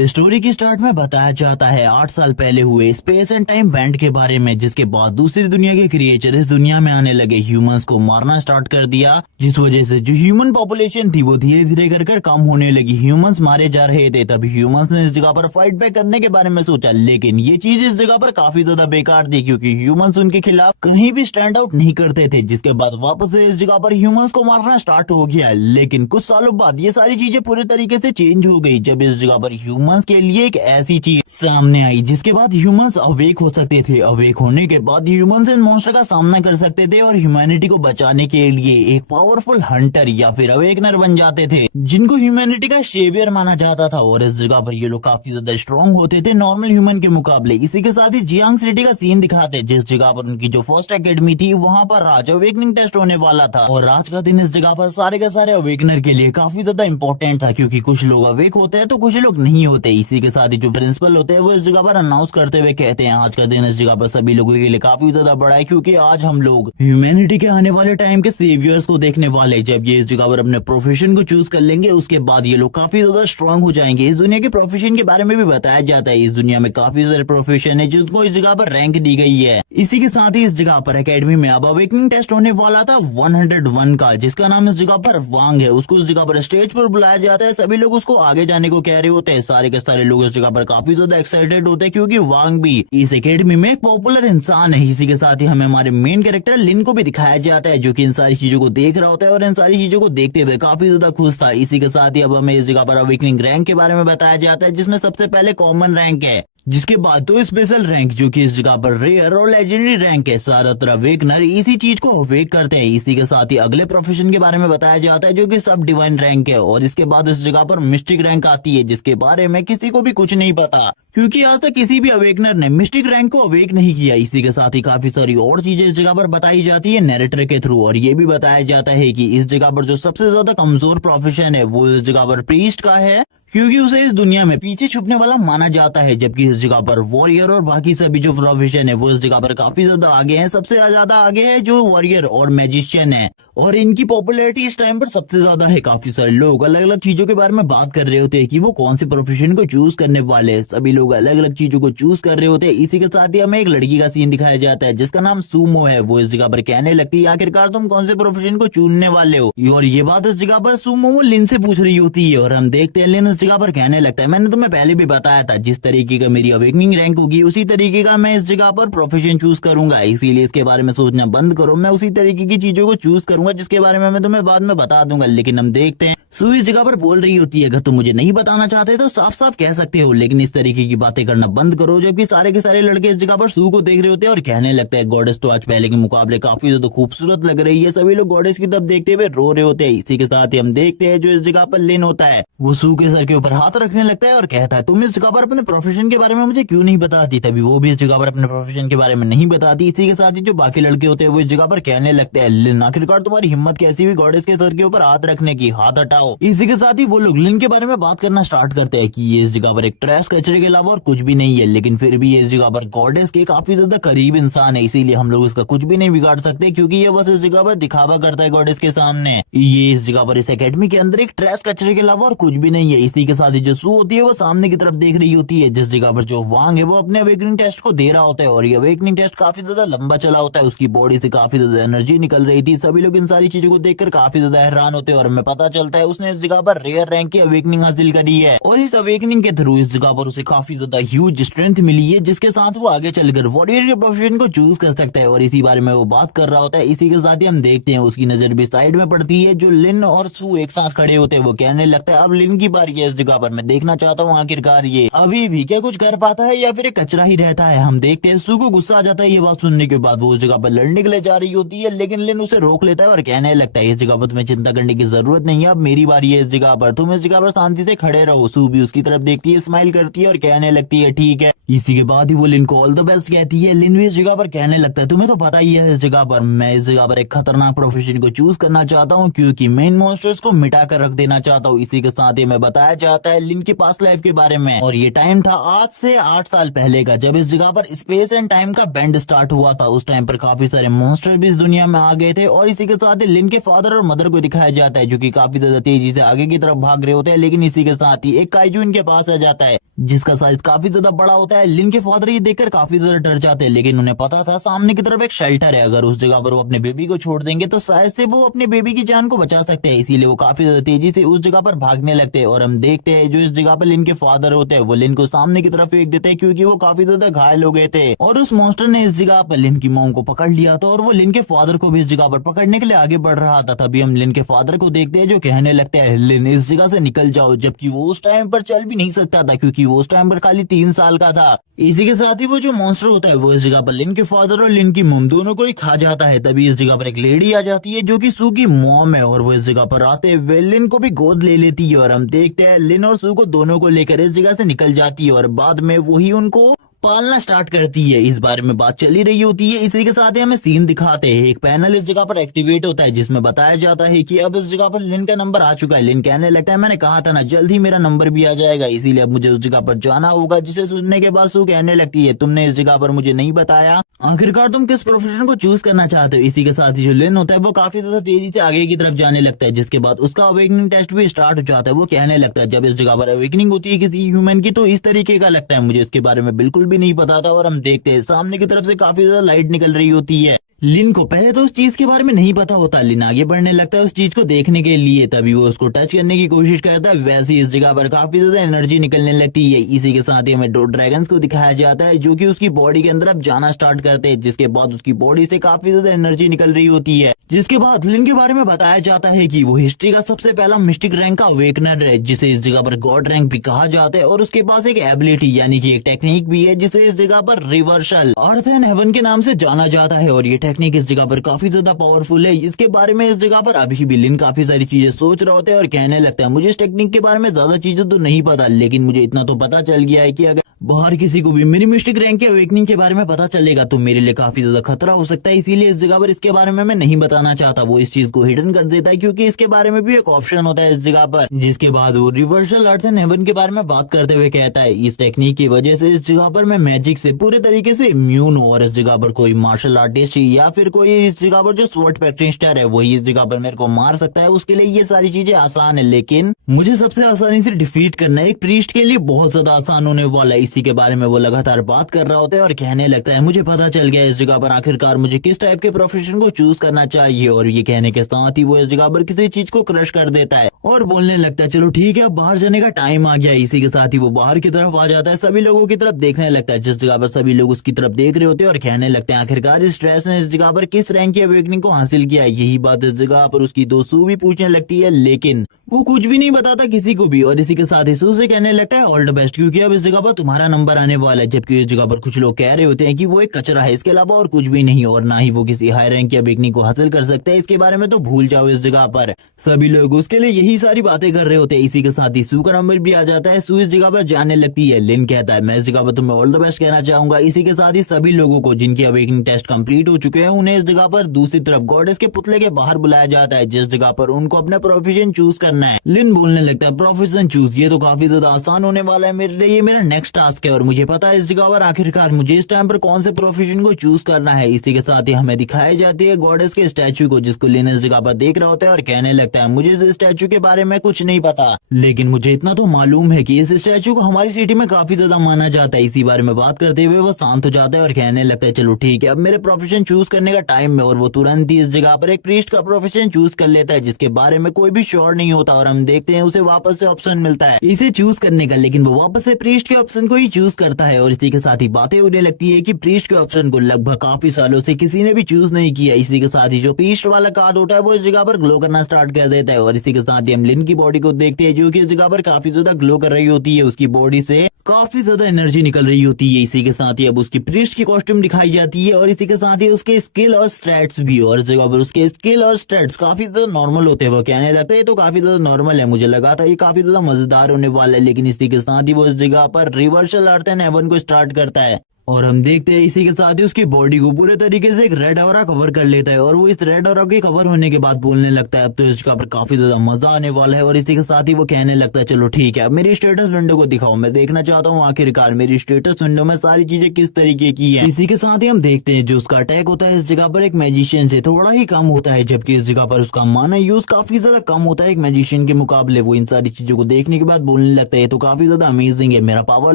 Story की start में बताया जाता है 8 साल पहले हुए स्पेस एंड टाइम बैंड के बारे में, जिसके बाद दूसरी दुनिया के क्रिएचर इस दुनिया में आने लगे, ह्यूमंस को मारना स्टार्ट कर दिया, जिस वजह से जो ह्यूमन पॉपुलेशन थी वो धीरे धीरे कर कम होने लगी। ह्यूमंस मारे जा रहे थे। तभी ह्यूमंस ने इस जगह पर फाइट बैक करने के बारे में सोचा, लेकिन ये चीज इस जगह पर काफी ज्यादा बेकार थी, क्योंकि ह्यूमंस उनके खिलाफ कहीं भी स्टैंड आउट नहीं करते थे। जिसके बाद वापस से इस जगह पर ह्यूमंस को मारना स्टार्ट हो गया। लेकिन कुछ सालों बाद ये सारी चीजें पूरी तरीके से चेंज हो गई, जब इस जगह पर ह्यूमंस के लिए एक ऐसी चीज सामने आई जिसके बाद ह्यूमंस अवेक हो सकते थे। अवेक होने के बाद ह्यूमंस इन मॉन्स्टर का सामना कर सकते थे और ह्यूमैनिटी को बचाने के लिए एक पावरफुल हंटर या फिर अवेकनर बन जाते थे, जिनको ह्यूमैनिटी का सेवियर माना जाता था। और इस जगह पर ये लोग काफी ज्यादा स्ट्रॉन्ग होते थे नॉर्मल ह्यूमन के मुकाबले। इसी के साथ ही जियांग सिटी का सीन दिखाते, जिस जगह पर उनकी जो फर्स्ट एकेडमी थी वहाँ पर राज अवेकनिंग टेस्ट होने वाला था। और आज का दिन इस जगह पर सारे के सारे अवेकनर के लिए काफी ज्यादा इंपॉर्टेंट था, क्योंकि कुछ लोग अवेक होते हैं तो कुछ लोग नहीं होते। इसी के साथ ही जो प्रिंसिपल होते हैं वो इस जगह पर अनाउंस करते हुए कहते हैं, आज का दिन इस जगह पर सभी लोगों के लिए काफी ज्यादा बड़ा है, क्योंकि आज हम लोग ह्यूमैनिटी के आने वाले टाइम के सेवियर्स को देखने वाले। जब ये इस जगह पर अपने प्रोफेशन को चूज कर लेंगे, उसके बाद ये लोग काफी ज्यादा स्ट्रांग हो जाएंगे। इस दुनिया के प्रोफेशन के बारे में भी बताया जाता है। इस दुनिया में काफी सारे प्रोफेशन है जिनको इस जगह पर रैंक दी गई है। इसी के साथ ही इस जगह पर एकेडमी में अब अवेकनिंग टेस्ट होने वाला था 101 का, जिसका नाम इस जगह पर वांग है। उसको इस जगह पर स्टेज पर बुलाया जाता है। सभी लोग उसको आगे जाने को कह रहे होते हैं। सारे के सारे लोग इस जगह पर काफी ज्यादा एक्साइटेड होते हैं, क्योंकि वांग भी इस एकेडमी में एक पॉपुलर इंसान है। इसी के साथ ही हमें हमारे मेन कैरेक्टर लिन को भी दिखाया जाता है, जो कि इन सारी चीजों को देख रहा होता है और इन सारी चीजों को देखते हुए काफी ज्यादा खुश था। इसी के साथ ही अब हमें इस जगह पर अवेकनिंग रैंक के बारे में बताया जाता है, जिसमें सबसे पहले कॉमन रैंक है, जिसके बाद दो स्पेशल रैंक जो कि इस जगह पर रेयर और लेजेंडरी रैंक है। ज्यादातर अवेकनर इसी चीज को अवेक करते हैं। इसी के साथ ही अगले प्रोफेशन के बारे में बताया जाता है, जो कि सब डिवाइन रैंक है। और इसके बाद इस जगह पर मिस्टिक रैंक आती है, जिसके बारे में किसी को भी कुछ नहीं पता, क्योंकि आज तक किसी भी अवेकनर ने मिस्टिक रैंक को अवेक नहीं किया। इसी के साथ ही काफी सारी और चीजें इस जगह पर बताई जाती है नैरेटर के थ्रू। और ये भी बताया जाता है कि इस जगह पर जो सबसे ज्यादा कमजोर प्रोफेशन है वो इस जगह पर प्रीस्ट का है, क्योंकि उसे इस दुनिया में पीछे छुपने वाला माना जाता है। जबकि इस जगह पर वॉरियर और बाकी सभी जो प्रोफेशन है वो इस जगह पर काफी ज्यादा आगे हैं। सबसे ज्यादा आगे है जो वॉरियर और मैजिशियन है, और इनकी पॉपुलैरिटी इस टाइम पर सबसे ज्यादा है। काफी सारे लोग अलग अलग चीजों के बारे में बात कर रहे होते हैं कि वो कौन से प्रोफेशन को चूज करने वाले हैं। सभी लोग अलग अलग चीजों को चूज कर रहे होते हैं। इसी के साथ ही हमें एक लड़की का सीन दिखाया जाता है, जिसका नाम सूमो है। वो इस जगह पर कहने लगती है, आखिरकार तुम कौन से प्रोफेशन को चुनने वाले हो। और ये बात इस जगह पर सूमो वो लिन से पूछ रही होती है, और हम देखते हैं लिन उस जगह पर कहने लगता है, मैंने तुम्हें पहले भी बताया था, जिस तरीके का मेरी अवेकनिंग रैंक होगी उसी तरीके का मैं इस जगह पर प्रोफेशन चूज करूंगा। इसीलिए इसके बारे में सोचना बंद करो। मैं उसी तरीके की चीजों को चूज करूंगा जिसके बारे में मैं तुम्हें बाद में बता दूंगा। लेकिन हम देखते हैं सू इस जगह पर बोल रही होती है, अगर तुम मुझे नहीं बताना चाहते तो साफ साफ कह सकते हो, लेकिन इस तरीके की बातें करना बंद करो। जबकि सारे के सारे लड़के इस जगह पर सू को देख रहे होते हैं और कहने लगता है, गॉडेस तो आज पहले के मुकाबले काफी ज्यादा खूबसूरत लग रही है। सभी लोग गॉडेस की तरफ देखते हुए रो रहे होते हैं। इसी के साथ ही हम देखते हैं जो इस जगह पर लिन होता है वो सू के सर के ऊपर हाथ रखने लगता है और कहता है, तुम इस जगह पर अपने प्रोफेशन के बारे में मुझे क्यों नहीं बताती। तभी वो भी इस जगह पर अपने प्रोफेशन के बारे में नहीं बताती। इसी के साथ ही जो बाकी लड़के होते हैं वो इस जगह पर कहने लगते हैं, लिन आखिरकार तुम्हारी हिम्मत कैसी हुई गॉडेस के सर के ऊपर हाथ रखने की, हाथ हटाओ। इसी के साथ ही वो लोग लिन के बारे में बात करना स्टार्ट करते हैं कि ये इस जगह पर एक ट्रैश कचरे के अलावा और कुछ भी नहीं है, लेकिन फिर भी ये इस जगह पर गॉडेस के काफी ज्यादा करीब इंसान है। इसीलिए हम लोग इसका कुछ भी नहीं बिगाड़ सकते, क्योंकि ये बस इस जगह पर दिखावा करता है गॉडेस के सामने। ये इस जगह पर इस एकेडमी के अंदर एक ट्रैश कचरे के अलावा और कुछ भी नहीं है। इसी के साथ ही जो सू होती है वो सामने की तरफ देख रही होती है, जिस जगह पर जो वांग है वो अपने अवेकनिंग टेस्ट को दे रहा होता है। और ये अवेकनिंग टेस्ट काफी ज्यादा लंबा चला होता है, उसकी बॉडी से काफी ज्यादा एनर्जी निकल रही थी। सभी लोग इन सारी चीजों को देखकर काफी ज्यादा हैरान होते हैं, और हमें पता चलता है उसने इस जगह पर रेयर रैंक की अवेकनिंग हासिल करी है। और इस अवेकनिंग के थ्रू इस जगह पर उसे काफी ज्यादा ह्यूज स्ट्रेंथ मिली है, जिसके साथ वो आगे चलकर वॉरियर के प्रोफेशन को चूज कर सकता है। और इसी बारे में वो बात कर रहा होता है। इसी के साथ ही हम देखते हैं उसकी नजर भी साइड में पड़ती है, जो लिन और सू एक साथ खड़े होते हैं। वो कहने लगता है, अब लिन की बारी है इस जगह पर, मैं देखना चाहता हूँ आखिरकार ये अभी भी क्या कुछ कर पाता है या फिर एक कचरा ही रहता है। हम देखते हैं सू को गुस्सा आ जाता है ये बात सुनने के बाद। वो उस जगह पर लड़ने के लिए जा रही होती है, लेकिन लिन उसे रोक लेता है और कहने लगता है, इस जगह पर तुम्हें चिंता करने की जरूरत नहीं है, अब मेरी बारी है इस जगह पर, तुम इस जगह पर शांति से खड़े रहो। सू भी उसकी तरफ देखती है, स्माइल करती है और कहने लगती है, ठीक है। इसी के बाद ही वो लिन को ऑल द बेस्ट कहती है। लिन भी इस जगह पर कहने लगता है, तुम्हें तो पता ही है इस जगह पर मैं इस जगह पर एक खतरनाक प्रोफेशन को चूज करना चाहता हूँ, क्योंकि मैं इन मॉन्स्टर्स को मिटा कर रख देना चाहता हूँ। इसी के साथ ही मैं बताया जाता है लिन की पास्ट लाइफ के बारे में, और ये टाइम था आज से 8 साल पहले का, जब इस जगह पर स्पेस एंड टाइम का बैंड स्टार्ट हुआ था। उस टाइम पर काफी सारे मॉन्स्टर भी इस दुनिया में आ गए थे। और इसी के साथ ही लिन के फादर और मदर को दिखाया जाता है, जो कि काफी ज्यादा तेजी से आगे की तरफ भाग रहे होते हैं, लेकिन इसी के साथ ही एक काइजू इनके पास आ जाता है जिसका साइज काफी ज्यादा बड़ा होता है। लिन के फादर ये देखकर काफी ज्यादा डर जाते हैं, लेकिन उन्हें पता था सामने की तरफ एक शेल्टर है, अगर उस जगह पर वो अपने बेबी को छोड़ देंगे तो शायद से वो अपने बेबी की जान को बचा सकते हैं। इसीलिए वो काफी ज्यादा तेजी से उस जगह पर भागने लगते हैं और हम देखते हैं जो इस जगह पर लिन के फादर होते हैं वो लिन को सामने की तरफ फेंक देते हैं क्योंकि वो काफी ज्यादा घायल हो गए थे। और उस मॉन्स्टर ने इस जगह पर लिन की मॉम को पकड़ लिया था और वो लिन के फादर को भी इस जगह पर पकड़ने के लिए आगे बढ़ रहा था। तभी हम लिन के फादर को देखते हैं जो कहने लगते हैं लिन इस जगह से निकल जाओ, जबकि वो उस टाइम पर चल भी नहीं सकता था क्योंकि वो उस टाइम पर खाली 3 साल का था। इसी के साथ ही वो जो मॉन्स्टर होता है वो इस जगह पर लिन के फादर और लिन की मॉम दोनों को ही खा जाता है। तभी इस जगह पर एक लेडी आ जाती है जो कि सू की मॉम है और वो इस जगह पर आते हुए लिन को भी गोद ले लेती है और हम देखते हैं लिन और सू को दोनों को लेकर इस जगह से निकल जाती है और बाद में वही उनको पालना स्टार्ट करती है। इस बारे में बात चली रही होती है। इसी के साथ ही हमें सीन दिखाते हैं, एक पैनल इस जगह पर एक्टिवेट होता है जिसमें बताया जाता है कि अब इस जगह पर लिन का नंबर आ चुका है। लिन कहने लगता है मैंने कहा था ना जल्द ही मेरा नंबर भी आ जाएगा, इसीलिए अब मुझे उस जगह पर जाना होगा। जिसे सुनने के बाद सू कहने लगती है तुमने इस जगह पर मुझे नहीं बताया, आखिरकार तुम किस प्रोफेशन को चूज करना चाहते हो। इसी के साथ ही जो लिन होता है वो काफी ज्यादा तेजी से आगे की तरफ जाने लगता है, जिसके बाद उसका अवेकनिंग टेस्ट भी स्टार्ट हो जाता है। वो कहने लगता है जब इस जगह पर अवेकनिंग होती है किसी ह्यूमन की तो इस तरीके का लगता है, मुझे इसके बारे में बिल्कुल भी नहीं पता था। और हम देखते हैं सामने की तरफ से काफी ज्यादा लाइट निकल रही होती है। लिन को पहले तो उस चीज के बारे में नहीं पता होता, लिन आगे बढ़ने लगता है उस चीज को देखने के लिए। तभी वो उसको टच करने की कोशिश करता है, वैसे इस जगह पर काफी ज्यादा एनर्जी निकलने लगती है। इसी के साथ ही हमें 2 ड्रैगन्स को दिखाया जाता है जो कि उसकी बॉडी के अंदर अब जाना स्टार्ट करते हैं, जिसके बाद उसकी बॉडी से काफी ज्यादा एनर्जी निकल रही होती है। जिसके बाद लिन के बारे में बताया जाता है कि वो हिस्ट्री का सबसे पहला मिस्टिक रैंक का अवेकनर है, जिसे इस जगह पर गॉड रैंक भी कहा जाता है। और उसके पास एक एबिलिटी यानी कि एक टेक्निक भी है जिसे इस जगह पर रिवर्सल अर्थ एंड हेवन के नाम से जाना जाता है। और ये टेक्निक इस जगह पर काफी ज्यादा पावरफुल है। इसके बारे में इस जगह पर अभी भी लिन काफी सारी चीजें सोच रहा होता है और कहने लगता है मुझे इस टेक्निक के बारे में ज्यादा चीजें तो नहीं पता, लेकिन मुझे इतना तो पता चल गया है कि अगर बाहर किसी को भी मेरी मिस्टिक रैंक के अवेकनिंग के बारे में पता चलेगा तो मेरे लिए काफी ज्यादा खतरा हो सकता है, इसीलिए इस जगह पर इसके बारे में मैं नहीं बताना चाहता। वो इस चीज को हिडन कर देता है क्योंकि इसके बारे में भी एक ऑप्शन होता है इस जगह पर। जिसके बाद वो रिवर्सल अर्थ एंड हेवन के बारे में बात करते हुए कहता है इस टेक्निक की वजह से इस जगह पर मैं मैजिक से पूरे तरीके से इम्यून हूँ और इस जगह पर कोई मार्शल आर्टिस्ट या फिर कोई इस जगह पर जो स्वॉर्ड प्रैक्टिशनर है वही इस जगह पर मेरे को मार सकता है। उसके लिए ये सारी चीजें आसान है, लेकिन मुझे सबसे आसानी से डिफीट करना एक प्रीस्ट के लिए बहुत ज्यादा आसान होने वाला है। इसी के बारे में वो लगातार बात कर रहा होता है और कहने लगता है मुझे पता चल गया इस जगह पर आखिरकार मुझे किस टाइप के प्रोफेशन को चूज करना चाहिए। और ये कहने के साथ ही वो इस जगह पर किसी चीज को क्रश कर देता है और बोलने लगता है चलो ठीक है अब बाहर जाने का टाइम आ गया। इसी के साथ ही वो बाहर की तरफ आ जाता है, सभी लोगों की तरफ देखने लगता है जिस जगह पर सभी लोग उसकी तरफ देख रहे होते हैं और कहने लगते हैं आखिरकार इस ड्रेस ने इस जगह पर किस रैंक की अवेकनिंग को हासिल किया। यही बात इस जगह पर उसकी दोस्त सू भी पूछने लगती है, लेकिन वो कुछ भी नहीं बताता किसी को भी। और इसी के साथ ही सू से कहने लगता है ऑल द बेस्ट क्योंकि अब इस जगह पर तुम्हारा नंबर आने वाला है। जबकि इस जगह पर कुछ लोग कह रहे होते हैं कि वो एक कचरा है, इसके अलावा और कुछ भी नहीं और ना ही वो किसी हाई रैंक की अवेकनिंग को हासिल कर सकते हैं, इसके बारे में तो भूल जाओ। इस जगह पर सभी लोग उसके लिए यही सारी बातें कर रहे होते हैं। इसी के साथ ही सू का नंबर भी आ जाता है, सू इस जगह पर जाने लगती है। लिन कहता है मैं इस जगह पर तुम्हें ऑल द बेस्ट कहना चाहूंगा। इसी के साथ ही सभी लोगों को जिनकी अवेकनिंग टेस्ट कंप्लीट हो चुके हैं उन्हें इस जगह पर दूसरी तरफ गॉडेस के पुतले के बाहर बुलाया जाता है, जिस जगह पर उनको अपना प्रोफेशन चूज करना है। लिन बोलने लगता है प्रोफेशन चूज, ये तो काफी ज्यादा आसान होने वाला है मेरे लिए, ये मेरा नेक्स्ट टास्क है और मुझे पता है इस जगह पर आखिरकार मुझे इस टाइम पर कौन से प्रोफेशन को चूज करना है। इसी के साथ ही हमें दिखाई जाती है गॉडेस के स्टैचू को, जिसको लिन इस जगह पर देख रहा होता है और कहने लगता है मुझे इस स्टैचू के बारे में कुछ नहीं पता, लेकिन मुझे इतना तो मालूम है कि इस स्टैचू को हमारी सिटी में काफी ज्यादा माना जाता है। इसी बारे में बात करते हुए वो शांत हो जाता है और कहने लगता है चलो ठीक है अब मेरे प्रोफेशन चूज करने का टाइम है। और वो तुरंत ही इस जगह पर एक प्रीस्ट का प्रोफेशन चूज कर लेता है जिसके बारे में कोई भी श्योर नहीं होता और हम देखते हैं उसे वापस से ऑप्शन मिलता है इसे चूज करने का, लेकिन वो वापस से प्रीस्ट के ऑप्शन को ही चूज करता है। और इसी के साथ ही बातें होने लगती है कि प्रीस्ट के ऑप्शन को लगभग काफी सालों से किसी ने भी चूज नहीं किया। इसी के साथ ही जो प्रीस्ट वाला कार्ड होता है वो इस जगह पर ग्लो करना स्टार्ट कर देता है। और इसी के साथ ही हम लिन की बॉडी को देखते हैं जो कि इस जगह पर काफी ज्यादा ग्लो कर रही होती है, उसकी बॉडी से काफी ज्यादा एनर्जी निकल रही होती है। इसी के साथ ही अब उसकी प्रीस्ट की कॉस्ट्यूम दिखाई जाती है और इसी के साथ ही उसके स्किल और स्टैट्स भी, और इस जगह पर उसके स्किल और स्टैट्स काफी ज्यादा नॉर्मल होते हैं। वो कहने लगता है तो काफी ज्यादा नॉर्मल है, मुझे लगा था ये काफी ज्यादा मजेदार होने वाला है, लेकिन इसी के साथ ही वो इस जगह पर रिवर्सल अर्थ एंड हेवन को स्टार्ट करता है और हम देखते हैं इसी के साथ ही उसकी बॉडी को पूरे तरीके से एक रेड ऑरा कवर कर लेता है और वो इस रेड ऑरा के कवर होने के बाद बोलने लगता है अब तो इसका पर काफी ज्यादा मजा आने वाला है। और इसी के साथ ही वो कहने लगता है चलो ठीक है अब मेरी स्टेटस विंडो को दिखाओ, मैं देखना चाहता हूँ आखिरकार मेरी स्टेटस विंडो में सारी चीजें किस तरीके की है। इसी के साथ ही हम देखते हैं जो उसका अटैक होता है इस जगह पर एक मैजिशियन से थोड़ा ही कम होता है, जबकि इस जगह पर उसका माना यूज काफी ज्यादा कम होता है एक मैजिशियन के मुकाबले। वो इन सारी चीजों को देखने के बाद बोलने लगता है तो काफी ज्यादा अमेजिंग है, मेरा पावर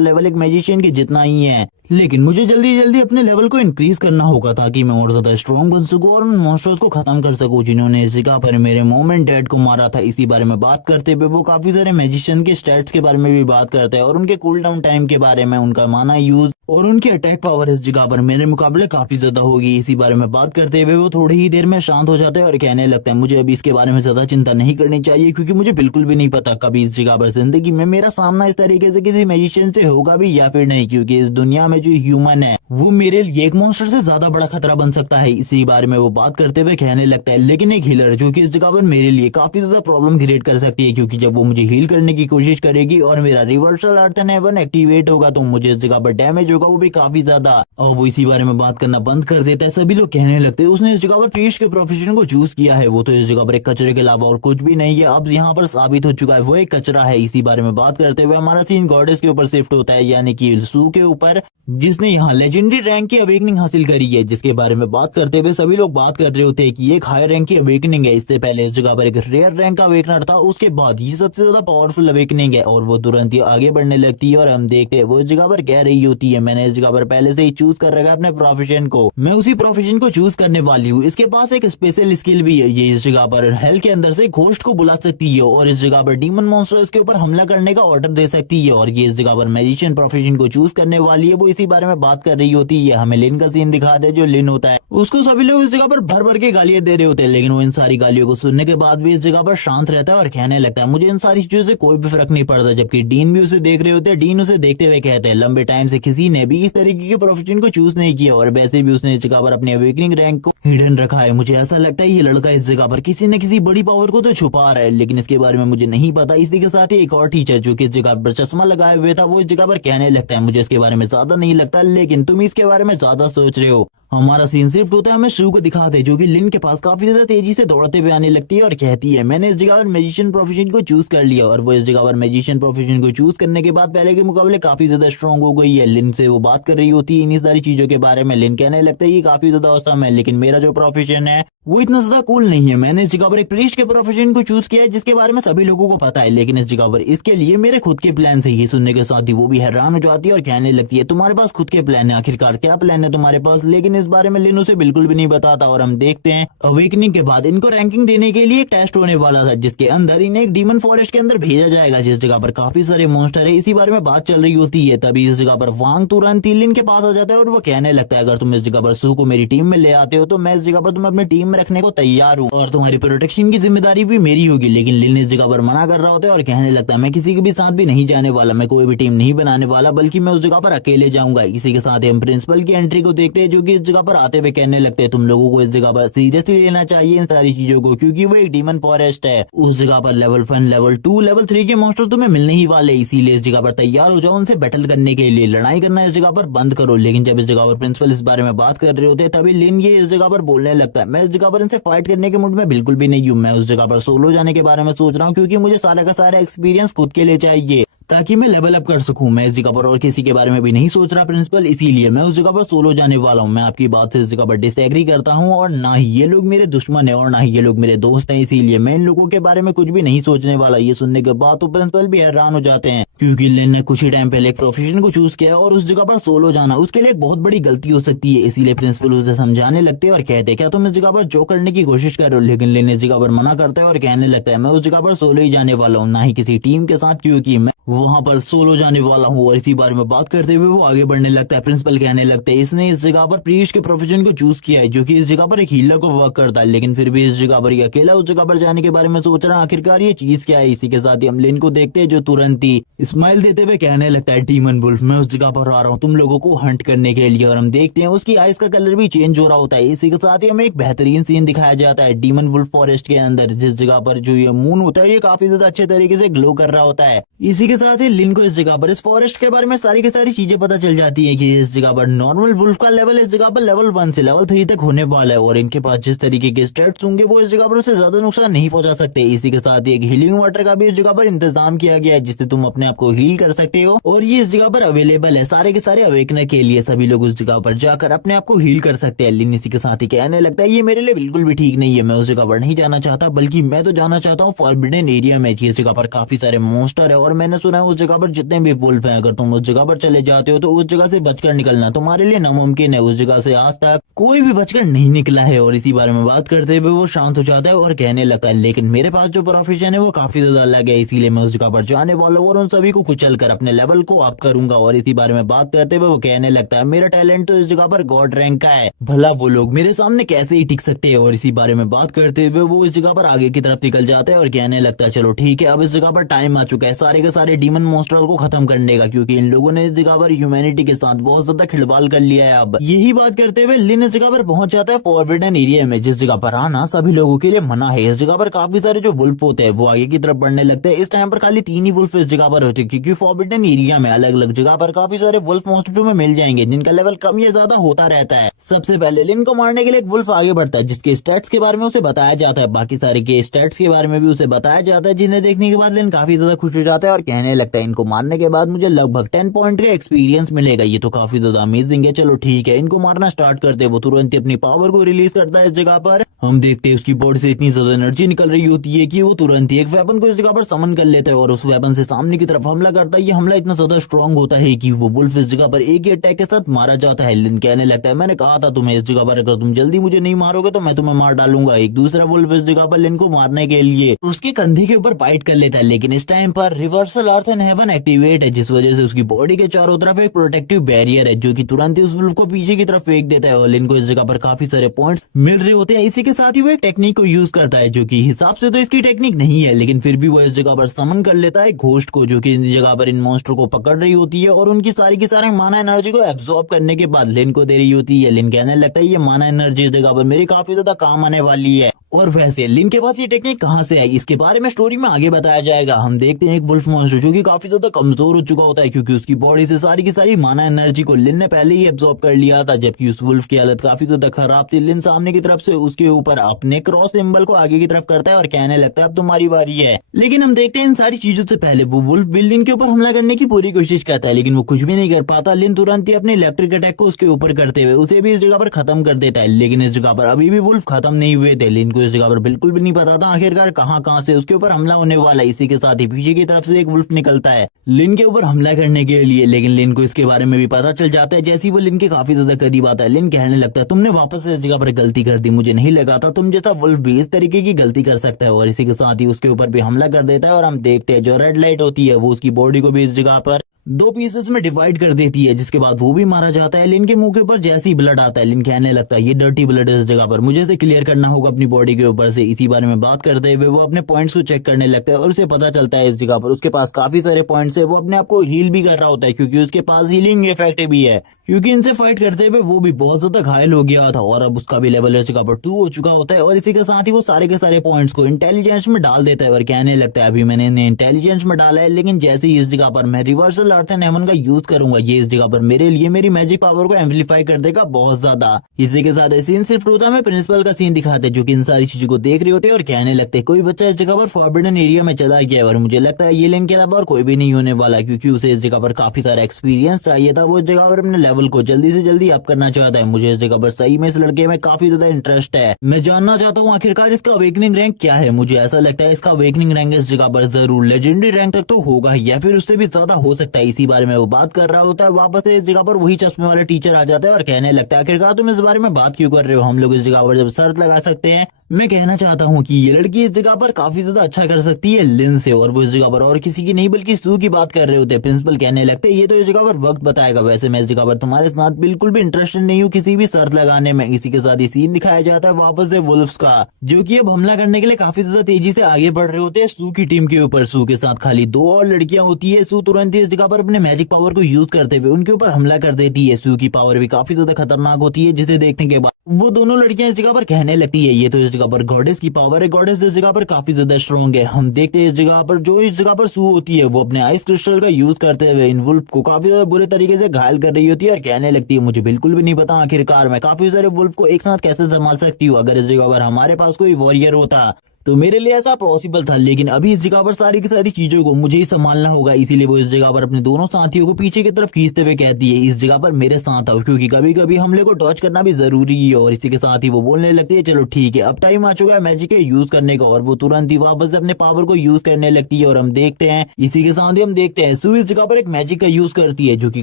लेवल एक मैजिशियन की जितना ही है, लेकिन मुझे जल्दी जल्दी अपने लेवल को इंक्रीज करना होगा ताकि मैं और ज्यादा स्ट्रॉन्ग बन सकूं और उन मॉन्स्टर्स को खत्म कर सकूं जिन्होंने इस जगह पर मेरे मॉम एंड डैड को मारा था। इसी बारे में बात करते हुए वो काफी सारे मैजिशियन के स्टैट्स के बारे में भी बात करते हैं और उनके कूल डाउन टाइम के बारे में, उनका माना यूज और उनकी अटैक पावर इस जगह पर मेरे मुकाबले काफी ज्यादा होगी। इसी बारे में बात करते हुए वो थोड़ी ही देर में शांत हो जाता है और कहने लगता है मुझे अभी इसके बारे में ज्यादा चिंता नहीं करनी चाहिए क्योंकि मुझे बिल्कुल भी नहीं पता कभी इस जगह पर जिंदगी में मेरा सामना इस तरीके से किसी मैजिशियन से होगा भी या फिर नहीं, क्योंकि इस दुनिया में जो ह्यूमन है वो मेरे लिए एक मॉन्स्टर से ज्यादा बड़ा खतरा बन सकता है। इसी बारे में वो बात करते हुए कहने लगता है लेकिन एक हीलर जो कि इस जगह पर मेरे लिए काफी ज्यादा प्रॉब्लम क्रिएट कर सकती है क्योंकि जब वो मुझे हील करने की कोशिश करेगी और मेरा reversal earth and heaven activate होगा तो मुझे इस जगह पर डैमेज होगा वो भी काफी ज्यादा। और वो इसी बारे में बात करना बंद कर देता है। सभी लोग कहने लगते हैं उसने इस जगह पर प्रीस्ट के प्रोफेशन को चूज किया है, वो तो इस जगह पर एक कचरे के अलावा और कुछ भी नहीं है, अब यहाँ पर साबित हो चुका है वो एक कचरा है। इसी बारे में बात करते हुए हमारा सीन गॉडेस के ऊपर शिफ्ट होता है यानी कि सू के ऊपर, जिसने यहाँ लेजेंडरी रैंक की अवेकनिंग हासिल करी है, जिसके बारे में बात करते हुए सभी लोग बात कर रहे होते हैं कि एक हाई रैंक की अवेकनिंग है। इससे पहले इस जगह पर एक रेयर रैंक का अवेकनर था, उसके बाद ये सबसे ज्यादा पावरफुल अवेकनिंग है और वो तुरंत ही आगे बढ़ने लगती है। और हम देखते हैं वो इस जगह पर कह रही होती है मैंने इस जगह पर पहले से ही चूज कर रखा है अपने प्रोफेशन को, मैं उसी प्रोफेशन को चूज करने वाली हूँ। इसके पास एक स्पेशल स्किल भी है, ये इस जगह पर हेल के अंदर से घोस्ट को बुला सकती है और इस जगह पर डीमन मॉन्स्टर इसके ऊपर हमला करने का ऑर्डर दे सकती है और ये इस जगह पर मैजिशियन प्रोफेशन को चूज करने वाली है। वो इसी बारे में बात कर रही होती है। हमें लिन का सीन दिखा दे, जो लिन होता है उसको सभी लोग इस जगह पर भर भर के गालियां दे रहे होते हैं, लेकिन वो इन सारी गालियों को सुनने के बाद भी इस जगह पर शांत रहता है और कहने लगता है मुझे इन सारी चीजों से कोई भी फर्क नहीं पड़ता। जबकि डीन भी उसे देख रहे होते हैं, डीन उसे देखते हुए कहते हैं लंबे टाइम से किसी ने भी इस तरीके के प्रोफेशन को चूज नहीं किया और वैसे भी उसने इस जगह पर अपने अवेकनिंग रैंक को हिडन रखा है। मुझे ऐसा लगता है ये लड़का इस जगह पर किसी न किसी बड़ी पावर को तो छुपा रहा है, लेकिन इसके बारे में मुझे नहीं पता। इसी के साथ ही एक और टीचर जो कि इस जगह पर चश्मा लगाए हुए था, वो इस जगह पर कहने लगता है मुझे इसके बारे में ज्यादा नहीं लगता, लेकिन तुम इसके बारे में ज्यादा सोच रहे हो। हमारा सीन शिफ्ट होता है, हमें शू को दिखाते हैं जो कि लिन के पास काफी ज्यादा तेजी से दौड़ते हुए आने लगती है और कहती है मैंने इस जगह पर मैजिशियन प्रोफेशन को चूज कर लिया। और वो इस जगह पर मैजिशियन प्रोफेशन को चूज करने के बाद पहले के मुकाबले काफी ज्यादा स्ट्रॉन्ग हो गई है। लिन से वो बात कर रही होती है इन्हीं सारी चीजों के बारे में। लिन कहने लगता है ये काफी ज्यादा औसम है, लेकिन मेरा जो प्रोफेशन है वो इतना ज्यादा कूल नहीं है। मैंने इस जगह पर एक प्रीस्ट के प्रोफेशन को चूज किया है जिसके बारे में सभी लोगों को पता है, लेकिन इस जगह पर इसके लिए मेरे खुद के प्लान है। ये सुनने के साथ ही वो भी हैरान हो जाती है और कहने लगती है तुम्हारे पास खुद के प्लान है, आखिरकार क्या प्लान है तुम्हारे पास? लेकिन इस बारे में लिन उसे बिल्कुल भी नहीं बताता। और हम देखते हैं अवेकनिंग के बाद इनको रैंकिंग देने के लिए एक टेस्ट होने वाला था जिसके अंदर इन्हें एक डीमन फॉरेस्ट के अंदर भेजा जाएगा जिस जगह पर काफी सारे मॉन्स्टर है। इसी बारे में बात चल रही होती है, तभी इस जगह पर वांग तुरंत लिन के पास आ जाता है और वो कहने लगता है अगर तुम इस जगह पर सू को मेरी टीम में ले आते हो तो मैं इस जगह पर तुम्हें अपनी टीम में रखने को तैयार हूँ और तुम्हारी प्रोटेक्शन की जिम्मेदारी भी मेरी होगी। लेकिन लिन इस जगह पर मना कर रहा होता है और कहने लगता है मैं किसी के भी साथ भी नहीं जाने वाला, मैं कोई भी टीम नहीं बनाने वाला, बल्कि मैं उस जगह पर अकेले जाऊंगा। इसी के साथ हम प्रिंसिपल की एंट्री को देखते हैं जो कि इस जगह पर आते हुए कहने लगते हैं तुम लोगों को इस जगह पर सीरियसली लेना चाहिए इन सारी चीजों को, क्योंकि वो एक डीमन फॉरेस्ट है। उस जगह पर लेवल 1, लेवल 2, लेवल 3 के मॉन्स्टर तुम्हें मिलने ही वाले, इसीलिए इस जगह पर तैयार हो जाओ उनसे बैटल करने के लिए, लड़ाई करना इस जगह पर बंद करो। लेकिन जब इस जगह पर प्रिंसिपल इस बारे में बात कर रहे होते हैं तभी लिन ये इस जगह पर बोलने लगता है मैं इस जगह पर इनसे फाइट करने के मूड में बिल्कुल भी नहीं हूँ, मैं उस जगह पर सोलो जाने के बारे में सोच रहा हूँ क्योंकि मुझे सारा का सारा एक्सपीरियंस खुद के लिए चाहिए ताकि मैं लेवल अप कर सकूं। मैं इस जगह पर और किसी के बारे में भी नहीं सोच रहा प्रिंसिपल, इसीलिए मैं उस जगह पर सोलो जाने वाला हूं। मैं आपकी बात से इस जगह पर डिसएग्री करता हूं और ना ही ये लोग मेरे दुश्मन है और ना ही ये लोग मेरे दोस्त हैं, इसीलिए मैं इन लोगों के बारे में कुछ भी नहीं सोचने वाला। ये सुनने के बाद तो प्रिंसिपल भी हैरान हो जाते हैं क्योंकि लिन ने कुछ ही टाइम पहले एक प्रोफेशन को चूज किया और उस जगह पर सोलो जाना उसके लिए एक बहुत बड़ी गलती हो सकती है। इसीलिए प्रिंसिपल उसे समझाने लगते हैं और कहते हैं क्या तुम इस जगह पर जो करने की कोशिश कर रहे हो? लेकिन लिन इस जगह पर मना करता है और कहने लगता है मैं उस जगह पर सोलो ही जाने वाला हूँ, ना ही किसी टीम के साथ, क्योंकि मैं वहां पर सोलो जाने वाला हूँ। और इसी बारे में बात करते हुए वो आगे बढ़ने लगता है। प्रिंसिपल कहने लगते हैं इसने इस जगह पर प्रीस्ट के प्रोफेशन को चूज किया है जो कि इस जगह पर एक हीलर को वर्क करता है, लेकिन फिर भी इस जगह पर अकेला उस जगह पर जाने के बारे में सोच रहा है, आखिरकार ये चीज क्या है? इसी के साथ ही हम लिन को देखते हैं जो तुरंत ही स्माइल देते हुए कहने लगता है डीमन वुल्फ मैं उस जगह पर आ रहा हूँ तुम लोगों को हंट करने के लिए। और हम देखते हैं उसकी आइज का कलर भी चेंज हो रहा होता है। इसी के साथ ही हमें एक बेहतरीन सीन दिखाया जाता है डीमन वुल्फ फॉरेस्ट के अंदर, जिस जगह पर जो ये मून होता है ये काफी ज्यादा अच्छे तरीके से ग्लो कर रहा होता है। इसी के साथ ही लिन को इस जगह पर इस फॉरेस्ट के बारे में सारी की सारी चीजें पता चल जाती है कि इस जगह पर नॉर्मल वुल्फ का लेवल इस जगह पर लेवल 1 से लेवल 3 तक होने वाला है और इनके पास जिस तरीके के स्टेट्स होंगे वो इस जगह पर उसे ज्यादा नुकसान नहीं पहुंचा सकते। इसी के साथ ही एक हीलिंग वाटर का भी इस जगह पर इंतजाम किया गया है जिससे तुम अपने आप को हील कर सकते हो और ये इस जगह पर अवेलेबल है सारे के सारे अवेकनर के लिए। सभी लोग उस जगह पर जाकर अपने आप को हील कर सकते हैं। लिन इसी के साथ ही कहने लगता है ये मेरे लिए बिल्कुल भी ठीक नहीं है, मैं उस जगह पर नहीं जाना चाहता, बल्कि मैं तो जाना चाहता हूँ फॉरबिडन एरिया में। इस जगह पर काफी सारे मॉन्स्टर है और मैंने सुना है उस जगह पर जितने भी वुल्फ हैं अगर तुम उस जगह पर चले जाते हो तो उस जगह से बचकर निकलना तुम्हारे लिए नामुमकिन है। उस जगह से आज तक कोई भी बचकर नहीं निकला है। और इसी बारे में बात करते हुए वो शांत हो जाता है और कहने लगता है लेकिन मेरे पास जो प्रोफेशन है वो काफी ज्यादा अलग है, इसीलिए मैं उस जगह पर जाने वाला हूँ और उन सभी को कुचल कर अपने लेवल को अप करूंगा। और इसी बारे में बात करते हुए वो कहने लगता है मेरा टैलेंट तो इस जगह पर गॉड रैंक का है, भला वो लोग मेरे सामने कैसे ही टिक सकते हैं। और इसी बारे में बात करते हुए वो इस जगह पर आगे की तरफ निकल जाता है और कहने लगता है चलो ठीक है, अब इस जगह पर टाइम आ चुका है सारे के सारे डीमन मॉन्स्टर को खत्म करने का, क्योंकि इन लोगों ने इस जगह पर ह्यूमैनिटी के साथ बहुत ज्यादा खिलवाड़ कर लिया है। अब यही बात करते हुए लिन इस जगह पर पहुंच जाता है फॉरबिडन एरिया में, जिस जगह पर आना सभी लोगों के लिए मना है। इस जगह पर काफी सारे जो वुल्फ होते हैं वो आगे की तरफ बढ़ने लगते हैं। इस टाइम पर खाली 3 ही वुल्फ इस जगह पर होते हैं, क्योंकि फॉरबिडन एरिया में अलग अलग जगह पर काफी सारे वुल्फ मॉन्स्टर में मिल जाएंगे जिनका लेवल कम या ज्यादा होता रहता है। सबसे पहले लिन को मारने के लिए एक वुल्फ आगे बढ़ता है जिसके स्टैट्स के बारे में उसे बताया जाता है, बाकी सारे के स्टैट्स के बारे में भी उसे बताया जाता है, जिन्हें देखने के बाद लिन काफी ज्यादा खुश हो जाता है और कहने लगता है इनको मारने के बाद मुझे लगभग 10 पॉइंट का एक्सपीरियंस मिलेगा, ये तो काफी ज्यादा अमेजिंग है। चलो ठीक है, इनको मारना स्टार्ट करते हैं। वो तुरंत ही अपनी पावर को रिलीज करता है। इस जगह पर हम देखते हैं उसकी बॉडी से इतनी ज्यादा एनर्जी निकल रही होती है कि वो तुरंत ही एक वेपन को इस जगह पर समन कर लेता है और उस वेपन से सामने की तरफ हमला करता है। ये हमला इतना ज्यादा स्ट्रांग होता है कि वो वुल्फ इस जगह पर एक ही अटैक के साथ मारा जाता है। लिन कहने लगता है मैंने कहा था तुम्हें, इस जगह पर अगर तुम जल्दी मुझे नहीं मारोगे तो मैं तुम्हें मार डालूंगा। एक दूसरा वुल्फ इस जगह पर लिन को मारने के लिए उसके कंधे के ऊपर बाइट कर लेता है, लेकिन इस टाइम पर reversal earth and heaven activate है, जिस वजह से उसकी बॉडी के चारों तरफ एक प्रोटेक्टिव बैरियर है जो कि तुरंत ही उस वुल्फ को पीछे की तरफ फेंक देता है और लिन को इस जगह पर काफी सारे पॉइंट्स मिल रहे होते हैं। इसी के साथ ही वो एक टेक्निक को यूज करता है जो कि हिसाब से तो इसकी टेक्निक नहीं है, लेकिन फिर भी वो इस जगह पर समन कर लेता है घोस्ट को, जो कि इस जगह पर इन मॉन्स्टर को पकड़ रही होती है और उनकी सारी की सारी माना एनर्जी को एब्सॉर्ब करने के बाद लिन को दे रही होती है। लिन कहने लगता है ये माना एनर्जी इस जगह पर मेरी काफी ज्यादा काम आने वाली है। और वैसे लिन के पास ये टेक्निक कहाँ से आई इसके बारे में स्टोरी में आगे बताया जाएगा। हम देखते हैं एक वुल्फ मॉन्स्टर जो कि काफी ज्यादा कमजोर हो चुका होता है, क्योंकि उसकी बॉडी से सारी की सारी माना एनर्जी को लिन ने पहले ही एब्सॉर्ब कर लिया था, जबकि उस वुल्फ की हालत काफी ज्यादा खराब थी। लिन सामने की तरफ से उसके ऊपर अपने क्रॉस सिंबल को आगे की तरफ करता है और कहने लगता है अब तुम्हारी बारी है। लेकिन हम देखते हैं इन सारी चीजों से पहले वो वुल्फ लिन के ऊपर हमला करने की पूरी कोशिश करता है, लेकिन वो कुछ भी नहीं कर पाता। लिन तुरंत ही अपने इलेक्ट्रिक अटैक को उसके ऊपर करते हुए उसे भी इस जगह पर खत्म कर देता है, लेकिन इस जगह पर अभी भी वुल्फ खत्म नहीं हुए थे। लिन को इस जगह पर बिल्कुल भी नहीं पता था आखिरकार कहां से उसके ऊपर हमला होने वाला है। इसी के साथ ही पीछे की तरफ से एक वुल्फ निकलता है लिन के ऊपर हमला करने के लिए, लेकिन लिन को इसके बारे में भी पता चल जाता है। जैसे ही वो लिन के काफी ज्यादा करीब आता है लिन कहने लगता है तुमने वापस से इस जगह पर गलती कर दी, मुझे नहीं लगा था तुम जैसा वुल्फ भी इस तरीके की गलती कर सकता है। और इसी के साथ ही उसके ऊपर भी हमला कर देता है और हम देखते हैं जो रेड लाइट होती है वो उसकी बॉडी को भी इस जगह पर 2 पीसेस में डिवाइड कर देती है, जिसके बाद वो भी मारा जाता है। लिन के मुंह के ऊपर जैसे ही ब्लड आता है लिन कहने लगता है ये डर्टी ब्लड है इस जगह पर, मुझे इसे क्लियर करना होगा अपनी बॉडी के ऊपर से। इसी बारे में बात करते हुए वो अपने पॉइंट्स को चेक करने लगता है और उसे पता चलता है इस जगह पर उसके पास काफी सारे पॉइंट्स है। वो अपने आप को हील भी कर रहा होता है क्योंकि उसके पास हीलिंग इफेक्ट भी है, क्योंकि इनसे फाइट करते हुए वो भी बहुत ज्यादा घायल हो गया था और अब उसका भी लेवल इस जगह पर 2 हो चुका होता है। और इसी के साथ ही वो सारे के सारे पॉइंट्स को इंटेलिजेंस में डाल देता है और कहने लगता है अभी मैंने इन्हें इंटेलिजेंस में डाला है, लेकिन जैसे ही इस जगह पर मैं रिवर्सल अर्थ एंड हेवन का यूज करूंगा ये इस जगह पर मेरे लिए मेरी मैजिक पावर को एम्पलीफाई कर देगा बहुत ज्यादा। इसी के साथ सीन सिर्फ टूटा में प्रिंसिपल का सीन दिखाते जो कि इन सारी चीजों को देख रहे होते हैं और कहने लगते कोई बच्चा इस जगह पर फॉरबिडन एरिया में चला गया है और मुझे लगता है ये लिन के अलावा और कोई भी नहीं होने वाला, क्योंकि उसे इस जगह पर काफी सारा एक्सपीरियंस चाहिए था। वो इस जगह पर अपने लेवल को जल्दी से जल्दी अप करना चाहता है। मुझे इस जगह पर सही में इस लड़के में काफी ज्यादा इंटरेस्ट है। मैं जानना चाहता हूँ आखिरकार इसका अवेकनिंग रैंक क्या है। मुझे ऐसा लगता है इसका अवेकनिंग रैंक इस जगह पर जरूर लेजेंडरी रैंक तक तो होगा या फिर उससे भी ज्यादा हो सकता है। इसी बारे में वो बात कर रहा होता है। वापस से इस जगह पर वही चश्मे वाला टीचर आ जाता है और कहने लगता है आखिरकार तुम इस बारे में बात क्यों कर रहे हो, हम लोग इस जगह पर जब शर्त लगा सकते हैं। मैं कहना चाहता हूँ कि ये लड़की इस जगह पर काफी ज्यादा अच्छा कर सकती है लिन से, और वो इस जगह पर और किसी की नहीं बल्कि सू की बात कर रहे होते हैं। प्रिंसिपल कहने लगते ये तो इस जगह पर वक्त बताएगा, वैसे मैं इस जगह पर तुम्हारे साथ बिल्कुल भी इंटरेस्टेड नहीं हूँ किसी भी शर्त लगाने में। इसी के साथ ये सीन दिखाया जाता है वापस से वुल्फ्स का, जो कि अब हमला करने के लिए काफी ज्यादा तेजी से आगे बढ़ रहे होते हैं सू की टीम के ऊपर। सू के साथ खाली 2 और लड़कियां होती है। सू तुरंत ही इस जगह पर अपने मैजिक पावर को यूज करते हुए उनके ऊपर हमला कर देती है। सू की पावर भी काफी ज्यादा खतरनाक होती है, जिसे देखने के बाद वो दोनों लड़कियां इस जगह पर कहने लगती है ये तो इस जगह पर गॉडेस की पावर है, गॉडेस इस जगह पर काफी ज्यादा स्ट्रॉन्ग है। हम देखते हैं इस जगह पर जो इस जगह पर सू होती है वो अपने आइस क्रिस्टल का यूज करते हुए इन वुल्फ को काफी ज्यादा बुरे तरीके से घायल कर रही होती है और कहने लगती है मुझे बिल्कुल भी नहीं पता आखिरकार मैं काफी सारे वुल्फ को एक साथ कैसे संभाल सकती हूँ। अगर इस जगह पर हमारे पास कोई वॉरियर होता तो मेरे लिए ऐसा पॉसिबल था, लेकिन अभी इस जगह पर सारी की सारी चीजों को मुझे ही संभालना होगा। इसीलिए वो इस जगह पर अपने दोनों साथियों को पीछे की तरफ खींचते हुए कहती है इस जगह पर मेरे साथ आओ, क्योंकि कभी कभी हमले को डॉज करना भी जरूरी है। और इसी के साथ ही वो बोलने लगती है चलो ठीक है अब टाइम आ चुका है मैजिक के यूज करने का, और वो तुरंत ही वापस अपने पावर को यूज करने लगती है। और हम देखते हैं इसी के साथ ही हम देखते हैं सू इस जगह पर एक मैजिक का यूज करती है जो की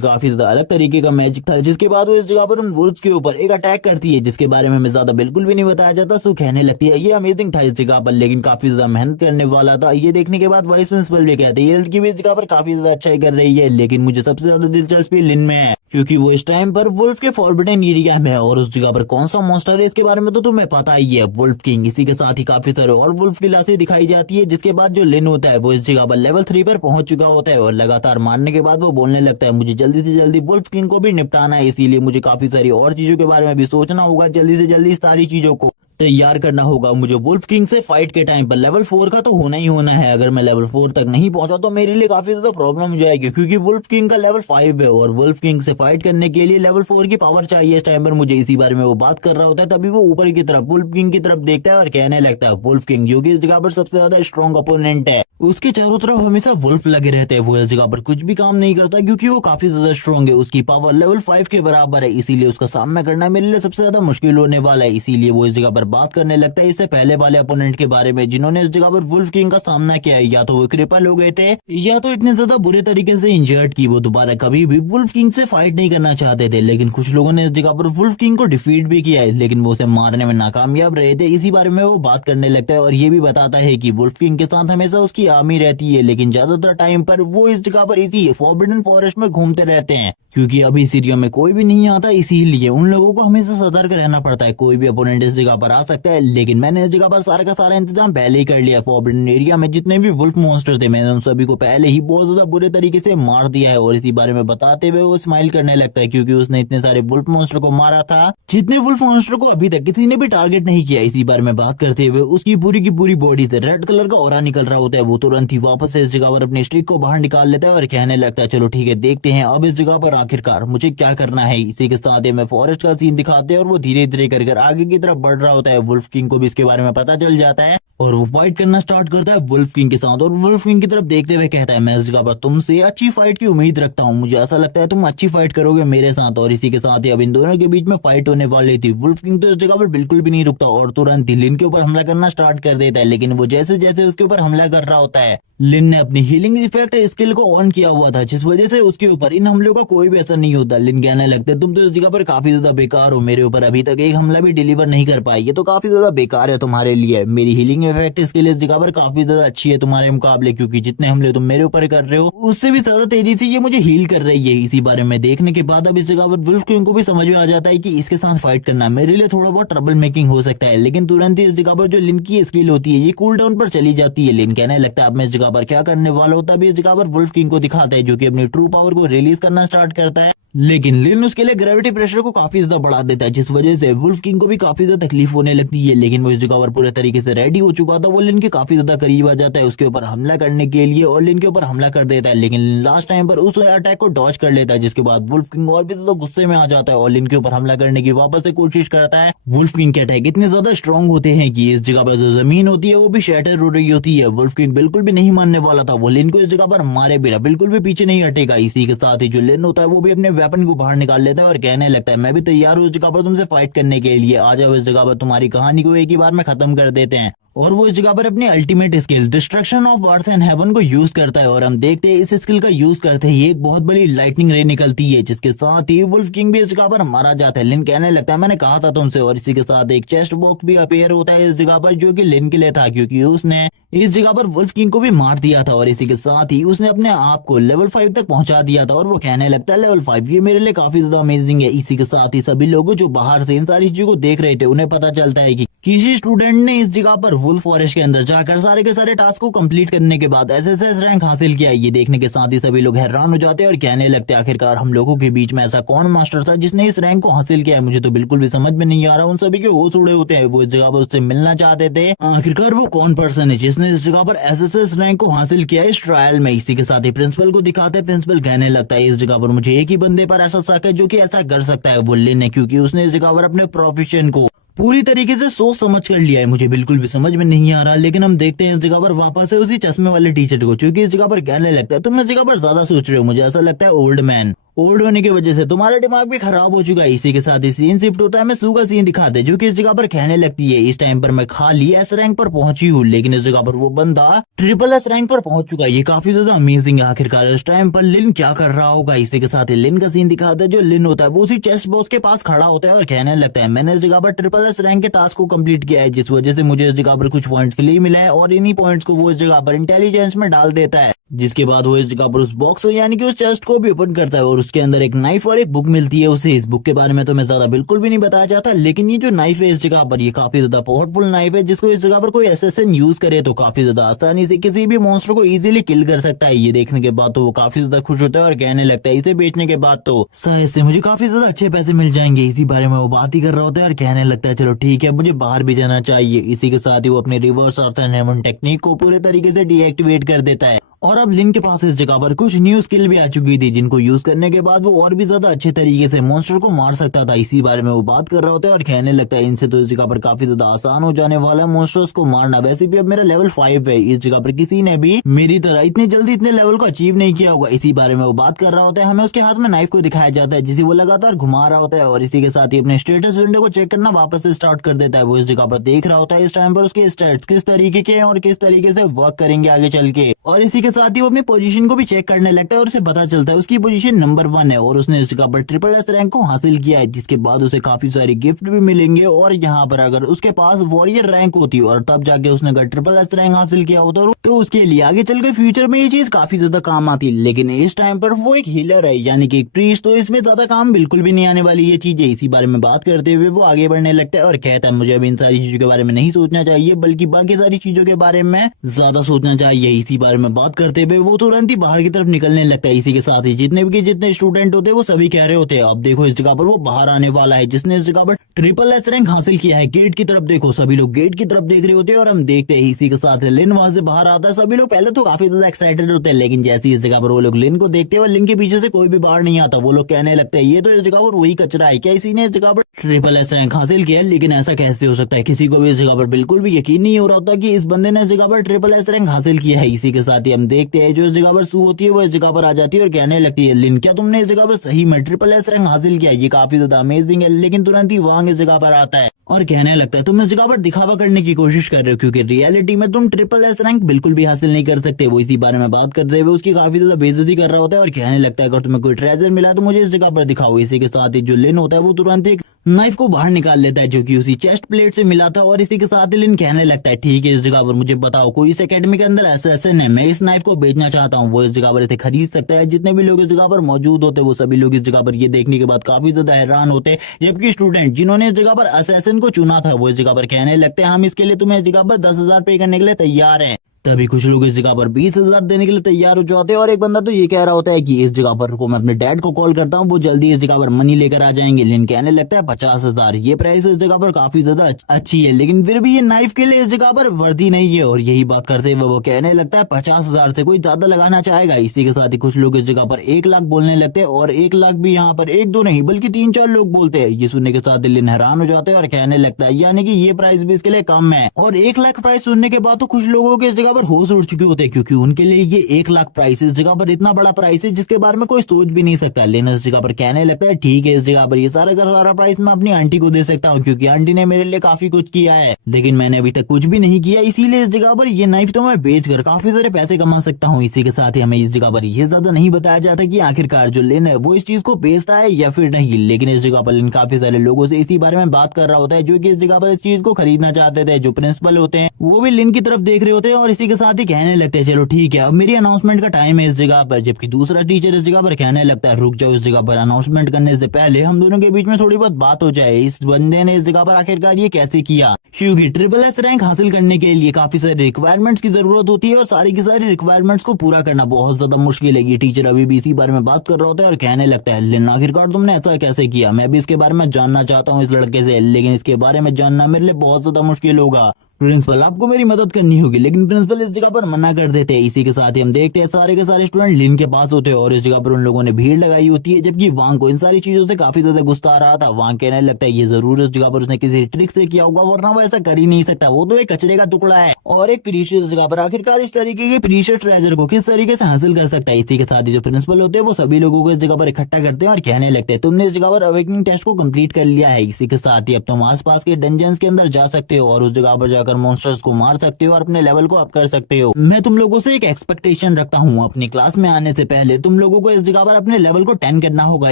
काफी ज्यादा अलग तरीके का मैजिक था, जिसके बाद वो इस जगह पर उन वुल्फ्स के ऊपर एक अटैक करती है जिसके बारे में हमें ज्यादा बिल्कुल भी नहीं बताया जाता। सू कहने लगती है ये अमेजिंग था इस जगह पर, लेकिन काफी ज्यादा मेहनत करने वाला था। ये देखने के बाद वाइस प्रिंसिपल भी कहते हैं ये लड़की भी इस जगह पर काफी ज्यादा अच्छाई कर रही है, लेकिन मुझे सबसे ज्यादा दिलचस्पी लिन में है, क्योंकि वो इस टाइम पर वुल्फ के फॉरबिडन एरिया में है और उस जगह पर कौन सा मॉन्स्टर है इसके बारे में तो तुम्हें पता ही है, वुल्फ किंग। इसी के साथ ही काफी सारे और वुल्फ की लाशें दिखाई जाती है, जिसके बाद जो लिन होता है वो इस जगह पर लेवल 3 पर पहुंच चुका होता है और लगातार मारने के बाद वो बोलने लगता है मुझे जल्दी से जल्दी वुल्फ किंग को भी निपटाना है, इसीलिए मुझे काफी सारी और चीजों के बारे में भी सोचना होगा, जल्दी से जल्दी सारी चीजों को तैयार करना होगा। मुझे वुल्फ किंग से फाइट के टाइम पर लेवल 4 का तो होना ही होना है। अगर मैं लेवल 4 तक नहीं पहुंचा तो मेरे लिए काफी ज्यादा प्रॉब्लम हो जाएगी, क्योंकि वुल्फ किंग का लेवल 5 है और वुल्फ किंग से फाइट करने के लिए लेवल 4 की पावर चाहिए। इस टाइम पर मुझे इसी बारे में वो बात कर रहा होता है, तभी वो ऊपर की तरफ वुल्फ किंग की तरफ देखता है और कहने लगता है वुल्फ किंग जो कि इस जगह पर सबसे ज्यादा स्ट्रॉन्ग अपोनेंट है, उसके चारों तरफ हमेशा वुल्फ लगे रहते हैं, वो इस जगह पर कुछ भी काम नहीं करता क्योंकि वो काफी ज्यादा स्ट्रॉन्ग है। उसकी पावर लेवल 5 के बराबर है, इसीलिए उसका सामना करना मेरे लिए सबसे ज्यादा मुश्किल होने वाला है। इसीलिए वो इस जगह पर बात करने लगता है इससे पहले वाले अपोनेंट के बारे में जिन्होंने इस जगह पर वुल्फ किंग का सामना किया है। या तो वो क्रिपल हो गए थे या तो इतने ज्यादा बुरे तरीके से इंजर्ड की वो दोबारा कभी भी वुल्फ किंग से फाइट नहीं करना चाहते थे। लेकिन कुछ लोगों ने इस जगह पर वुल्फ किंग को डिफीट भी किया है, लेकिन वो उसे मारने में नाकामयाब रहे थे। इसी बारे में वो बात करने लगता है और ये भी बताता है कि वुल्फ किंग के साथ हमेशा उसकी आर्मी रहती है, लेकिन ज्यादातर टाइम पर वो इस जगह पर इसी फॉरबिडन फॉरेस्ट में घूमते रहते हैं, क्योंकि अभी इस एरिया में कोई भी नहीं आता, इसीलिए उन लोगों को हमेशा सतर्क रहना पड़ता है। कोई भी अपोनेंट इस जगह पर आ सकता है, लेकिन मैंने इस जगह पर सारा का सारा इंतजाम पहले ही कर लिया। फॉरबिडन एरिया में जितने भी वुल्फ मॉन्स्टर थे मैंने उन सभी को पहले ही बहुत ज्यादा बुरे तरीके से मार दिया है। और इसी बारे में बताते हुए वो स्माइल करने लगता है, क्योंकि उसने इतने सारे वुल्फ मॉन्स्टर को मारा था जितने वुल्फ मॉन्स्टर को अभी तक किसी ने भी टारगेट नहीं किया। इसी बारे में बात करते हुए उसकी पूरी की पूरी बॉडी से रेड कलर का ऑरा निकल रहा होता है। वो तुरंत ही वापस से इस जगह पर अपनी स्टिक को बाहर निकाल लेता है और कहने लगता है चलो ठीक है देखते हैं अब इस जगह पर आखिरकार मुझे क्या करना है। इसी के साथ ही में फॉरेस्ट का सीन दिखाते हैं और वो धीरे धीरे कर आगे की तरफ बढ़ रहा होता है। वुल्फ किंग को भी इसके बारे में पता चल जाता है और वो फाइट करना स्टार्ट करता है वुल्फ किंग के साथ। और वुल्फ किंग की तरफ देखते हुए कहता है मैं इस जगह पर तुमसे अच्छी फाइट की उम्मीद रखता हूँ, मुझे ऐसा लगता है तुम अच्छी फाइट करोगे मेरे साथ। और इसी के साथ ही अब इन दोनों के बीच में फाइट होने वाली थी। वुल्फ किंग तो इस जगह पर बिल्कुल भी नहीं रुकता और तुरंत ही लिन के ऊपर हमला करना स्टार्ट कर देता है। लेकिन वो जैसे जैसे उसके ऊपर हमला कर रहा होता है लिन ने अपनी हीलिंग इफेक्ट स्किल को ऑन किया हुआ था, जिस वजह से उसके ऊपर इन हमलों का कोई भी असर नहीं होता। लिन कहने लगते हैं तुम तो इस जगह पर काफी ज्यादा बेकार हो, मेरे ऊपर अभी तक एक हमला भी डिलीवर नहीं कर पाई, ये तो काफी ज्यादा बेकार है तुम्हारे लिए। मेरी हीलिंग इफेक्ट स्किल इस जगह पर काफी ज्यादा अच्छी है तुम्हारे मुकाबले, क्योंकि जितने हमले तुम मेरे ऊपर कर रहे हो उससे भी ज्यादा तेजी से ये मुझे हील कर रही है। इसी बारे में देखने के बाद अब इस जगह पर वुल्फ किंग को भी समझ में आ जाता है कि इसके साथ फाइट करना मेरे लिए थोड़ा बहुत ट्रबल मेकिंग हो सकता है। लेकिन तुरंत ही इस जगह पर जो लिन की स्किल होती है ये कूल डाउन पर चली जाती है। लिन कहने लगता है अब मैं इस जगह पर क्या करने वाला होता है, इस जगह पर वुल्फ किंग को दिखाता है जो कि अपनी ट्रू पावर को रिलीज करना स्टार्ट करता है। लेकिन लिन उसके लिए ग्रेविटी प्रेशर को काफी ज्यादा बढ़ा देता है, जिस वजह से वुल्फ किंग को भी काफी ज्यादा तकलीफ होने लगती है। लेकिन वो इस जगह पर पूरे तरीके से रेडी हो चुका था, वो लिन के काफी ज्यादा करीब आ जाता है उसके ऊपर हमला करने के लिए और लिन के ऊपर हमला कर देता है। लेकिन लास्ट टाइम पर उस अटैक को डॉज कर लेता है, जिसके बाद वुल्फ किंग और भी ज्यादा गुस्से में आ जाता है और लिन के ऊपर हमला करने की वापस से कोशिश करता है। वुल्फ किंग के अटैक इतने ज्यादा स्ट्रॉन्ग होते हैं कि इस जगह पर जो जमीन होती है वो भी शैटर हो रही होती है। वुल्फ किंग बिल्कुल भी नहीं मानने वाला था, वो लिन को इस जगह पर मारे बिना बिल्कुल भी पीछे नहीं हटेगा। इसी के साथ ही जो लिन होता है वो भी अपने वेपन को बाहर निकाल लेता है और कहने लगता है मैं भी तैयार हूँ इस जगह पर तुमसे फाइट करने के लिए, आ जाओ इस जगह पर तुम्हारी कहानी को एक ही बार में खत्म कर देते हैं। और वो इस जगह पर अपनी ultimate skill destruction of earth and heaven को यूज करता है। और हम देखते हैं इस स्किल का यूज करते ही एक बहुत बड़ी लाइटनिंग रे निकलती है, जिसके साथ ही वुल्फ किंग भी इस जगह पर मारा जाता है। लिन कहने लगता है मैंने कहा था तुमसे। और इसी के साथ एक चेस्ट बॉक्स भी अपीयर होता है इस जगह पर, जो कि लिन के लिए था, क्योंकि उसने इस जगह पर वुल्फ किंग को भी मार दिया था। और इसी के साथ ही उसने अपने आप को लेवल 5 तक पहुंचा दिया था। और वो कहने लगता है लेवल 5 ये मेरे लिए काफी ज्यादा अमेजिंग है। इसी के साथ ही सभी लोग जो बाहर से इन सारी चीजों को देख रहे थे, उन्हें पता चलता है कि किसी स्टूडेंट ने इस जगह पर वुल्फ फॉरेस्ट के अंदर जाकर सारे के सारे टास्क को कंप्लीट करने के बाद एसएसएस रैंक हासिल किया। ये देखने के साथ ही सभी लोग हैरान हो जाते हैं और कहने लगते हैं आखिरकार हम लोगों के बीच में ऐसा कौन मास्टर था जिसने इस रैंक को हासिल किया है, मुझे तो बिल्कुल भी समझ में नहीं आ रहा। उन सभी के होश उड़े होते हैं। वो इस जगह पर उससे मिलना चाहते थे। आखिरकार वो कौन पर्सन है जिसने इस जगह पर एसएसएस रैंक को हासिल किया इस ट्रायल में। इसी के साथ ही प्रिंसिपल को दिखाते हैं। प्रिंसिपल कहने लगता है इस जगह पर मुझे एक ही बंदे पर ऐसा शक है जो कि ऐसा कर सकता है, वो लिन है, क्योंकि उसने इस जगह पर अपने प्रोफेशन को पूरी तरीके से सोच समझ कर लिया है। मुझे बिल्कुल भी समझ में नहीं आ रहा। लेकिन हम देखते हैं इस जगह पर वापस से उसी चश्मे वाले टीचर को, क्योंकि इस जगह पर कहने लगता है तुम इस जगह पर ज्यादा सोच रहे हो, मुझे ऐसा लगता है ओल्ड मैन, ओल्ड होने की वजह से तुम्हारा दिमाग भी खराब हो चुका है। इसी के साथ ही सीन शिफ्ट होता है। मैं सू का सीन दिखाते हैं, जो कि इस जगह पर कहने लगती है इस टाइम पर मैं खाली एस रैंक पर पहुंची हूँ, लेकिन इस जगह पर वो बंदा ट्रिपल एस रैंक पर पहुंच चुका है। ये काफी ज्यादा अमेजिंग है। आखिरकार इस टाइम पर लिन क्या कर रहा होगा। इसी के साथ ही लिन का सीन दिखाते हैं। जो लिन होता है वो उसी चेस्ट बॉक्स के पास खड़ा होता है और कहने लगता है मैंने इस जगह पर ट्रिपल एस रैंक के टास्क को कंप्लीट किया है, जिस वजह से मुझे इस जगह पर कुछ पॉइंट फ्री मिला है। और इन्हीं पॉइंट्स को वो इस जगह पर इंटेलिजेंस में डाल देता है, जिसके बाद वो इस जगह पर उस बॉक्स यानी कि उस चेस्ट को भी ओपन करता है और उसके अंदर एक नाइफ और एक बुक मिलती है उसे। इस बुक के बारे में तो मैं ज्यादा बिल्कुल भी नहीं बताया चाहता, लेकिन ये जो नाइफ है इस जगह पर ये काफी ज्यादा पावरफुल नाइफ है, जिसको इस जगह पर कोई एसएसएन यूज करे तो काफी ज्यादा आसानी से किसी भी मॉन्स्टर को इजीली किल कर सकता है। ये देखने के बाद तो वो काफी ज्यादा खुश होता है और कहने लगता है इसे बेचने के बाद तो शायद से मुझे काफी ज्यादा अच्छे पैसे मिल जाएंगे। इसी बारे में वो बात ही कर रहा होता है और कहने लगता है चलो ठीक है मुझे बाहर भी जाना चाहिए। इसी के साथ ही वो अपने reverse earth and heaven technique को पूरे तरीके से डीएक्टिवेट कर देता है। और अब लिन के पास इस जगह पर कुछ न्यू स्किल भी आ चुकी थी, जिनको यूज करने के बाद वो और भी ज्यादा अच्छे तरीके से मॉन्स्टर को मार सकता था। इसी बारे में वो बात कर रहा होता है और कहने लगता है इनसे तो इस जगह पर काफी ज्यादा आसान हो जाने वाला है मॉन्स्टर्स को मारना। वैसे भी अब मेरा लेवल 5 है, इस जगह पर किसी ने भी मेरी तरह इतनी जल्दी इतने लेवल को अचीव नहीं किया होगा। इसी बारे में वो बात कर रहा होता है। हमें उसके हाथ में नाइफ को दिखाया जाता है, जिसे वो लगातार घुमा रहा होता है और इसी के साथ ही अपने स्टेटस विंडो को चेक करना वापस से स्टार्ट कर देता है। वो इस जगह पर देख रहा होता है इस टाइम पर उसके स्टेट्स किस तरीके के हैं और किस तरीके से वर्क करेंगे आगे चल के। और इसी के साथ ही वो अपनी पोजीशन को भी चेक करने लगता है और उसे पता चलता है उसकी पोजीशन नंबर 1 है और उसने इस जगह पर ट्रिपल एस रैंक को हासिल किया है, जिसके बाद उसे काफी सारे गिफ्ट भी मिलेंगे। और यहाँ पर अगर उसके पास वॉरियर रैंक होती और तब जाके उसने अगर ट्रिपल एस रैंक हासिल किया होता तो उसके लिए आगे चलकर फ्यूचर में ये चीज काफी ज्यादा काम आती। लेकिन इस टाइम पर वो एक हीलर है यानी कि एक प्रीस्ट, तो इसमें ज्यादा काम बिल्कुल भी नहीं आने वाली ये चीजें। इसी बारे में बात करते हुए वो आगे बढ़ने लगता है और कहता है मुझे अब इन सारी चीजों के बारे में नहीं सोचना चाहिए, बल्कि बाकी सारी चीजों के बारे में ज्यादा सोचना चाहिए। इसी बारे में बात करते हुए वो तुरंत ही बाहर की तरफ निकलने लगता है। इसी के साथ ही जितने स्टूडेंट होते हैं वो सभी कह रहे होते हैं अब देखो इस जगह पर वो बाहर आने वाला है, जिसने इस जगह पर ट्रिपल एस रैंक हासिल किया है। गेट की तरफ देखो, सभी लोग गेट की तरफ देख रहे होते हैं और हम देखते हैं इसी के साथ लिन वहां से बाहर आता है। सभी लोग पहले तो काफी ज्यादा एक्साइटेड होते हैं, लेकिन जैसे इस जगह पर वो लोग लिन को देखते हैं और लिन के पीछे से कोई भी बाहर नहीं आता, वो लोग कहने लगते हैं ये तो इस जगह पर वही कचरा है, क्या इसी ने इस जगह पर ट्रिपल एस रैंक हासिल किया है। लेकिन ऐसा कैसे हो सकता है, किसी को भी इस जगह पर बिल्कुल भी यकीन नहीं हो रहा होता कि इस बंदे ने इस जगह पर ट्रिपल एस रैंक हासिल किया है। इसी के साथ ही हम देखते हैं जो इस जगह पर सू होती है वो इस जगह पर आ जाती है और कहने लगती है लिन क्या तुमने इस जगह पर सही में ट्रिपल एस रैंक हासिल किया, ये काफी ज्यादा अमेजिंग है। लेकिन तुरंत ही वांग इस जगह पर आता है और कहने लगता है तुम इस जगह पर दिखावा करने की कोशिश कर रहे हो, क्योंकि रियलिटी में तुम ट्रिपल एस रैंक बिल्कुल भी हासिल नहीं कर सकते। वो इसी बारे में बात करते हुए उसकी काफी ज्यादा बेइज्जती कर रहा होता है और कहने लगता है अगर तुम्हें कोई ट्रेजर मिला तो मुझे इस जगह पर दिखाओ। इसी के साथ ही जो लिन होता है वो तुरंत एक नाइफ को बाहर निकाल लेता है, जो कि उसी चेस्ट प्लेट से मिला था। और इसी के साथ ही लिन कहने लगता है ठीक है इस जगह पर मुझे बताओ कोई इस एकेडमी के अंदर एसएसएन है, मैं इस नाइफ को बेचना चाहता हूँ, वो इस जगह पर इसे खरीद सकता है। जितने भी लोग इस जगह पर मौजूद होते वो सभी लोग इस जगह पर ये देखने के बाद काफी ज्यादा हैरान होते, जबकि स्टूडेंट जिन्होंने इस जगह पर एसएसएन को चुना था वो इस जगह पर कहने लगते हैं हम इसके लिए तुम्हें इस जगह पर 10,000 पे करने के लिए तैयार हैं। तभी कुछ लोग इस जगह पर 20,000 देने के लिए तैयार हो जाते हैं और एक बंदा तो ये कह रहा होता है कि इस जगह पर रुको मैं अपने डैड को कॉल करता हूँ, वो जल्दी इस जगह पर मनी लेकर आ जाएंगे। लेकिन कहने लगता है 50,000, ये प्राइस इस जगह पर काफी ज्यादा अच्छी है, लेकिन फिर भी ये नाइफ के लिए इस जगह पर वर्दी नहीं है। और यही बात करते हुए वो कहने लगता है 50,000 से कोई ज्यादा लगाना चाहेगा। इसी के साथ ही कुछ लोग इस जगह पर 1 लाख बोलने लगते हैं और 1 लाख भी यहाँ पर 1-2 नहीं बल्कि 3-4 लोग बोलते हैं। ये सुनने के साथ लिन हैरान हो जाते हैं और कहने लगता है यानी कि ये प्राइस भी इसके लिए कम है। और 1 लाख प्राइस सुनने के बाद तो कुछ लोगों के इस जगह पर होश उड़ चुके होते हैं, क्योंकि उनके लिए ये 1 लाख प्राइस इस जगह पर इतना बड़ा प्राइस है जिसके बारे में कोई सोच भी नहीं सकता। लेकिन इस जगह पर कहने लगता है ठीक है, इस जगह पर ये सारा का सारा प्राइस मैं अपनी आंटी को दे सकता हूँ, क्योंकि आंटी ने मेरे लिए काफी कुछ किया है, लेकिन मैंने अभी तक कुछ भी नहीं किया, इसीलिए इस जगह पर ये नाइफ तो मैं बेचकर काफी सारे पैसे कमा सकता हूँ। इसी के साथ ही हमें इस जगह पर यह ज्यादा नहीं बताया जाता कि आखिरकार जो लिन है वो इस चीज को बेचता है या फिर नहीं, लेकिन इस जगह पर लिन काफी सारे लोगों से इसी बारे में बात कर रहा होता है जो कि इस जगह पर इस चीज को खरीदना चाहते थे। जो प्रिंसिपल होते हैं वो भी लिन की तरफ देख रहे होते हैं और इसी के साथ ही कहने लगते हैं चलो ठीक है अब मेरी अनाउंसमेंट का टाइम है इस जगह पर। जबकि दूसरा टीचर इस जगह पर कहने लगता है रुक जाओ, इस जगह पर अनाउंसमेंट करने से पहले हम दोनों के बीच में थोड़ी बहुत बात हो जाए। इस बंदे ने इस जगह पर आखिरकार ये कैसे किया, क्योंकि SSS रैंक हासिल करने के लिए काफी सारी रिक्वायरमेंट्स की जरूरत होती है और सारी की सारी रिक्वायरमेंट्स को पूरा करना बहुत ज्यादा मुश्किल है। ये टीचर अभी भी इसी बारे में बात कर रहा होता है और कहने लगता है लिन आखिरकार तुमने ऐसा कैसे किया, मैं भी इसके बारे में जानना चाहता हूँ इस लड़के से, लेकिन इसके बारे में जानना मेरे लिए बहुत ज्यादा मुश्किल होगा। प्रिंसिपल आपको मेरी मदद करनी होगी, लेकिन प्रिंसिपल इस जगह पर मना कर देते हैं। इसी के साथ ही हम देखते हैं सारे के सारे स्टूडेंट लिन के पास होते हैं और इस जगह पर उन लोगों ने भीड़ लगाई होती है, जबकि वांग को इन सारी चीजों से काफी ज्यादा गुस्सा आ रहा था। वांग कहने लगता है ये जरूर इस जगह पर उसने किसी ट्रिक से किया होगा, वरना वो ऐसा कर ही नहीं सकता, वो तो एक कचरे का टुकड़ा है और एक प्रीशियस जगह पर आखिरकार इस तरीके के प्रीशियस ट्रेजर को किस तरीके से हासिल कर सकता है। इसी के साथ ही जो प्रिंसिपल होते हैं वो सभी लोगों को इस जगह पर इकट्ठा करते हैं और कहने लगते हैं तुमने इस जगह पर अवेकनिंग टेस्ट को कंप्लीट कर लिया है, इसी के साथ ही अब तुम आसपास के डंजन्स के अंदर जा सकते हो और उस जगह पर जाकर मॉन्स्टर्स को मार सकते हो और अपने लेवल को अप कर सकते हो। मैं तुम लोगों से एक एक्सपेक्टेशन रखता हूँ, अपनी क्लास में आने से पहले तुम लोगों को इस जगह पर अपने लेवल को 10 करना होगा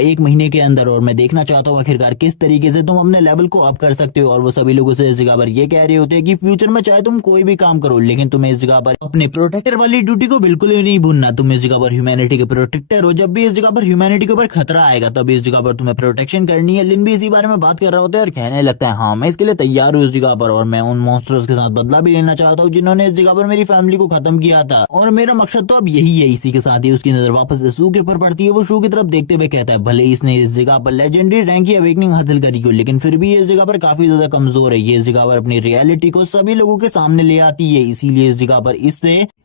1 महीने के अंदर, और मैं देखना चाहता हूँ आखिरकार किस तरीके से तुम अपने लेवल को अप कर सकते हो। और वो सभी लोगों से इस जगह पर ये कह रहे होते हैं कि फ्यूचर में चाहे तुम कोई भी काम करो, लेकिन तुम्हें इस जगह पर अपने प्रोटेक्टर वाली ड्यूटी को बिल्कुल भी नहीं भूलना। तुम इस जगह पर ह्यूमैनिटी के प्रोटेक्टर हो, जब भी इस जगह पर ह्यूमैनिटी के ऊपर खतरा आएगा तब इस जगह पर तुम्हें प्रोटेक्शन करनी है। लिन भी इसी बारे में बात कर रहा होता है और कहने लगता है हाँ मैं इसके लिए तैयार हूँ इस जगह पर, और मैं उन मॉन्स्टर्स के साथ बदला भी लेना चाहता हूँ जिन्होंने इस जगह पर मेरी फैमिली को खत्म किया था, और मेरा मकसद तो अब यही है। इसी के साथ ही उसकी नजर वापस से शू के ऊपर पड़ती है। वो शू की तरफ देखते हुए कहता है भले इसने इस जगह पर लेजेंडरी रैंक की अवेकनिंग हासिल करी हो, लेकिन फिर भी इस जगह पर काफी ज्यादा कमजोर है। ये इस जगह पर अपनी रियलिटी को सभी लोगों के सामने ले आती है, इसीलिए इस जगह पर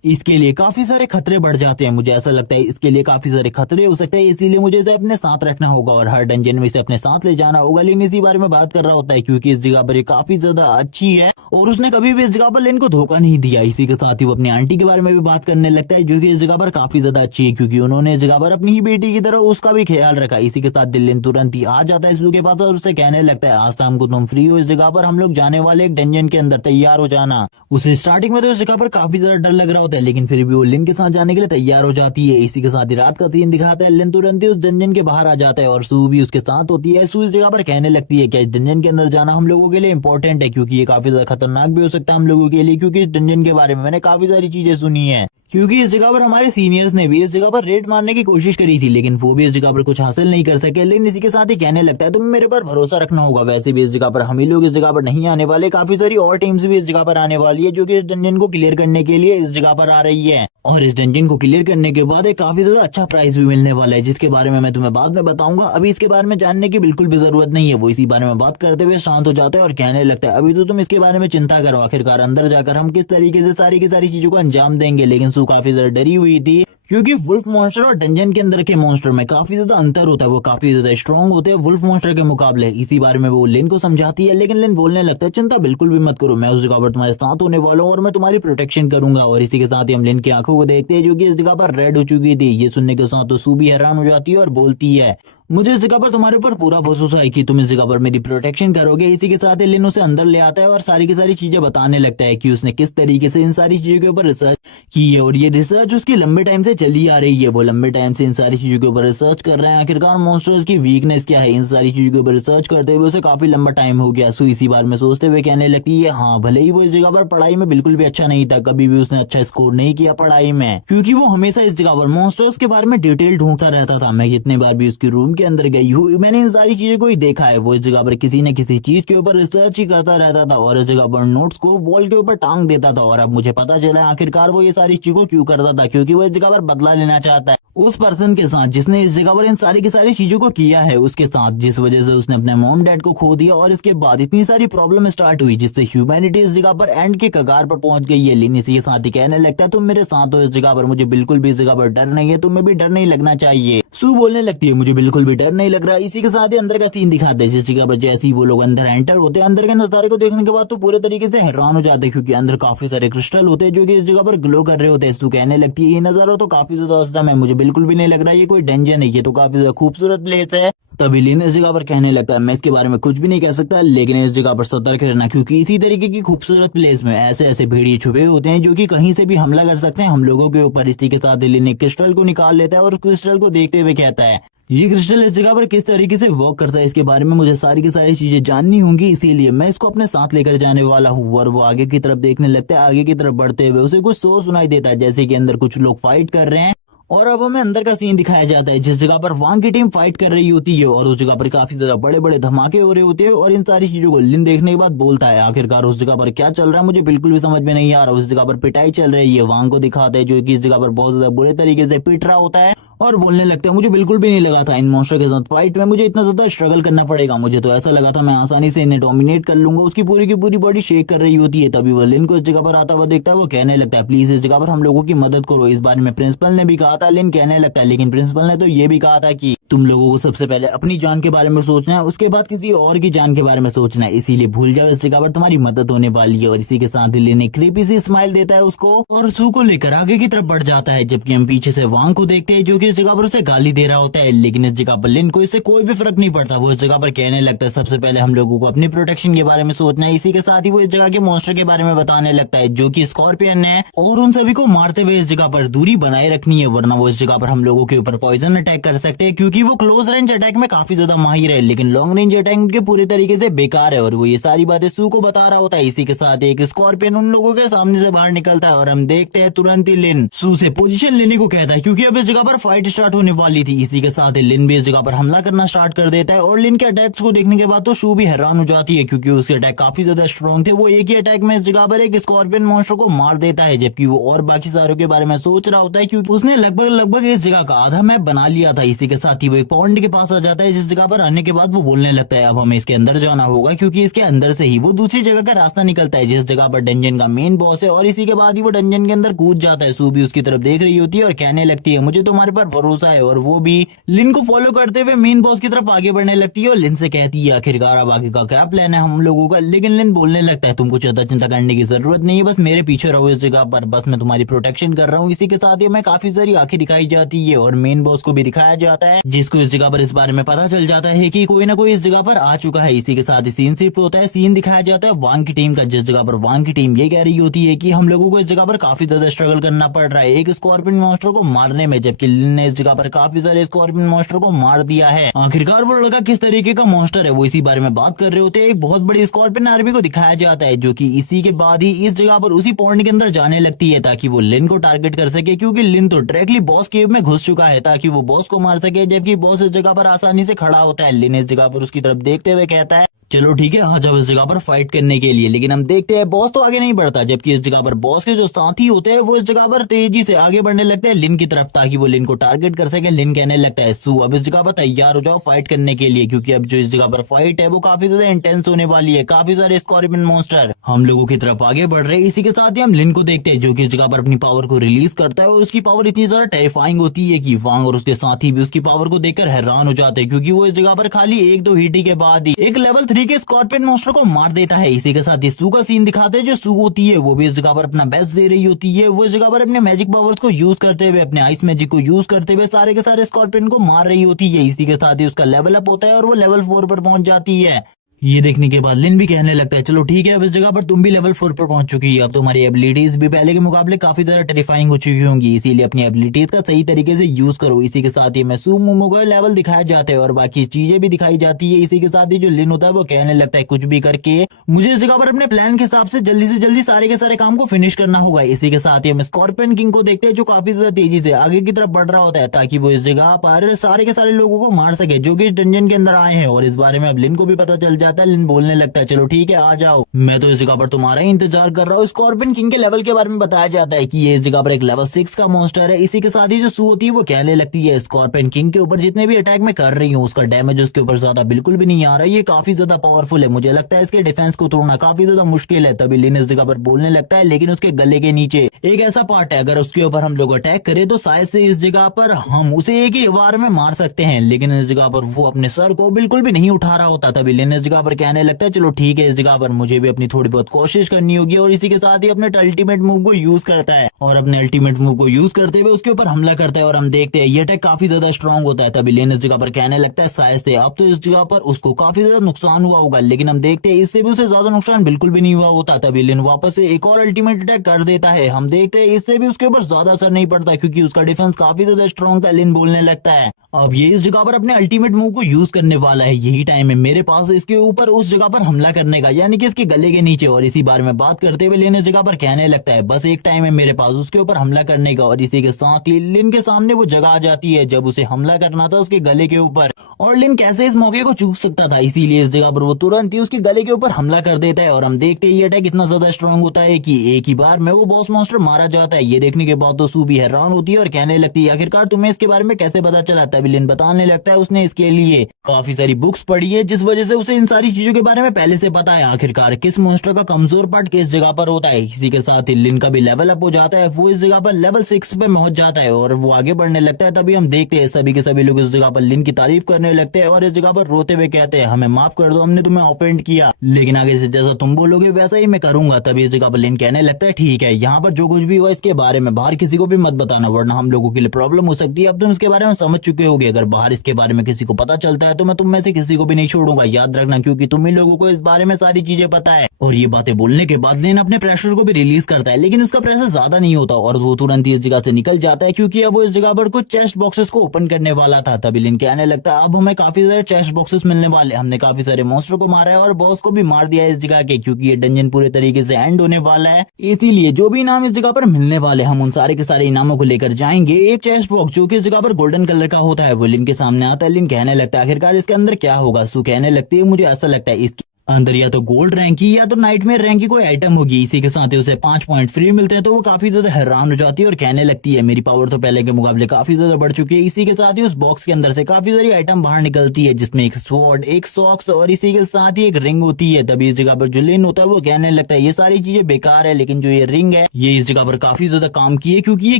इसके लिए काफी सारे खतरे बढ़ जाते हैं। मुझे ऐसा लगता है इसके लिए काफी सारे खतरे हो सकते हैं, इसीलिए मुझे इसे अपने साथ रखना होगा और हर डंजन में इसे अपने साथ ले जाना होगा। लेकिन इसी बारे में बात कर रहा होता है क्योंकि इस जगह पर ये काफी ज्यादा अच्छी है और उसने कभी भी इस जगह पर लिन को धोखा नहीं दिया। इसी के साथ ही वो अपनी आंटी के बारे में भी बात करने लगता है जो कि इस जगह पर काफी ज्यादा अच्छी है, क्योंकि उन्होंने इस जगह पर अपनी ही बेटी की तरह उसका भी ख्याल रखा। इसी के साथ लिन तुरंत ही आ जाता है सू के पास और उससे कहने लगता है आज शाम को तुम फ्री हो इस जगह पर, हम लोग जाने वाले एक डंजन के अंदर, तैयार हो जाना। उसे स्टार्टिंग में तो इस जगह पर काफी ज्यादा डर लग रहा होता है, लेकिन फिर भी वो लिन के साथ जाने के लिए तैयार हो जाती है। इसी के साथ ही रात का सीन दिखाता है, लिन तुरंत ही उस डंजन के बाहर आ जाता है और सू भी उसके साथ होती है। सू इस जगह पर कहने लगती है कि इस डंजन के अंदर जाना हम लोगों के लिए इंपॉर्टेंट है, क्योंकि ये काफी ज्यादा खतरनाक भी हो सकता है हम लोगों के लिए, क्योंकि इस डंजन के बारे में मैंने काफी सारी चीजें सुनी है। क्योंकि इस जगह पर हमारे सीनियर्स ने भी इस जगह पर रेड मारने की कोशिश करी थी, लेकिन वो भी इस जगह पर कुछ हासिल नहीं कर सके। लेकिन इसी के साथ ही कहने लगता है तुम्हें मेरे पर भरोसा रखना होगा, वैसे भी इस जगह पर हम ही लोग इस जगह पर नहीं आने वाले, काफी सारी और टीम्स भी इस जगह पर आने वाली है जो कि इस डंजन को क्लियर करने के लिए इस जगह पर आ रही है। और इस डंजन को क्लियर करने के बाद एक काफी ज्यादा अच्छा प्राइज भी मिलने वाला है, जिसके बारे में मैं तुम्हें बाद में बताऊंगा। अभी इसके बारे में जानने की बिल्कुल भी जरूरत नहीं है। वो इसी बारे में बात करते हुए शांत हो जाता है और कहने लगता है अभी तो तुम इसके बारे में चिंता करो, आखिरकार अंदर जाकर हम किस तरीके से सारी की सारी चीजों को अंजाम देंगे। लेकिन सू काफी ज्यादा डरी हुई थी, क्योंकि वुल्फ मॉन्स्टर और डंजन के अंदर के मॉन्स्टर में काफी ज्यादा अंतर होता है, वो काफी ज्यादा स्ट्रॉन्ग होते हैं वुल्फ मॉन्स्टर के मुकाबले। इसी बारे में वो लिन को समझाती है, लेकिन लिन बोलने लगता है चिंता बिल्कुल भी मत करो, मैं उस जगह पर तुम्हारे साथ होने वाला हूँ और मैं तुम्हारी प्रोटेक्शन करूंगा। और इसी के साथ ही हम लिन की आंखों को देखते हैं जो कि इस जगह पर रेड हो चुकी थी। ये सुनने के साथ तो सू भी हैरान हो जाती है और बोलती है मुझे इस जगह पर तुम्हारे ऊपर पूरा भरोसा है कि तुम इस जगह पर मेरी प्रोटेक्शन करोगे। इसी के साथ ही लिन उसे अंदर ले आता है और सारी की सारी चीजें बताने लगता है कि उसने किस तरीके से इन सारी चीजों के ऊपर रिसर्च की है, और ये रिसर्च उसकी लंबे टाइम से चली आ रही है। वो लंबे टाइम से इन सारी चीजों के ऊपर रिसर्च कर रहे हैं, आखिरकार मॉन्स्टर्स की वीकनेस क्या है, इन सारी चीजों के ऊपर रिसर्च करते हुए उसे काफी लंबा टाइम हो गया। सो इसी बारे में सोचते हुए कहने लगती है हाँ भले ही वो इस जगह पर पढ़ाई में बिल्कुल भी अच्छा नहीं था, कभी भी उसने अच्छा स्कोर नहीं किया पढ़ाई में, क्योंकि वो हमेशा इस जगह पर मॉन्स्टर्स के बारे में डिटेल ढूंढता रहता था। मैं जितने बार भी उसकी रूम के अंदर गई हूँ मैंने इन सारी चीजों को ही देखा है। वो इस जगह पर किसी न किसी चीज के ऊपर रिसर्च ही करता रहता था और इस जगह पर नोट्स को वॉल के ऊपर टांग देता था। और अब मुझे पता चला आखिरकार वो ये सारी चीजों क्यों करता था, क्योंकि वो इस जगह पर बदला लेना चाहता है उस पर्सन के साथ जिसने इस जगह पर इन सारी की सारी चीजों को किया है उसके साथ, जिस वजह से उसने अपने मॉम डैड को खो दिया। और इसके बाद इतनी सारी प्रॉब्लम स्टार्ट हुई जिससे ह्यूमैनिटी इस जगह पर एंड के कगार पर पहुंच गई है। लेकिन इसी के साथ ही कहने लगता है तुम मेरे साथ हो इस जगह पर, मुझे बिल्कुल भी इस जगह पर डर नहीं है, तुम्हें भी डर नहीं लगना चाहिए। सू बोलने लगती है मुझे बिल्कुल बिल्कुल भी डर नहीं लग रहा। इसी के साथ ही अंदर का सीन दिखाते हैं जिस जगह पर जैसे ही वो लोग अंदर एंटर होते हैं, अंदर के नजारे को देखने के बाद तो पूरे तरीके से हैरान हो जाते हैं, क्योंकि अंदर काफी सारे क्रिस्टल होते हैं जो कि इस जगह पर ग्लो कर रहे होते हैं। तू कहने लगती है ये नजारा तो काफी ज्यादा औसम है, मुझे बिल्कुल भी नहीं लग रहा ये कोई डेंजर नहीं है, तो काफी ज्यादा खूबसूरत प्लेस है। तभी लिन इस जगह पर कहने लगता है मैं इसके बारे में कुछ भी नहीं कह सकता, लेकिन इस जगह पर सतर्क रहना, क्योंकि इसी तरीके की खूबसूरत प्लेस में ऐसे ऐसे भेड़िए छुपे होते हैं जो कि कहीं से भी हमला कर सकते हैं हम लोगों के ऊपर। इसी के साथ लिन एक क्रिस्टल को निकाल लेता है और क्रिस्टल को देखते हुए कहता है ये क्रिस्टल इस जगह पर किस तरीके से वर्क करता है इसके बारे में मुझे सारी की सारी चीजें जाननी होंगी, इसीलिए मैं इसको अपने साथ लेकर जाने वाला हूँ। और वो आगे की तरफ देखने लगता है। आगे की तरफ बढ़ते हुए उसे कुछ शोर सुनाई देता है, जैसे कि अंदर कुछ लोग फाइट कर रहे हैं। और अब हमें अंदर का सीन दिखाया जाता है जिस जगह पर वांग की टीम फाइट कर रही होती है, और उस जगह पर काफी ज्यादा बड़े बड़े धमाके हो रहे होते हैं। और इन सारी चीजों को लिन देखने के बाद बोलता है आखिरकार उस जगह पर क्या चल रहा है मुझे बिल्कुल भी समझ में नहीं आ रहा। उस जगह पर पिटाई चल रही है, वांग को दिखाता है जो कि इस जगह पर बहुत ज्यादा बुरे तरीके से पिट रहा होता है और बोलने लगता है मुझे बिल्कुल भी नहीं लगा था इन मॉन्स्टर के साथ फाइट में मुझे इतना ज्यादा स्ट्रगल करना पड़ेगा, मुझे तो ऐसा लगा था मैं आसानी से इन्हें डोमिनेट कर लूंगा। उसकी पूरी की पूरी बॉडी शेक कर रही होती है। तभी वो लिन को इस जगह पर आता हुआ देखता है। वो कहने लगता है प्लीज इस जगह पर हम लोगों की मदद करो, इस बारे में प्रिंसिपल ने भी कहा था। लिन कहने लगता है लेकिन प्रिंसिपल ने तो ये भी कहा था कि तुम लोगों को सबसे पहले अपनी जान के बारे में सोचना है, उसके बाद किसी और की जान के बारे में सोचना है, इसीलिए भूल जाओ इस जगह पर तुम्हारी मदद होने वाली है। और इसी के साथ लिन एक क्रीपी सी स्माइल देता है उसको और सू को लेकर आगे की तरफ बढ़ जाता है, जबकि हम पीछे से वांग को देखते हैं जो कि इस जगह पर उसे गाली दे रहा होता है। लेकिन इस जगह पर लिन को इससे कोई भी फर्क नहीं पड़ता। वो इस जगह पर कहने लगता है सबसे पहले हम लोगों को अपनी प्रोटेक्शन के बारे में सोचना है। इसी के साथ ही वो इस जगह के मॉन्स्टर के बारे में बताने लगता है जो कि स्कॉर्पियन है, और उन सभी को मारते हुए इस जगह पर दूरी बनाए रखनी है, वरना वो इस जगह पर हम लोगों के ऊपर पॉइजन अटैक कर सकते हैं, क्योंकि वो क्लोज रेंज अटैक में काफी ज्यादा माहिर है, लेकिन लॉन्ग रेंज अटैक उनके पूरे तरीके से बेकार है। और वो ये सारी बातें सू को बता रहा होता है। इसी के साथ एक स्कॉर्पियन उन लोगों के सामने से बाहर निकलता है और हम देखते हैं तुरंत ही लिन सू से पोजीशन लेने को कहता है, क्योंकि अब इस जगह पर फाइट स्टार्ट होने वाली थी। इसी के साथ लिन भी इस जगह पर हमला करना स्टार्ट कर देता है, और लिन के अटैक्स को देखने के बाद तो शू भी हैरान हो जाती है, क्योंकि उसके अटैक काफी ज्यादा स्ट्रॉन्ग थे। वो एक ही अटैक में इस जगह पर एक स्कॉर्पियन मॉन्स्टर को मार देता है, जबकि वो और बाकी सारों के बारे में सोच रहा होता है, क्योंकि उसने लगभग इस जगह का आधा मैप बना लिया था। इसी के साथ ही वो एक पॉइंट के पास आ जाता है, जिस जगह पर आने के बाद वो बोलने लगता है अब हमें इसके अंदर जाना होगा, क्योंकि इसके अंदर से ही वो दूसरी जगह का रास्ता निकलता है जिस जगह पर डंजन का मेन बॉस है। और इसी के बाद ही वो डंजन के अंदर कूद जाता है। सू भी उसकी तरफ देख रही होती है और कहने लगती है मुझे तुम्हारे पर भरोसा है, और वो भी लिन को फॉलो करते हुए मेन बॉस की तरफ आगे बढ़ने लगती है। और लिन से कहती है आखिरकार अब आगे का क्या प्लान है हम लोगों का। लेकिन लिन बोलने लगता है तुमको ज्यादा चिंता करने की जरूरत नहीं है, बस मेरे पीछे रहो इस जगह पर, बस मैं तुम्हारी प्रोटेक्शन कर रहा हूँ। इसी के साथ ही मैं काफी सारी आंखें दिखाई जाती है और मेन बॉस को भी दिखाया जाता है, जिसको इस जगह पर इस बारे में पता चल जाता है कि कोई ना कोई इस जगह पर आ चुका है। इसी के साथ ही सीन शिफ्ट होता है, सीन दिखाया जाता है वांग की टीम का, जिस जगह पर वांग की टीम ये कह रही होती है कि हम लोगों को इस जगह पर काफी ज्यादा स्ट्रगल करना पड़ रहा है एक स्कॉर्पियन मॉन्स्टर को मारने में, जबकि लिन ने इस जगह पर काफी सारे स्कॉर्पियन मॉन्स्टर को मार दिया है। आखिरकार वो लड़का किस तरीके का मॉन्स्टर है वो इसी बारे में बात कर रहे होते हैं। एक बहुत बड़ी स्कॉर्पियन आर्मी को दिखाया जाता है, जो कि इसी के बाद ही इस जगह पर उसी पॉइंट के अंदर जाने लगती है ताकि वो लिन को टारगेट कर सके, क्योंकि लिन तो डायरेक्टली बॉस केव में घुस चुका है ताकि वो बॉस को मार सके, जबकि बॉस इस जगह पर आसानी से खड़ा होता है। लिन इस जगह पर उसकी तरफ देखते हुए कहता है चलो ठीक है आ जाओ इस जगह पर फाइट करने के लिए। लेकिन हम देखते हैं बॉस तो आगे नहीं बढ़ता, जबकि इस जगह पर बॉस के जो साथी होते हैं वो इस जगह पर तेजी से आगे बढ़ने लगते हैं लिन की तरफ ताकि वो लिन को टारगेट कर सके। लिन कहने लगता है सू अब इस जगह पर तैयार हो जाओ फाइट करने के लिए, क्योंकि अब जो इस जगह पर फाइट है वो काफी ज्यादा इंटेंस होने वाली है। काफी सारे स्कॉर्पियन मॉन्स्टर हम लोगों की तरफ आगे बढ़ रहे हैं। इसी के साथ ही हम लिन को देखते हैं जो कि इस जगह पर अपनी पावर को रिलीज करता है, और उसकी पावर इतनी ज्यादा टेरिफाइंग होती है कि वांग और उसके साथी भी उसकी पावर को देखकर हैरान हो जाते हैं, क्योंकि वो इस जगह पर खाली एक दो हिट के बाद ही एक लेवल 3 के स्कॉर्पियन मॉन्स्टर को मार देता है। इसी के साथ ही सू का सीन दिखाते हैं, जो सू होती है वो भी इस जगह पर अपना बेस्ट दे रही होती है। वो इस जगह पर अपने मैजिक पावर्स को यूज करते हुए अपने आइस मैजिक को यूज करते हुए सारे के सारे स्कॉर्पियन को मार रही होती है। इसी के साथ ही उसका लेवल अप होता है और वो लेवल 4 पर पहुंच जाती है। ये देखने के बाद लिन भी कहने लगता है चलो ठीक है अब इस जगह पर तुम भी लेवल 4 पर पहुंच चुकी है, अब तुम्हारी एबिलिटीज भी पहले के मुकाबले काफी ज्यादा टेरिफाइंग हो चुकी होंगी, इसीलिए अपनी एबिलिटीज का सही तरीके से यूज करो। इसी के साथ ही मैं सू मोमो का लेवल दिखाया जाता है और बाकी चीजें भी दिखाई जाती है। इसी के साथ ही जो लिन होता है वो कहने लगता है कुछ भी करके मुझे इस जगह पर अपने प्लान के हिसाब से जल्दी सारे के सारे काम को फिनिश करना होगा। इसी के साथ ही हम स्कॉर्पियन किंग को देखते हैं जो काफी ज्यादा तेजी से आगे की तरफ बढ़ रहा होता है ताकि वो इस जगह पर सारे के सारे लोगों को मार सके जो कि इस डंजन के अंदर आए हैं। और इस बारे में अब लिन को भी पता चल जाता जाता है। लिन बोलने लगता है चलो ठीक है आ जाओ, मैं तो इस जगह पर तुम्हारा ही इंतजार कर रहा हूँ। स्कॉर्पियन किंग के लेवल के बारे में बताया जाता है कि ये इस जगह पर एक लेवल 6 का मॉन्स्टर है। इसी के साथ ही जो सू होती है वो कहने लगती है स्कॉर्पियन किंग के ऊपर जितने भी अटैक मैं कर रही हूँ उसका डैमेज उसके ऊपर ज्यादा बिल्कुल भी नहीं आ रहा है, ये काफी ज्यादा पावरफुल है, मुझे लगता है इसके डिफेंस को तोड़ना काफी ज्यादा मुश्किल है। तभी लिन इस जगह पर बोलने लगता है लेकिन उसके गले के नीचे एक ऐसा पार्ट है अगर उसके ऊपर हम लोग अटैक करें तो शायद से इस जगह पर हम उसे एक ही बार में मार सकते हैं। लेकिन इस जगह पर वो अपने सर को बिल्कुल भी नहीं उठा रहा होता। तभी लिन इस जगह पर कहने लगता है चलो ठीक है इस जगह पर मुझे भी अपनी थोड़ी बहुत कोशिश करनी होगी, और इसी के साथ ही अपने अल्टीमेट मूव को यूज करता है और अपने अल्टीमेट मूव को यूज करते हुए उसके ऊपर हमला करता है और हम देखते हैं ये अटैक काफी ज्यादा स्ट्रांग होता है। तभी लिन इस जगह पर कहने लगता है शायद से अब तो इस जगह पर उसको काफी ज्यादा नुकसान हुआ होगा, लेकिन हम देखते हैं इससे भी उसे ज्यादा नुकसान बिल्कुल भी नहीं हुआ होता। तभी लिन वापस से एक और अल्टीमेट अटैक कर देता है, हम देखते हैं इससे भी उसके ऊपर ज्यादा असर नहीं पड़ता क्योंकि उसका डिफेंस काफी ज्यादा स्ट्रांग था। लिन बोलने लगता है अब ये इस जगह पर अपने अल्टीमेट मूव को यूज करने वाला है, यही टाइम है मेरे पास इसके ऊपर उस जगह पर हमला करने का, यानी कि इसके गले के नीचे। और इसी बारे में बात करते हुए लिन इस जगह पर कहने लगता है बस एक टाइम है मेरे पास उसके ऊपर हमला करने का। और इसी के साथ ही लिन के सामने वो जगह आ जाती है जब उसे हमला करना था उसके गले के ऊपर, और लिन कैसे इस मौके को चूक सकता था, इसीलिए इस जगह पर वो तुरंत ही उसके गले के ऊपर हमला कर देता है। और हम देखते हैं ये अटैक इतना ज्यादा स्ट्रांग होता है कि एक ही बार में वो बॉस मॉन्स्टर मारा जाता है। ये देखने के बाद तो सू भी हैरान होती है और कहने लगती है आखिरकार तुम्हें इसके बारे में कैसे पता चला। तभी लिन बताने लगता है उसने इसके लिए काफी सारी बुक्स पढ़ी है जिस वजह से उसे इन सारी चीजों के बारे में पहले से पता है आखिरकार किस मॉन्स्टर का कमजोर पार्ट किस जगह पर होता है। इसी के साथ ही लिन का भी लेवल अप हो जाता है, वो इस जगह पर लेवल 6 पे पहुंच जाता है और वो आगे बढ़ने लगता है। तभी हम देखते हैं सभी के सभी लोग इस जगह पर लिन की तारीफ करने लगते हैं और इस जगह पर रोते हुए कहते हैं हमें माफ कर दो, हमने तुम्हें ऑफेंड किया, लेकिन आगे से जैसा तुम बोलोगे वैसा ही मैं करूंगा। तभी इस जगह पर लिन कहने लगता है ठीक है यहाँ पर जो कुछ भी हुआ इसके बारे में बाहर किसी को भी मत बताना वरना हम लोगों के लिए प्रॉब्लम हो सकती है। अब तुम इसके बारे में समझ चुके होगे, अगर बाहर इसके बारे में किसी को पता चलता है तो मैं तुम में से किसी को भी नहीं छोड़ूंगा, याद रखना, क्योंकि तुम ही लोगों को इस बारे में सारी चीजें पता है। और ये बातें बोलने के बाद लिन अपने प्रेशर को भी रिलीज करता है, लेकिन उसका प्रेशर ज्यादा नहीं होता और वो तुरंत ही इस जगह से निकल जाता है क्योंकि अब वो इस जगह पर कुछ चेस्ट बॉक्सेस को ओपन करने वाला था। तभी लिन कहने लगता है अब हमें काफी सारे चेस्ट बॉक्सेस मिलने वाले, हमने काफी सारे मॉन्स्टर को मारा है और बॉस को भी मार दिया है इस जगह के, क्योंकि ये डंजन पूरे तरीके से एंड होने वाला है। इसीलिए जो भी इनाम इस जगह पर मिलने वाले हम उन सारे के सारे इनामों को लेकर जाएंगे। एक चेस्ट बॉक्स जो कि इस जगह पर गोल्डन कलर का होता है वो लिन के सामने आता है। लिन कहने लगता है आखिरकार इसके अंदर क्या होगा। सू कहने लगती है मुझे ऐसा लगता है इसके अंदर या तो गोल्ड रैंक की या तो नाइटमेयर रैंक की कोई आइटम होगी। इसी के साथ ही उसे 5 पॉइंट फ्री मिलते हैं तो वो काफी ज्यादा हैरान हो जाती है और कहने लगती है मेरी पावर तो पहले के मुकाबले काफी ज्यादा बढ़ चुकी है। इसी के साथ ही उस बॉक्स के अंदर से काफी सारी आइटम बाहर निकलती है जिसमें एक स्वॉर्ड, एक सॉक्स और इसी के साथ ही एक रिंग होती है। तभी इस जगह पर जो लिन होता है वो कहने लगता है ये सारी चीजें बेकार है, लेकिन जो ये रिंग है ये इस जगह पर काफी ज्यादा काम की है क्योंकि ये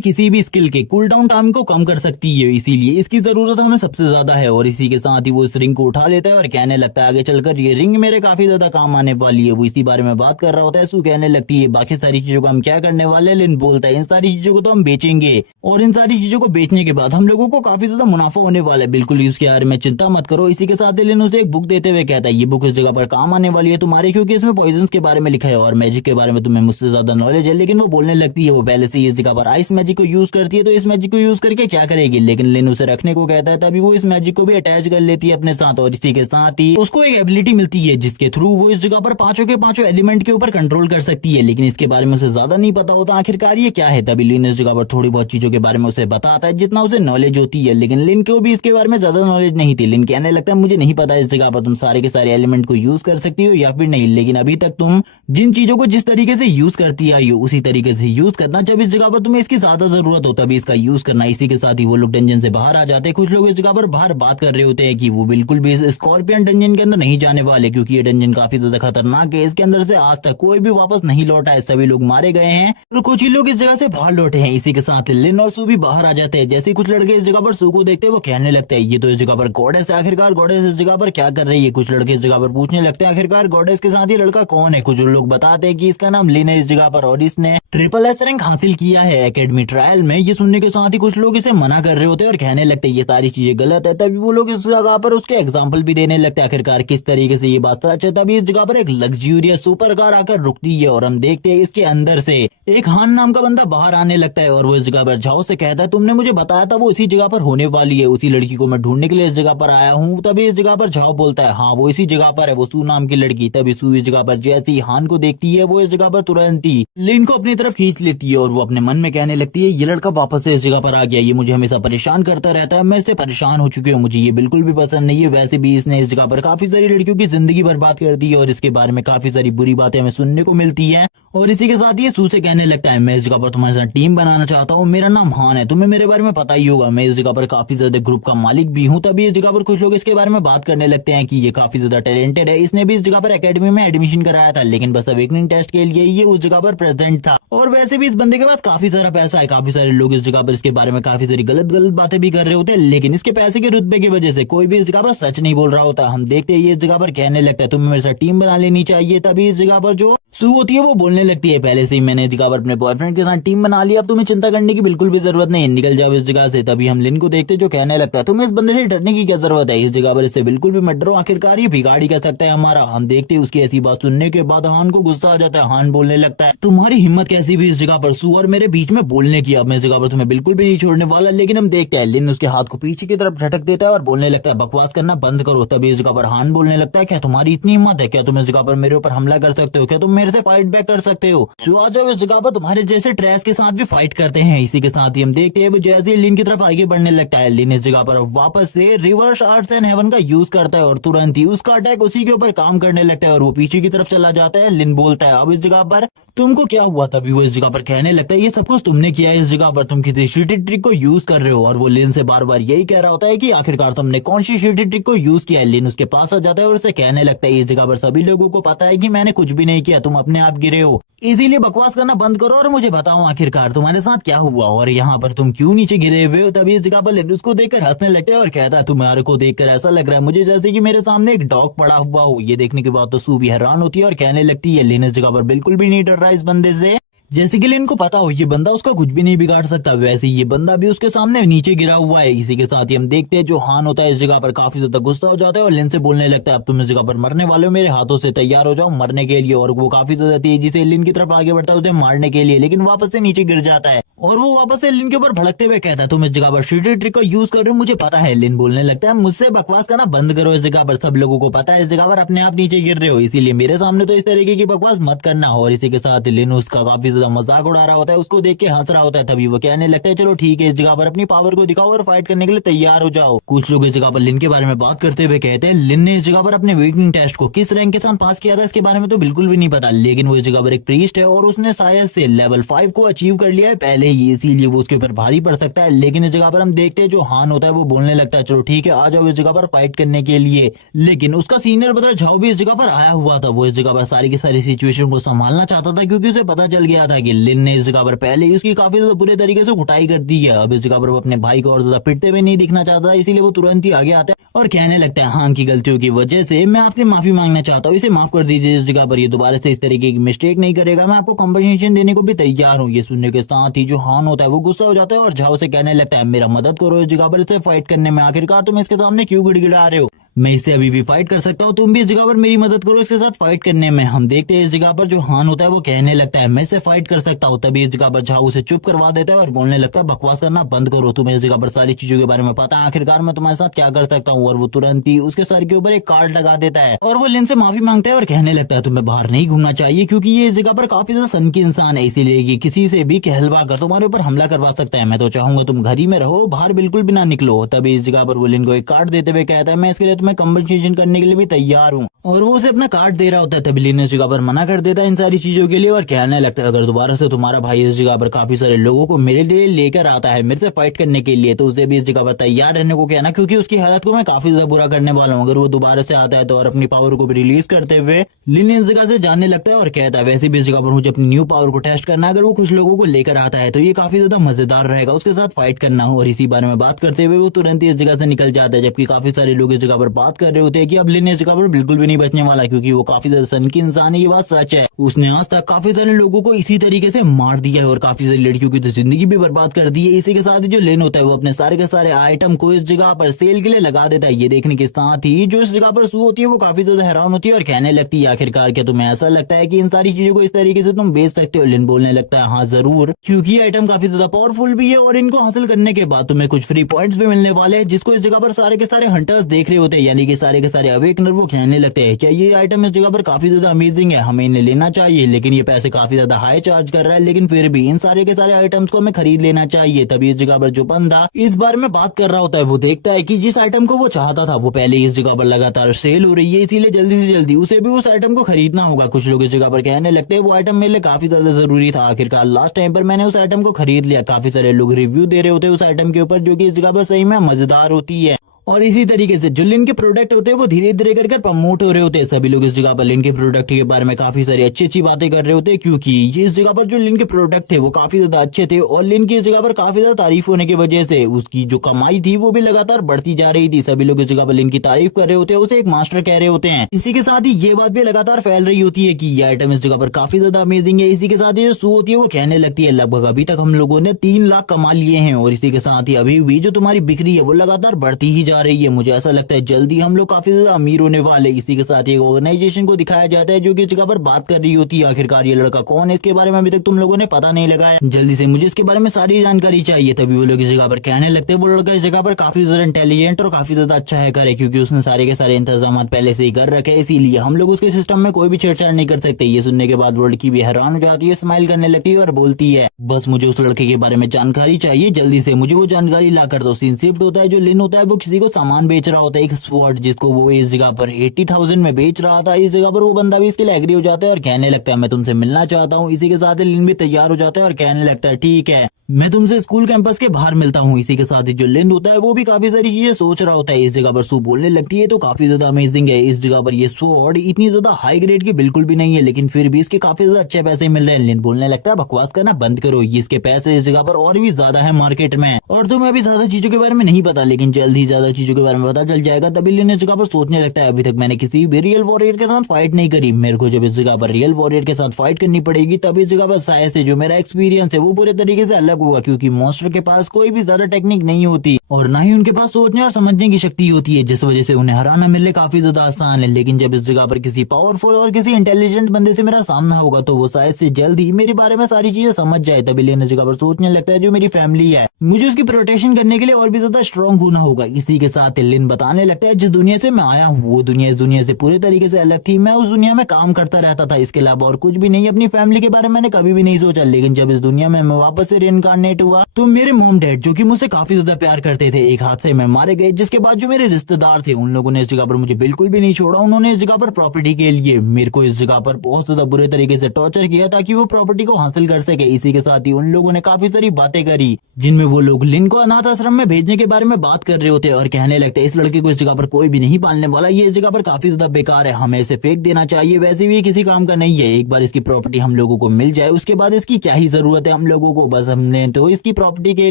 किसी भी स्किल के कूल डाउन टाइम को कम कर सकती है, इसीलिए इसकी जरूरत हमें सबसे ज्यादा है। और इसी के साथ ही वो इस रिंग को उठा लेता है और कहने लगता है आगे चलकर ये रिंग मेरे काफी ज्यादा काम आने वाली है। वो इसी बारे में बात कर रहा होता है। सू कहने लगती है बाकी सारी चीजों को हम क्या करने वाले हैं। लिन बोलता है इन सारी चीजों को तो हम बेचेंगे और इन सारी चीजों को बेचने के बाद हम लोगों को काफी ज्यादा मुनाफा होने वाला है, बिल्कुल इसके बारे में चिंता मत करो। इसी के साथ लिन उसे एक बुक देते हुए कहता है ये बुक इस जगह पर काम आने वाली है तुम्हारे, क्योंकि इसमें पॉइजन के बारे में लिखा है और मैजिक के बारे में तुम्हें मुझसे ज्यादा नॉलेज है। लेकिन वो बोलने लगती है वो पहले से इस जगह पर आइस मैजिक को यूज करती है तो इस मैजिक को यूज करके क्या करेगी, लेकिन लिन उसे रखने को कहता है। तभी वो इस मैजिक को भी अटैच कर लेती है अपने साथ और इसी के साथ ही उसको एक एबिलिटी मिलती है जिसके थ्रू वो इस जगह पर पांचों के पांचों एलिमेंट के ऊपर कंट्रोल कर सकती है, लेकिन इसके बारे में उसे ज्यादा नहीं पता होता आखिरकार ये क्या है। तभी लिन इस जगह पर थोड़ी बहुत चीजों के बारे में उसे बताता है जितना उसे नॉलेज होती है, लेकिन लिन को भी इसके बारे में ज्यादा नॉलेज नहीं थी। लिन कहने लगता है मुझे नहीं पता इस जगह पर तुम सारे के सारे एलिमेंट को यूज कर सकती हो या फिर नहीं, लेकिन अभी तक तुम जिन चीजों को जिस तरीके से यूज करती आई हो उसी तरीके से यूज करना, जब इस जगह पर तुम्हें इसकी ज्यादा जरूरत हो तभी इसका यूज करना। इसी के साथ ही वो लोग डंजन से बाहर आ जाते हैं। कुछ लोग इस जगह पर बाहर बात कर रहे होते हैं कि वो बिल्कुल भी इस स्कॉर्पियन डंजन के अंदर नहीं जाने वाले क्योंकि ये डंजन काफी ज्यादा खतरनाक है, इसके अंदर से आज तक कोई भी वापस नहीं लौटा है, सभी लोग मारे गए हैं और कुछ ही लोग इस जगह से बाहर लौटे हैं। इसी के साथ लिन और सू भी बाहर आ जाते हैं। जैसे कुछ लड़के इस जगह पर सू को देखते हैं वो कहने लगते हैं ये तो इस जगह पर गॉडेस है, आखिरकार गॉडेस इस जगह पर क्या कर रही है। कुछ लड़के इस जगह पर पूछने लगते हैं आखिरकार गॉडेस के साथ ही लड़का कौन है। कुछ लोग बताते हैं कि इसका नाम लिन है इस जगह पर और इसने SSS रैंक हासिल किया है एकेडमी ट्रायल में। ये सुनने के साथ ही कुछ लोग इसे मना कर रहे होते हैं और कहने लगते हैं ये सारी चीजें गलत है। तभी वो लोग इस जगह पर उसके एग्जाम्पल भी देने लगते हैं आखिरकार किस तरीके से ये बात सच है। तभी इस जगह पर एक लग्जूरियस सुपर कार आकर रुकती है और हम देखते हैं इसके अंदर से एक हान नाम का बंदा बाहर आने लगता है और वो इस जगह पर झाओ से कहता है तुमने मुझे बताया था वो इसी जगह पर होने वाली है, उसी लड़की को मैं ढूंढने के लिए इस जगह पर आया हूँ। तभी इस जगह पर झाओ बोलता है हाँ वो इसी जगह पर है, वो सू नाम की लड़की। तभी सू इस जगह पर जैसे ही हान को देखती है वो इस जगह पर तुरंत ही लिन को अपनी तरफ खींच लेती है और वो अपने मन में कहने लगती है ये लड़का वापस से इस जगह पर आ गया, ये मुझे हमेशा परेशान करता रहता है, मैं इससे परेशान हो चुकी हूँ, मुझे ये बिल्कुल भी पसंद नहीं है। वैसे भी इसने इस जगह पर काफी सारी लड़कियों की जिंदगी बर्बाद कर दी है और इसके बारे में काफी सारी बुरी बातें हमें सुनने को मिलती है। और इसी के साथ ये सू से कहने लगता है मैं इस जगह पर तुम्हारे साथ टीम बनाना चाहता हूँ, मेरा नाम हान है, तुम्हें मेरे बारे में पता ही होगा, मैं इस जगह पर काफी ज्यादा ग्रुप का मालिक भी हूँ। तभी इस जगह पर कुछ लोग इसके बारे में बात करने लगते हैं कि ये काफी ज्यादा टैलेंटेड है, इसने भी इस जगह पर एकेडमी में एडमिशन कराया था, लेकिन बस अवेकनिंग टेस्ट के लिए ये उस जगह पर प्रेजेंट था। और वैसे भी इस बंदे के पास काफी सारा पैसा है, काफी सारे लोग इस जगह पर इसके बारे में काफी सारी गलत गलत बातें भी कर रहे होते हैं, लेकिन इसके पैसे के रुतबे की वजह से कोई भी इस जगह पर सच नहीं बोल रहा होता। हम देखते हैं ये इस जगह पर कहने लगता है तुम्हें मेरे साथ टीम बना लेनी चाहिए। तभी इस जगह पर जो सू होती है वो बोलने लगती है पहले से ही मैंने इस जगह पर अपने बॉयफ्रेंड के साथ टीम बना लिया, अब तुम्हें चिंता करने की बिल्कुल भी जरूरत नहीं, निकल जाओ इस जगह से। तभी हम लिन को देखते जो कहने लगता है तुम्हें इस बंदे से डरने की क्या जरूरत है, इस जगह पर इससे बिल्कुल भी मत डरो, आखिरकार ये भिखारी कर सकता है हमारा। हम देखते हैं उसकी ऐसी बात सुनने के बाद हान को गुस्सा आ जाता है, हान बोलने लगता है तुम्हारी हिम्मत कैसी भी इस जगह पर सू और मेरे बीच में बोलने की, अब मैं इस जगह पर तुम्हें बिल्कुल भी नहीं छोड़ने वाला। लेकिन हम देखते हैं लिन उसके हाथ को पीछे की तरफ झटक देता है और बोलने लगता है बकवास करना बंद करो। तभी इस जगह पर हान बोलने लगता है क्या तुम्हारी इतनी हिम्मत है, क्या तुम इस जगह पर मेरे ऊपर हमला कर सकते हो, क्या तुम मेरे से फाइट बैक कर सकते हो, सो आ जाओ इस जगह पर तुम्हारे जैसे ट्रैश के साथ भी फाइट करते हैं। इसी के साथ ही हम देखते हैं वो जैसे ही लिन की तरफ आगे बढ़ने लगता है, लिन इस जगह पर वापस से रिवर्स आर्ट्स एंड हेवन का यूज करता है और तुरंत ही उसका अटैक उसी के ऊपर काम करने लगता है और वो पीछे की तरफ चला जाता है। लिन बोलता है अब इस जगह पर तुमको क्या हुआ, तभी वो इस जगह पर कहने लगता है ये सब कुछ तुमने किया है, इस जगह पर तुम किसी शीटी ट्रिक को यूज कर रहे हो। और वो लिन से बार बार यही कह रहा होता है कि आखिरकार तुमने कौन सी शीटी ट्रिक को यूज किया है। लिन उसके पास आ जाता है और उसे कहने लगता है इस जगह पर सभी लोगों को पता है कि मैंने कुछ भी नहीं किया, तुम अपने आप गिरे हो, इसीलिए बकवास करना बंद करो और मुझे बताओ आखिरकार तुम्हारे साथ क्या हुआ और यहाँ पर तुम क्यों नीचे गिरे हुए हो। तभी इस जगह पर लिन उसको देखकर हंसने लगता है और कहता है तुम्हारे को देखकर ऐसा लग रहा है मुझे जैसे कि मेरे सामने एक डॉग पड़ा हुआ हो। ये देखने के बाद तो सू भी हैरान होती है और कहने लगती है लिन इस जगह पर बिल्कुल भी नहीं डर रहा इस बंदे से, जैसे कि लिन को पता हो ये बंदा उसका कुछ भी नहीं बिगाड़ सकता, वैसे ये बंदा भी उसके सामने नीचे गिरा हुआ है। इसी के साथ ही हम देखते हैं जो हान होता है इस जगह पर काफी ज्यादा गुस्सा हो जाता है और लिन से बोलने लगता है अब तुम इस जगह पर मरने वाले हो, मेरे हाथों से तैयार हो जाओ मरने के लिए। और वो काफी ज्यादा तेजी से लिन की तरफ आगे बढ़ता है उसे मारने के लिए, लेकिन वापस से नीचे गिर जाता है और वो वापस से लिन के ऊपर भड़कते हुए कहता है तुम इस जगह पर शीटी ट्रिक का यूज कर रहे हो, मुझे पता है। लिन बोलने लगता है मुझसे बकवास करना बंद करो, इस जगह पर सब लोगों को पता है इस जगह पर अपने आप नीचे गिर रहे हो, इसीलिए मेरे सामने तो इस तरीके की बकवास मत करना। और इसी के साथ लिन उसका काफी ज्यादा मजाक उड़ा रहा होता है, उसको देख के हंस रहा होता है। तभी वो कहने लगता है चलो ठीक है इस जगह पर अपनी पावर को दिखाओ और फाइट करने के लिए तैयार हो जाओ। कुछ लोग इस जगह पर लिन के बारे में बात करते हुए कहते हैं लिन ने इस जगह पर अपने वेकिंग टेस्ट को किस रैंक के साथ पास किया था इसके बारे में तो बिल्कुल भी नहीं पता, लेकिन वो इस जगह पर एक प्रीस्ट है और उसने शायद से लेवल 5 को अचीव कर लिया है पहले ही, इसीलिए वो उसके ऊपर भारी पड़ सकता है। लेकिन इस जगह पर हम देखते हैं जो हान होता है वो बोलने लगता है चलो ठीक है आ जाओ इस जगह पर फाइट करने के लिए। लेकिन उसका सीनियर ब्रदर झाओ भी इस जगह पर आया हुआ था, वो इस जगह पर सारी की सारी सिचुएशन को संभालना चाहता था क्योंकि उसे पता चल गया था कि लिन ने इस जगह पर पहले ही उसकी काफी ज्यादा बुरे तरीके से कुटाई कर दी है। अब इस जगह पर वो अपने भाई को और ज्यादा पिटते हुए नहीं दिखना चाहता, इसीलिए वो तुरंत ही आगे आता है और कहने लगता है हान की गलतियों की वजह से मैं आपसे माफी मांगना चाहता हूँ, इसे माफ कर दीजिए, इस जगह पर ये दोबारा से इस तरीके की मिस्टेक नहीं करेगा, मैं आपको कॉम्पनसेशन देने को भी तैयार हूँ। ये सुनने के साथ ही जो हान होता है वो गुस्सा हो जाता है और झाओ से कहने लगता है मेरा मदद करो इस जगह पर इसे फाइट करने में, आखिरकार तुम इसके सामने क्यों गिड़गिड़ा रहे हो, मैं इससे अभी भी फाइट कर सकता हूँ, तुम भी इस जगह पर मेरी मदद करो इसके साथ फाइट करने में। हम देखते हैं इस जगह पर जो हान होता है वो कहने लगता है मैं इससे फाइट कर सकता हूँ। तभी इस जगह पर झाओ उसे चुप करवा देता है और बोलने लगता है बकवास करना बंद करो, तुम्हें इस जगह पर सारी चीजों के बारे में पता है, आखिरकार मैं तुम्हारे साथ क्या कर सकता हूँ। और वो तुरंत ही उसके सर के ऊपर एक कार्ड लगा देता है और वो लिन से माफी मांगता है और कहने लगता है तुम्हें बाहर नहीं घूमना चाहिए क्योंकि ये इस जगह पर काफी ज्यादा सन की इंसान है, इसीलिए ये किसी से भी कहलवा कर तुम्हारे ऊपर हमला करवा सकता है, मैं तो चाहूंगा तुम घर ही में रहो, बाहर बिल्कुल भी ना निकलो। तभी इस जगह पर वो लिन को एक कार्ड देते हुए कहता है मैं इसके लिए तुम्हें कम्पनसेशन करने के लिए भी तैयार हूँ और वो उसे अपना कार्ड दे रहा होता है। तभी लिन इस जगह पर मना कर देता है इन सारी चीजों के लिए और कहने लगता है अगर दोबारा से तुम्हारा भाई इस जगह पर काफी सारे लोगों को मेरे लिए लेकर आता है मेरे से फाइट करने के लिए तो उसे भी इस जगह पर तैयार रहने को कहना, क्योंकि उसकी हालत को मैं काफी ज्यादा बुरा करने वाला हूँ अगर वो दोबारा से आता है तो। और अपनी पावर को भी रिलीज करते हुए लिन इस जगह से जाने लगता है और कहता है वैसे भी इस जगह पर मुझे अपनी न्यू पावर को टेस्ट करना, अगर वो कुछ लोगों को लेकर आता है तो ये काफी ज्यादा मजेदार रहेगा उसके साथ फाइट करना हो। और इसी बारे में बात करते हुए वो तुरंत ही इस जगह से निकल जाता है, जबकि काफी सारे लोग इस जगह पर बात कर रहे होते हैं कि अब लिन इस जगह पर बिल्कुल भी नहीं बचने वाला क्योंकि वो काफी ज्यादा सन की इंसान है, ये बात सच है। उसने आज तक काफी सारे लोगों को इसी तरीके से मार दिया है और काफी सारी लड़कियों की तो जिंदगी भी बर्बाद कर दी है। इसी के साथ ही जो लिन होता है वो अपने सारे के सारे आइटम को इस जगह पर सेल के लिए लगा देता है। ये देखने के साथ ही जो इस जगह पर सू होती है वो काफी ज्यादा हैरान होती है और कहने लगती है आखिरकार क्या तुम्हें ऐसा लगता है कि इन सारी चीजों को इस तरीके से तुम बेच सकते हो। लिन बोलने लगता है हाँ जरूर, क्योंकि आइटम काफी ज्यादा पावरफुल भी है और इनको हासिल करने के बाद तुम्हें कुछ फ्री पॉइंट्स भी मिलने वाले हैं जिसको इस जगह पर सारे के सारे हंटर्स देख रहे होते हैं। यानी कि सारे के सारे अवेकनर वो कहने लगते हैं क्या ये आइटम इस जगह पर काफी ज्यादा अमेजिंग है, हमें इन्हें लेना चाहिए, लेकिन ये पैसे काफी ज्यादा हाई चार्ज कर रहा है, लेकिन फिर भी इन सारे के सारे आइटम्स को हमें खरीद लेना चाहिए। तभी इस जगह पर जो बंदा इस बारे में बात कर रहा होता है वो देखता है कि जिस आइटम को वो चाहता था वो पहले इस जगह पर लगातार सेल हो रही है, इसीलिए जल्दी से जल्दी उसे भी उस आइटम को खरीदना होगा। कुछ लोग इस जगह पर कहने लगते हैं वो आइटम मेरे लिए काफी ज्यादा जरूरी था, आखिरकार लास्ट टाइम पर मैंने उस आइटम को खरीद लिया। काफी सारे लोग रिव्यू दे रहे होते हैं उस आइटम के ऊपर, जो कि इस जगह पर सही में मजेदार होती है। और इसी तरीके से जो लिन के प्रोडक्ट होते हैं वो धीरे धीरे कर प्रमोट हो रहे होते हैं। सभी लोग इस जगह पर लिन के प्रोडक्ट के बारे में काफी सारी अच्छी अच्छी बातें कर रहे होते हैं, क्योंकि ये इस जगह पर जो लिन के प्रोडक्ट थे वो काफी ज्यादा अच्छे थे और लिन की इस जगह पर काफी ज्यादा तारीफ होने की वजह से उसकी जो कमाई थी वो भी लगातार बढ़ती जा रही थी। सभी लोग इस जगह पर लिन की तारीफ कर रहे होते हैं, उसे एक मास्टर कह रहे होते हैं। इसी के साथ ही ये बात भी लगातार फैल रही होती है कि ये आइटम इस जगह पर काफी ज्यादा अमेजिंग है। इसी के साथ ही जो सू होती है वो कहने लगती है लगभग अभी तक हम लोगों ने 3 लाख कमा लिए हैं, और इसी के साथ ही अभी भी जो तुम्हारी बिक्री है वो लगातार बढ़ती ही जा रही है। मुझे ऐसा लगता है जल्दी हम लोग काफी ज्यादा अमीर होने वाले। इसी के साथ एक ऑर्गेनाइजेशन को दिखाया जाता है जो कि इस जगह पर बात कर रही होती है। आखिरकार ये लड़का कौन है इसके बारे में अभी तक तुम लोगों ने पता नहीं लगाया, जल्दी से मुझे इसके बारे में सारी जानकारी चाहिए। तभी वो लोग इस जगह पर कहने लगते हैं वो लड़का इस जगह पर काफी ज्यादा इंटेलिजेंट और काफी ज्यादा अच्छा हैकर है, क्योंकि उसने सारे के सारे इंतजाम पहले से ही कर रखे, इसीलिए हम लोग उसके सिस्टम में कोई भी छेड़छाड़ नहीं कर सकते। ये सुनने के बाद वो लड़की भी हैरान हो जाती है, स्माइल करने लगती है और बोलती है बस मुझे उस लड़के के बारे में जानकारी चाहिए, जल्दी से मुझे वो जानकारी ला कर दो। सीन शिफ्ट होता है, जो लिन होता है वो किसी को सामान बेच रहा होता है, एक स्वॉर्ड जिसको वो इस जगह पर 80,000 में बेच रहा था। इस जगह पर वो बंदा भी इसके लिए एग्री हो जाता है और कहने लगता है मैं तुमसे मिलना चाहता हूँ। इसी के साथ लिन भी तैयार हो जाता है और कहने लगता है ठीक है मैं तुमसे स्कूल कैंपस के बाहर मिलता हूँ। इसी के साथ ही जो लिन होता है वो भी काफी सारी चीजें सोच रहा होता है। इस जगह पर सू बोलने लगती है तो काफी ज्यादा अमेजिंग है। इस जगह पर ये स्वॉर्ड इतनी ज्यादा हाई ग्रेड की बिल्कुल भी नहीं है, लेकिन फिर भी इसके काफी ज्यादा अच्छे पैसे मिल रहे हैं। लिन बोलने लगता है बकवास करना बंद करो, ये इसके पैसे इस जगह पर और भी ज्यादा है मार्केट में, और तुम्हें अभी ज्यादा चीजों के बारे में नहीं पता, लेकिन जल्द ही ज्यादा चीजों के बारे में पता चल जाएगा। तभी लिन इस जगह पर सोचने लगता है अभी तक मैंने किसी भी रियल वॉरियर के साथ फाइट नहीं करी, मेरे को जब इस जगह पर रियल वॉरियर के साथ फाइट करनी पड़ेगी तब इस जगह पर शायद से जो मेरा एक्सपीरियंस है वो पूरे तरीके से अलग होगा, क्योंकि मॉन्स्टर के पास कोई भी ज्यादा टेक्निक नहीं होती और ना ही उनके पास सोचने और समझने की शक्ति होती है, जिस वजह से उन्हें हराना मेरे लिए काफी ज्यादा आसान है। लेकिन जब इस जगह पर किसी पावरफुल और किसी इंटेलिजेंट बंदे से मेरा सामना होगा तो वो शायद से जल्द ही मेरे बारे में सारी चीजें समझ जाए। तभी लिन इस जगह पर सोचने लगता है जो मेरी फैमिली है मुझे उसकी प्रोटेक्शन करने के लिए और भी ज्यादा स्ट्रांग होना होगा। इसी के साथ लिन बताने लगता है जिस दुनिया से मैं आया हूँ वो दुनिया इस दुनिया से पूरे तरीके से अलग थी, मैं उस दुनिया में काम करता रहता था, इसके अलावा और कुछ भी नहीं। अपनी फैमिली के बारे में मैंने कभी भी नहीं सोचा, लेकिन जब इस दुनिया में मैं वापस से रीइंकार्नेट हुआ तो मेरे मॉम डैड जो कि मुझसे काफी ज्यादा प्यार करते थे एक हादसे में मारे गए, जिसके बाद जो मेरे रिश्तेदार थे उन लोगों ने इस जगह पर मुझे बिल्कुल भी नहीं छोड़ा। उन्होंने इस जगह पर प्रॉपर्टी के लिए मेरे को इस जगह पर बहुत ज्यादा बुरे तरीके से टॉर्चर किया ताकि वो प्रॉपर्टी को हासिल कर सके। इसी के साथ ही उन लोगों ने काफी सारी बातें करी जिनमें वो लोग लिन को अनाथ आश्रम में भेजने के बारे में बात कर रहे होते और कहने लगते इस लड़के को इस जगह पर कोई भी नहीं पालने वाला, ये इस जगह पर काफी ज्यादा बेकार है, हमें इसे फेंक देना चाहिए, वैसे भी ये किसी काम का नहीं है। एक बार इसकी प्रॉपर्टी हम लोगों को मिल जाए उसके बाद इसकी क्या ही जरूरत है हम लोगों को, बस हमने तो इसकी प्रॉपर्टी के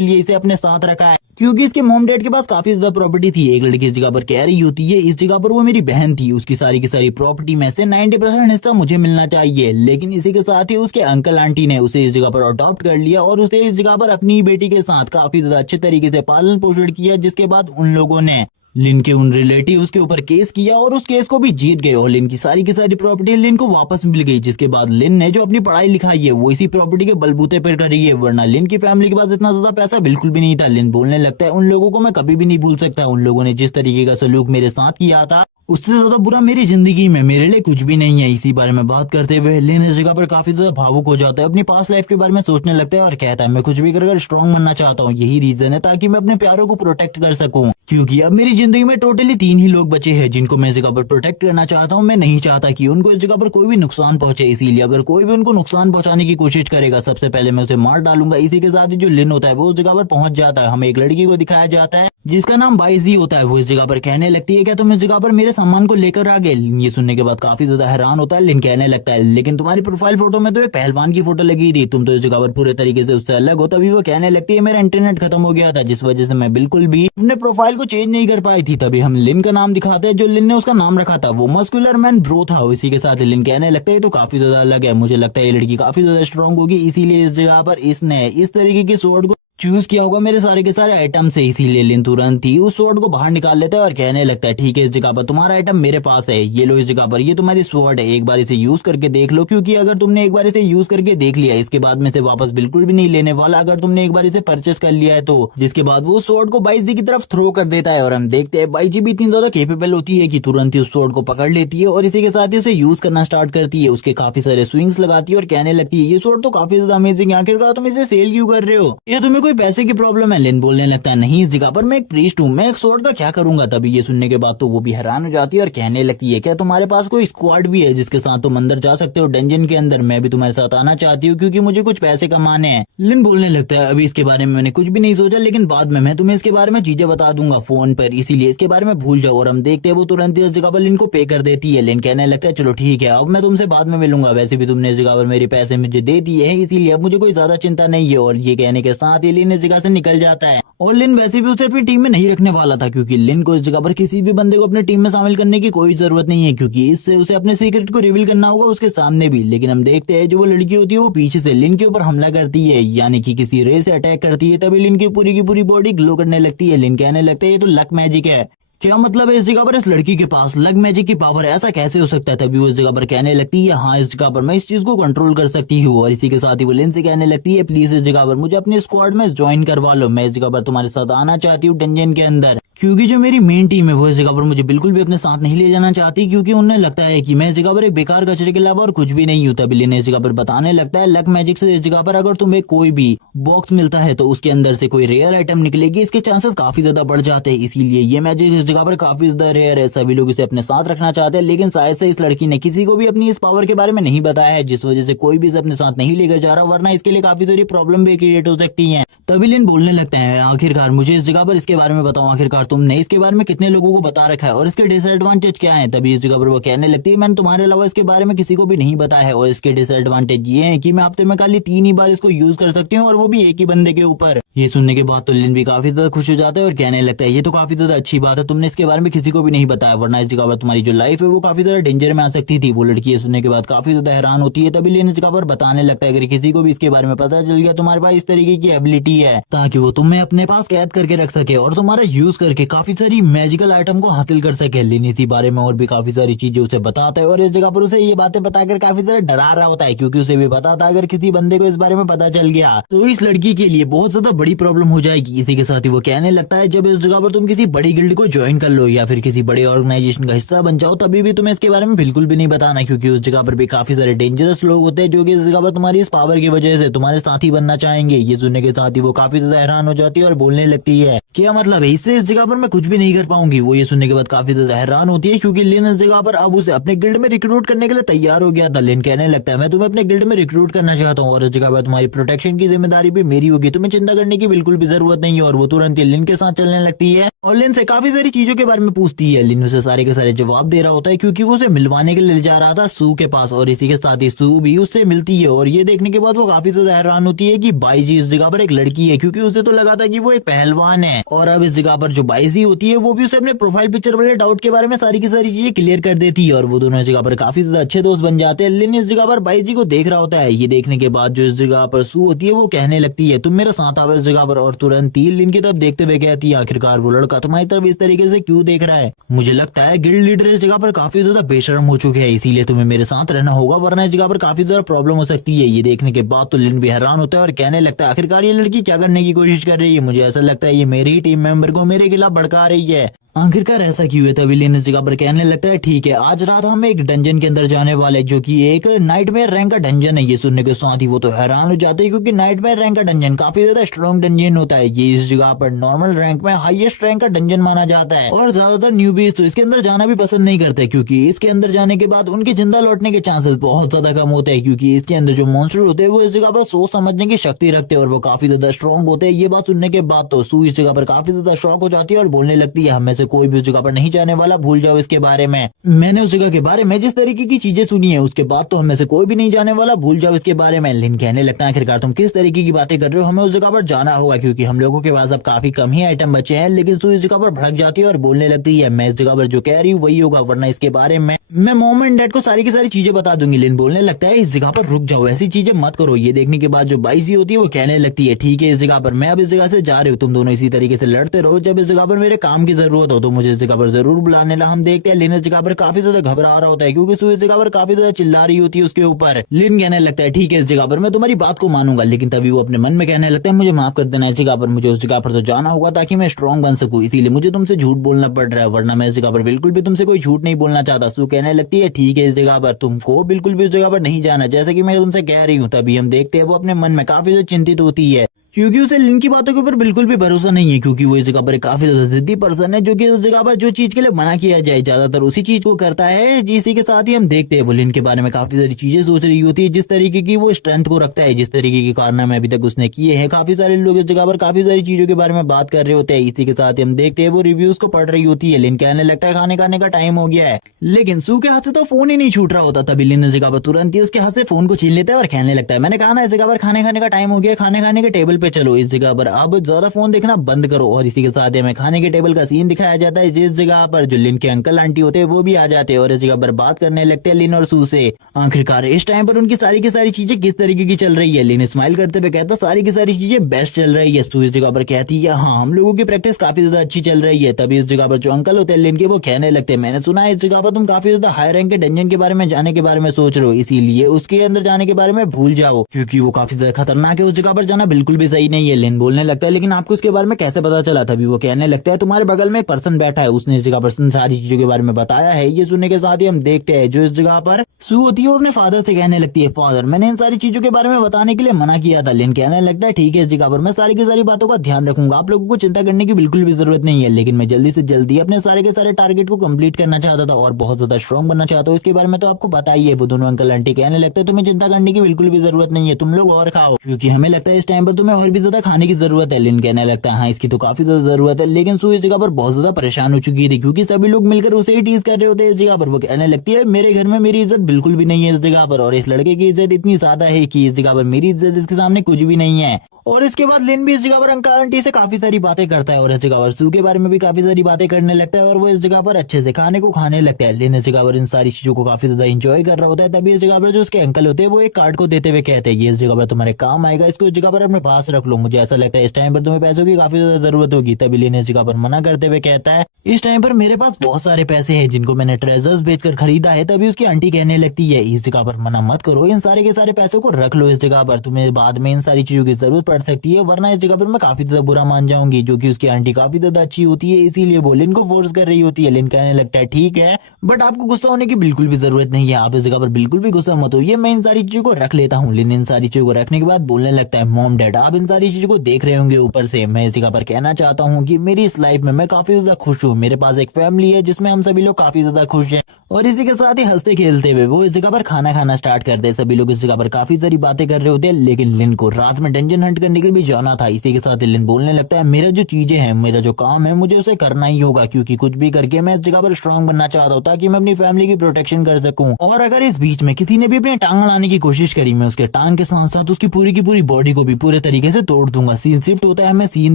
लिए इसे अपने साथ रखा है क्योंकि इसके मॉम डैड के पास काफी ज्यादा प्रॉपर्टी थी। एक लड़की इस जगह पर कह रही होती है इस जगह पर वो मेरी बहन थी, उसकी सारी की सारी प्रॉपर्टी में से 90% हिस्सा मुझे मिलना चाहिए। लेकिन इसी के साथ ही उसके अंकल आंटी ने उसे इस जगह पर अडॉप्ट कर लिया और उसे इस जगह पर अपनी बेटी के साथ काफी ज्यादा अच्छे तरीके से पालन पोषण किया, जिसके बाद उन लोगों ने लिन के उन रिलेटिव्स के ऊपर केस किया और उस केस को भी जीत गए और लिन की सारी प्रॉपर्टी लिन को वापस मिल गई, जिसके बाद लिन ने जो अपनी पढ़ाई लिखाई है वो इसी प्रॉपर्टी के बलबूते पर करी है, वरना लिन की फैमिली के पास इतना ज्यादा पैसा बिल्कुल भी नहीं था। लिन बोलने लगता है उन लोगों को मैं कभी भी नहीं भूल सकता, उन लोगों ने जिस तरीके का सलूक मेरे साथ किया था उससे ज्यादा बुरा मेरी जिंदगी में मेरे लिए कुछ भी नहीं है। इसी बारे में बात करते हुए लिन इस जगह पर काफी ज्यादा भावुक हो जाता है, अपनी पास्ट लाइफ के बारे में सोचने लगता है और कहता है मैं कुछ भी कर स्ट्रॉन्ग बनना चाहता हूँ, यही रीजन है ताकि मैं अपने प्यारों को प्रोटेक्ट कर सकूं, क्योंकि अब मेरी जिंदगी में टोटली 3 ही लोग बचे हैं जिनको मैं इस जगह पर प्रोटेक्ट करना चाहता हूँ। मैं नहीं चाहता कि उनको इस जगह पर कोई भी नुकसान पहुंचे, इसीलिए अगर कोई भी उनको नुकसान पहुंचाने की कोशिश करेगा सबसे पहले मैं उसे मार डालूंगा। इसी के साथ ही जो लिन होता है वो उस जगह पर पहुंच जाता है। हमें एक लड़की को दिखाया जाता है जिसका नाम बाइजी होता है, वो इस जगह पर कहने लगती है क्या तुम इस जगह पर मेरे सामान को लेकर आ गए। ये सुनने के बाद काफी ज्यादा हैरान होता है। लिन कहने लगता है लेकिन तुम्हारी प्रोफाइल फोटो में तो एक पहलवान की फोटो लगी थी, तुम तो इस जगह पर पूरे तरीके से उससे अलग हो। तभी वो कहने लगती है मेरा इंटरनेट खत्म हो गया था जिस वजह से मैं बिल्कुल भी अपने प्रोफाइल को चेंज नहीं कर पाई थी। तभी हम लिन का नाम दिखाते हैं, जो लिन ने उसका नाम रखा था वो मस्कुलर मैन ब्रो था। इसी के साथ लिन कहने लगता है तो काफी ज्यादा अलग है, मुझे लगता है ये लड़की काफी ज्यादा स्ट्रॉन्ग होगी, इसीलिए इस जगह पर इसने इस तरीके की स्वॉर्ड को चूज किया होगा मेरे सारे के सारे आइटम से, इसीलिए लिन तुरंत ही उस स्वॉर्ड को बाहर निकाल लेता है और कहने लगता है ठीक है, इस जगह पर तुम्हारा आइटम मेरे पास है, ये लो इस जगह पर, ये तुम्हारी स्वॉर्ड है, एक बार इसे यूज करके देख लो, क्योंकि अगर तुमने एक बार इसे यूज करके देख लिया इसके बाद में इसे वापस बिल्कुल भी नहीं लेने वाला, अगर तुमने एक बार इसे परचेस कर लिया है तो। जिसके बाद वो स्वॉर्ड को बाईजी की तरफ थ्रो कर देता है और हम देखते हैं बाईजी भी इतनी ज्यादा केपेबल होती है कि तुरंत ही उस स्वॉर्ड को पकड़ लेती है और इसी के साथ ही उसे यूज करना स्टार्ट करती है, उसके काफी सारे स्विंग्स लगाती है और कहने लगती है ये स्वॉर्ड तो काफी ज्यादा अमेजिंग है, आखिरकार तुम इसे सेल क्यों कर रहे हो, ये तुम्हें कोई पैसे की प्रॉब्लम है। लिन बोलने लगता है नहीं, इस जगह पर मैं एक प्रीस्ट हूँ, मैं एक स्वॉर्ड का क्या करूंगा। तभी ये सुनने के बाद तो वो भी हैरान हो जाती है और कहने लगती है क्या तुम्हारे पास कोई स्क्वाड भी है जिसके साथ तुम अंदर जा सकते हो डंजन के अंदर, मैं भी तुम्हारे साथ आना चाहती हूँ क्योंकि मुझे कुछ पैसे कमाने हैं। लिन बोलने लगता है अभी इसके बारे में मैंने कुछ भी नहीं सोचा, लेकिन बाद में मैं तुम्हें इसके बारे में चीजें बता दूंगा फोन पर, इसीलिए इसके बारे में भूल जाओ। और हम देखते हैं वो तुरंत ही इस जगह पर लिन को पे कर देती है। लिन कहने लगता है चलो ठीक है, अब मैं तुमसे बाद में मिलूंगा, वैसे भी तुमने इस जगह पर मेरे पैसे मुझे दे दिए हैं, इसीलिए अब मुझे कोई ज्यादा चिंता नहीं है। और ये कहने के साथ ही लिन इस जगह से निकल जाता है। और लिन वैसे भी उसे अपनी टीम में नहीं रखने वाला था, क्योंकि लिन को इस जगह पर किसी भी बंदे को अपनी टीम में शामिल करने की कोई जरूरत नहीं है, क्योंकि इससे उसे अपने सीक्रेट को रिवील करना होगा उसके सामने भी। लेकिन हम देखते हैं जो वो लड़की होती है वो पीछे से लिन के ऊपर हमला करती है, यानी कि किसी रे से अटैक करती है। तभी लिन की पूरी बॉडी ग्लो करने लगती है। लिन कहने लगता है ये तो लक मैजिक है, क्या मतलब है इस जगह पर इस लड़की के पास लक मैजिक की पावर है, ऐसा कैसे हो सकता है। तभी वो इस जगह पर कहने लगती है हाँ, इस जगह पर मैं इस चीज को कंट्रोल कर सकती हूँ। और इसी के साथ ही वो लिन से कहने लगती है प्लीज इस जगह पर मुझे अपनी स्क्वाड में ज्वाइन करवा लो, मैं इस जगह पर तुम्हारे साथ आना चाहती हूँ डंजन के अंदर, क्योंकि जो मेरी मेन टीम है वो इस जगह पर मुझे बिल्कुल भी अपने साथ नहीं ले जाना चाहती, क्योंकि उन्हें लगता है कि मैं इस जगह पर एक बेकार कचरे के अलावा और कुछ भी नहीं हूँ। तभी लिन इस जगह पर बताने लगता है लक मैजिक से इस जगह पर अगर तुम्हें कोई भी बॉक्स मिलता है तो उसके अंदर से कोई रेयर आइटम निकलेगी, इसके चांसेस काफी ज्यादा बढ़ जाते हैं, इसीलिए ये मैजिक इस जगह पर काफी ज्यादा रेयर है, सभी लोग इसे अपने साथ रखना चाहते हैं। लेकिन शायद से इस लड़की ने किसी को भी अपनी इस पावर के बारे में नहीं बताया है, जिस वजह से कोई भी इसे अपने साथ नहीं लेकर जा रहा, वरना इसके लिए काफी सारी प्रॉब्लम भी क्रिएट हो सकती है। तभी लिन बोलने लगते हैं आखिरकार मुझे इस जगह पर इसके बारे में बताओ, आखिरकार तुमने इसके बारे में कितने लोगों को बता रखा है और इसके डिसएडवांटेज क्या है। तभी इस जगह पर वो कहने लगती है मैंने तुम्हारे अलावा इसके बारे में किसी को भी नहीं बताया है, और इसके डिसएडवांटेज ये है कि मैं हफ्ते में खाली 3 ही बार इसको यूज कर सकती हूँ और वो भी एक ही बंदे के ऊपर। ये सुनने के बाद तो लिन भी काफी ज्यादा खुश हो जाता है और कहने लगता है ये तो काफी ज्यादा अच्छी बात है, तुमने इसके बारे में किसी को भी नहीं बताया, वरना इस जगह पर तुम्हारी जो लाइफ है वो काफी ज्यादा डेंजर में आ सकती थी। वो लड़की ये सुनने के बाद काफी ज्यादा हैरान होती है। तभी लिन इस जगह पर बताने लगता है अगर किसी को भी इसके बारे में पता चल गया तुम्हारे पास इस तरीके की एबिलिटी है ताकि वो तुम्हें अपने पास कैद करके रख सके और तुम्हारा यूज करके काफी सारी मैजिकल आइटम को हासिल कर सके। लिन इसी बारे में और भी काफी सारी चीजें उसे बताता है और इस जगह पर उसे ये बातें बताकर काफी ज्यादा डरा रहा होता है, क्योंकि उसे भी पता था अगर किसी बंदे को इस बारे में पता चल गया तो इस लड़की के लिए बहुत ज्यादा बड़ी प्रॉब्लम हो जाएगी। इसी के साथ ही वो कहने लगता है जब इस जगह पर तुम किसी बड़ी गिल्ड को ज्वाइन कर लो या फिर किसी बड़े ऑर्गेनाइजेशन का हिस्सा बन जाओ तभी भी तुम्हें इसके बारे में बिल्कुल भी नहीं बताना, क्योंकि उस जगह पर भी काफी सारे डेंजरस लोग होते हैं जो कि इस जगह पर तुम्हारी इस पावर की वजह से तुम्हारे साथी बनना चाहेंगे। ये सुनने के साथ ही वो काफी ज्यादा हैरान हो जाती है और बोलने लगती है क्या मतलब है इससे इस जगह पर मैं कुछ भी नहीं कर पाऊंगी। वो ये सुनने के बाद काफी ज्यादा हैरान होती है क्योंकि लिन इस जगह पर अब उसे अपने गिल्ड में रिक्रूट करने के लिए तैयार हो गया था। लिन कहने लगता है मैं तुम्हें अपने गिल्ड में रिक्रूट करना चाहता हूँ और इस जगह पर तुम्हारी प्रोटेक्शन की जिम्मेदारी भी मेरी होगी, तुम्हें चिंता करने की बिल्कुल भी जरूरत नहीं है। और वो तुरंत ही लिन के साथ चलने लगती है और लिन से काफी सारी चीजों के बारे में पूछती है। लिन उसे सारे के सारे जवाब दे रहा होता है क्योंकि वो उसे मिलवाने के लिए ले जा रहा था सू के पास और इसी के साथ ही सू भी उससे मिलती है। और ये देखने के बाद वो काफी ज्यादा हैरान होती है कि बाईजी इस जगह पर एक लड़की है, क्योंकि उसे तो लगा था कि वो एक पहलवान है। और अब इस जगह पर जो बाईजी होती है वो भी उसे अपने प्रोफाइल पिक्चर वाले डाउट के बारे में सारी की सारी चीजें क्लियर कर देती है और वो दोनों इस जगह पर काफी ज्यादा अच्छे दोस्त बन जाते हैं। लिन इस जगह पर बाईजी को देख रहा होता है। ये देखने के बाद जो इस जगह पर सू होती है वो कहने लगती है तुम मेरे साथ आओ इस जगह पर, और तुरंत ही लिन की तरफ देखते हुए कहती है आखिरकार वो लड़का तुम्हारी तरफ इस तरीके से क्यों देख रहा है। मुझे लगता है गिल्ड लीडर इस जगह पर काफी ज्यादा बेशर्म हो चुके हैं, इसीलिए तुम्हें मेरे साथ रहना होगा, वरना इस जगह पर काफी ज्यादा प्रॉब्लम हो सकती है। ये देखने के बाद तो लिन भी हैरान होता है और कहने लगता है आखिरकार ये लड़की क्या करने की कोशिश कर रही है, मुझे ऐसा लगता है ये मेरी ही टीम मेंबर को मेरे खिलाफ भड़का रही है, आखिरकार ऐसा क्यों है। तभी लिन इस जगह पर कहने लगता है ठीक है आज रात हम एक डंजन के अंदर जाने वाले जो कि एक नाइटमेयर रैंक का डंजन है। ये सुनने के साथ ही वो तो हैरान हो जाते हैं क्योंकि नाइटमेयर रैंक का डंजन काफी ज्यादा स्ट्रॉन्ग डंजन होता है। ये इस जगह पर नॉर्मल रैंक में हाईएस्ट रैंक का डंजन माना जाता है और ज्यादातर न्यूबीज तो इसके अंदर जाना भी पसंद नहीं करते, क्योंकि इसके अंदर जाने के बाद उनके जिंदा लौटने के चांसेस बहुत ज्यादा कम होते हैं, क्योंकि इसके अंदर जो मॉन्स्टर होते हैं वो इस जगह पर सोच समझने की शक्ति रखते हैं और वो काफी ज्यादा स्ट्रॉन्ग होते हैं। ये बात सुनने के बाद तो सू इस जगह पर काफी ज्यादा शॉक हो जाती है और बोलने लगती है हम में से से कोई भी उस जगह पर नहीं जाने वाला, भूल जाओ इसके बारे में। मैंने उस जगह के बारे में जिस तरीके की चीजें सुनी है उसके बाद तो हमें से कोई भी नहीं जाने वाला, भूल जाओ इसके बारे में। लिन कहने लगता है आखिरकार तुम किस तरीके की बातें कर रहे हो, हमें उस जगह पर जाना होगा क्योंकि हम लोगों के पास अब काफी कम ही आइटम बचे हैं। लेकिन तू इस जगह पर भड़क जाती है और बोलने लगती है मैं इस जगह पर जो कह रही हूँ वही होगा, वरना इसके बारे में मैं मॉम एंड डैड को सारी की सारी चीजें बता दूंगी। लिन बोलने लगता है इस जगह पर रुक जाओ, ऐसी चीजें मत करो। ये देखने के बाद जो बाइजी होती है वो कहने लगती है ठीक है इस जगह पर मैं अब इस जगह से जा रही हूँ, तुम दोनों इसी तरीके से लड़ते रहो, जब इस जगह पर मेरे काम की जरूरत हो तो मुझे इस जगह पर जरूर बुलाने ला। हम देखते हैं लिन इस जगह पर काफी ज्यादा घबरा रहा होता है क्योंकि सू इस जगह पर काफी ज्यादा चिल्ला रही होती है उसके ऊपर। लिन कहने लगता है ठीक है इस जगह पर मैं तुम्हारी बात को मानूंगा, लेकिन तभी वो अपने मन में कहने लगता है मुझे माफ कर देना, इस जगह पर मुझे उस जगह पर तो जाना होगा ताकि मैं स्ट्रांग बन सकूं, इसीलिए मुझे तुमसे झूठ बोलना पड़ रहा है, वरना मैं इस जगह पर बिल्कुल भी तुमसे कोई झूठ नहीं बोलना चाहता। सू कहने लगती है ठीक है इस जगह पर तुमको बिल्कुल भी उस जगह पर नहीं जाना जैसे कि मैं तुमसे कह रही हूँ। तभी हम देखते हैं वो अपने मन में काफी ज्यादा चिंतित होती है क्योंकि उसे लिन की बातों के ऊपर बिल्कुल भी भरोसा नहीं है, क्योंकि वो इस जगह पर काफी ज्यादा जिद्दी पर्सन है जो कि उस जगह पर जो चीज के लिए मना किया जाए ज्यादातर उसी चीज को करता है। इसी के साथ ही हम देखते हैं वो लिन के बारे में काफी सारी चीजें सोच रही होती है, जिस तरीके की वो स्ट्रेंथ को रखता है, जिस तरीके के कारनामे अभी तक उसने किए हैं। काफी सारे लोग इस जगह पर काफी सारी चीजों के बारे में बात कर रहे होते हैं। इसी के साथ हम देखते हैं वो रिव्यूज को पढ़ रही होती है। लिन कहने लगता है खाने खाने का टाइम हो गया है, लेकिन सू के हाथ से तो फोन ही नहीं छूट रहा होता। तभी लिन इस जगह पर तुरंत ही उसके हाथ से फोन को छीन लेता है और कहने लगता है मैंने कहा ना इस जगह पर खाने खाने का टाइम हो गया, खाने खाने के टेबल पे चलो, इस जगह अब ज्यादा फोन देखना बंद करो। और इसी के साथ हमें खाने के टेबल का सीन दिखाया जाता है जिस जगह पर जो लिन के अंकल आंटी होते हैं वो भी आ जाते हैं और इस जगह पर बात करने लगते हैं लिन और सू से। आखिरकार इस टाइम पर उनकी सारी की सारी चीजें किस तरीके की चल रही है। लिन स्माइल करते हुए कहता सारी की सारी चीजें बेस्ट चल रही है। सू इस जगह पर कहती है हाँ हम लोगों की प्रैक्टिस काफी ज्यादा अच्छी चल रही है। तभी इस जगह पर जो अंकल होते हैं लिन के वो कहने लगते हैं मैंने सुना है इस जगह पर तुम काफी ज्यादा हाई रैंक के डंजन के बारे में जाने के बारे में सोच रहे हो, इसीलिए उसके अंदर जाने के बारे में भूल जाओ क्योंकि वो काफी ज्यादा खतरनाक है, उस जगह पर जाना बिल्कुल भी सही नहीं है। लिन बोलने लगता है लेकिन आपको उसके बारे में कैसे पता चला। तभी वो कहने लगता है तुम्हारे बगल में एक पर्सन बैठा है, उसने इस जगह पर सारी चीजों के बारे में बताया है। ये सुनने के साथ ही हम देखते हैं जो इस जगह पर सू होती है वो अपने फादर से कहने लगती है फादर मैंने इन सारी चीजों के बारे में बताने के लिए मना किया था। लिन कहने लगता है ठीक है इस जगह पर मैं सारी की सारी बातों का ध्यान रखूंगा, आप लोगों को चिंता करने की बिल्कुल भी जरूरत नहीं है, लेकिन मैं जल्दी से जल्दी अपने सारे के सारे टारगेट को कंप्लीट करना चाहता था और बहुत ज्यादा स्ट्रॉन्ग बनना चाहता हूँ, इसके बारे में तो आपको पता ही है। वो दोनों अंकल आंटी कहने लगते हैं तुम्हें चिंता करने की बिल्कुल भी जरूरत नहीं है, तुम लोग और खाओ क्योंकि हमें लगता है इस टाइम पर तुम्हें और भी ज्यादा खाने की जरूरत है। लिन कहने लगता है हाँ इसकी तो काफी ज्यादा जरूरत है, लेकिन सू इस जगह पर बहुत ज्यादा परेशान हो चुकी थी क्योंकि सभी लोग मिलकर उसे ही टीज कर रहे होते हैं। इस जगह पर वो कहने लगती है मेरे घर में मेरी इज्जत बिल्कुल भी नहीं है इस जगह पर, और इस लड़के की इज्जत इतनी ज्यादा है कि इस जगह पर मेरी इज्जत इसके सामने कुछ भी नहीं है। और इसके बाद लिन भी इस जगह पर अंकल आंटी से काफी सारी बातें करता है और इस जगह पर सू के बारे में भी काफी सारी बातें करने लगता है और वो इस जगह पर अच्छे से खाने को खाने लगता है। लिन इस जगह पर इन सारी चीजों को काफी ज्यादा एंजॉय कर रहा होता है। तभी इस जगह पर जो उसके अंकल होते हैं वो एक कार्ड को देते हुए कहते हैं ये इस जगह पर तुम्हारे काम आएगा, इसको इस जगह पर अपने पास रख लो, मुझे ऐसा लगता है इस टाइम पर तुम्हें पैसों की काफी ज्यादा जरूरत होगी। तभी लिन इस जगह पर मना करते हुए कहता है इस टाइम पर मेरे पास बहुत सारे पैसे हैं जिनको मैंने ट्रेजर्स बेचकर खरीदा है। तभी उसकी आंटी कहने लगती है इस जगह पर मना मत करो, इन सारे के सारे पैसों को रख लो इस जगह पर, तुम्हें बाद में इन सारी चीजों की जरूरत पड़ सकती है, वरना इस जगह पर मैं काफी ज्यादा बुरा मान जाऊंगी। जो कि उसकी आंटी काफी ज्यादा अच्छी होती है इसीलिए वो लिन को फोर्स कर रही होती है। लिन कहने लगता है ठीक है बट आपको गुस्सा होने की बिल्कुल भी जरूरत नहीं है, आप इस जगह पर बिल्कुल भी गुस्सा मत हो, ये मैं इन सारी चीजों को रख लेता हूँ। लिन इन सारी चीजों को रखने के बाद बोलने लगता है मॉम डैड आप इन सारी चीजों को देख रहे होंगे ऊपर से, मैं इस जगह पर कहना चाहता हूँ कि मेरी इस लाइफ में मैं काफी ज्यादा खुश हूँ, मेरे पास एक फैमिली है जिसमें हम सभी लोग काफी ज्यादा खुश हैं। और इसी के साथ ही हंसते खेलते हुए वो इस जगह पर खाना खाना स्टार्ट करते हैं। सभी लोग इस जगह पर काफी सारी बातें कर रहे होते हैं, लेकिन लिन को रात में डंजन हंट करने के लिए भी जाना था। इसी के साथ लिन बोलने लगता है मेरा जो चीजें हैं, मेरा जो काम है, मुझे उसे करना ही होगा क्योंकि कुछ भी करके मैं इस जगह पर स्ट्रांग बनना चाहता हूँ ताकि मैं अपनी फैमिली की प्रोटेक्शन कर सकूं। और अगर इस बीच में किसी ने भी अपनी टांग अड़ाने की कोशिश करी, मैं उसके टांग के साथ साथ उसकी पूरी की पूरी बॉडी को भी पूरे तरीके से तोड़ दूंगा। सीन शिफ्ट होता है, हमें सीन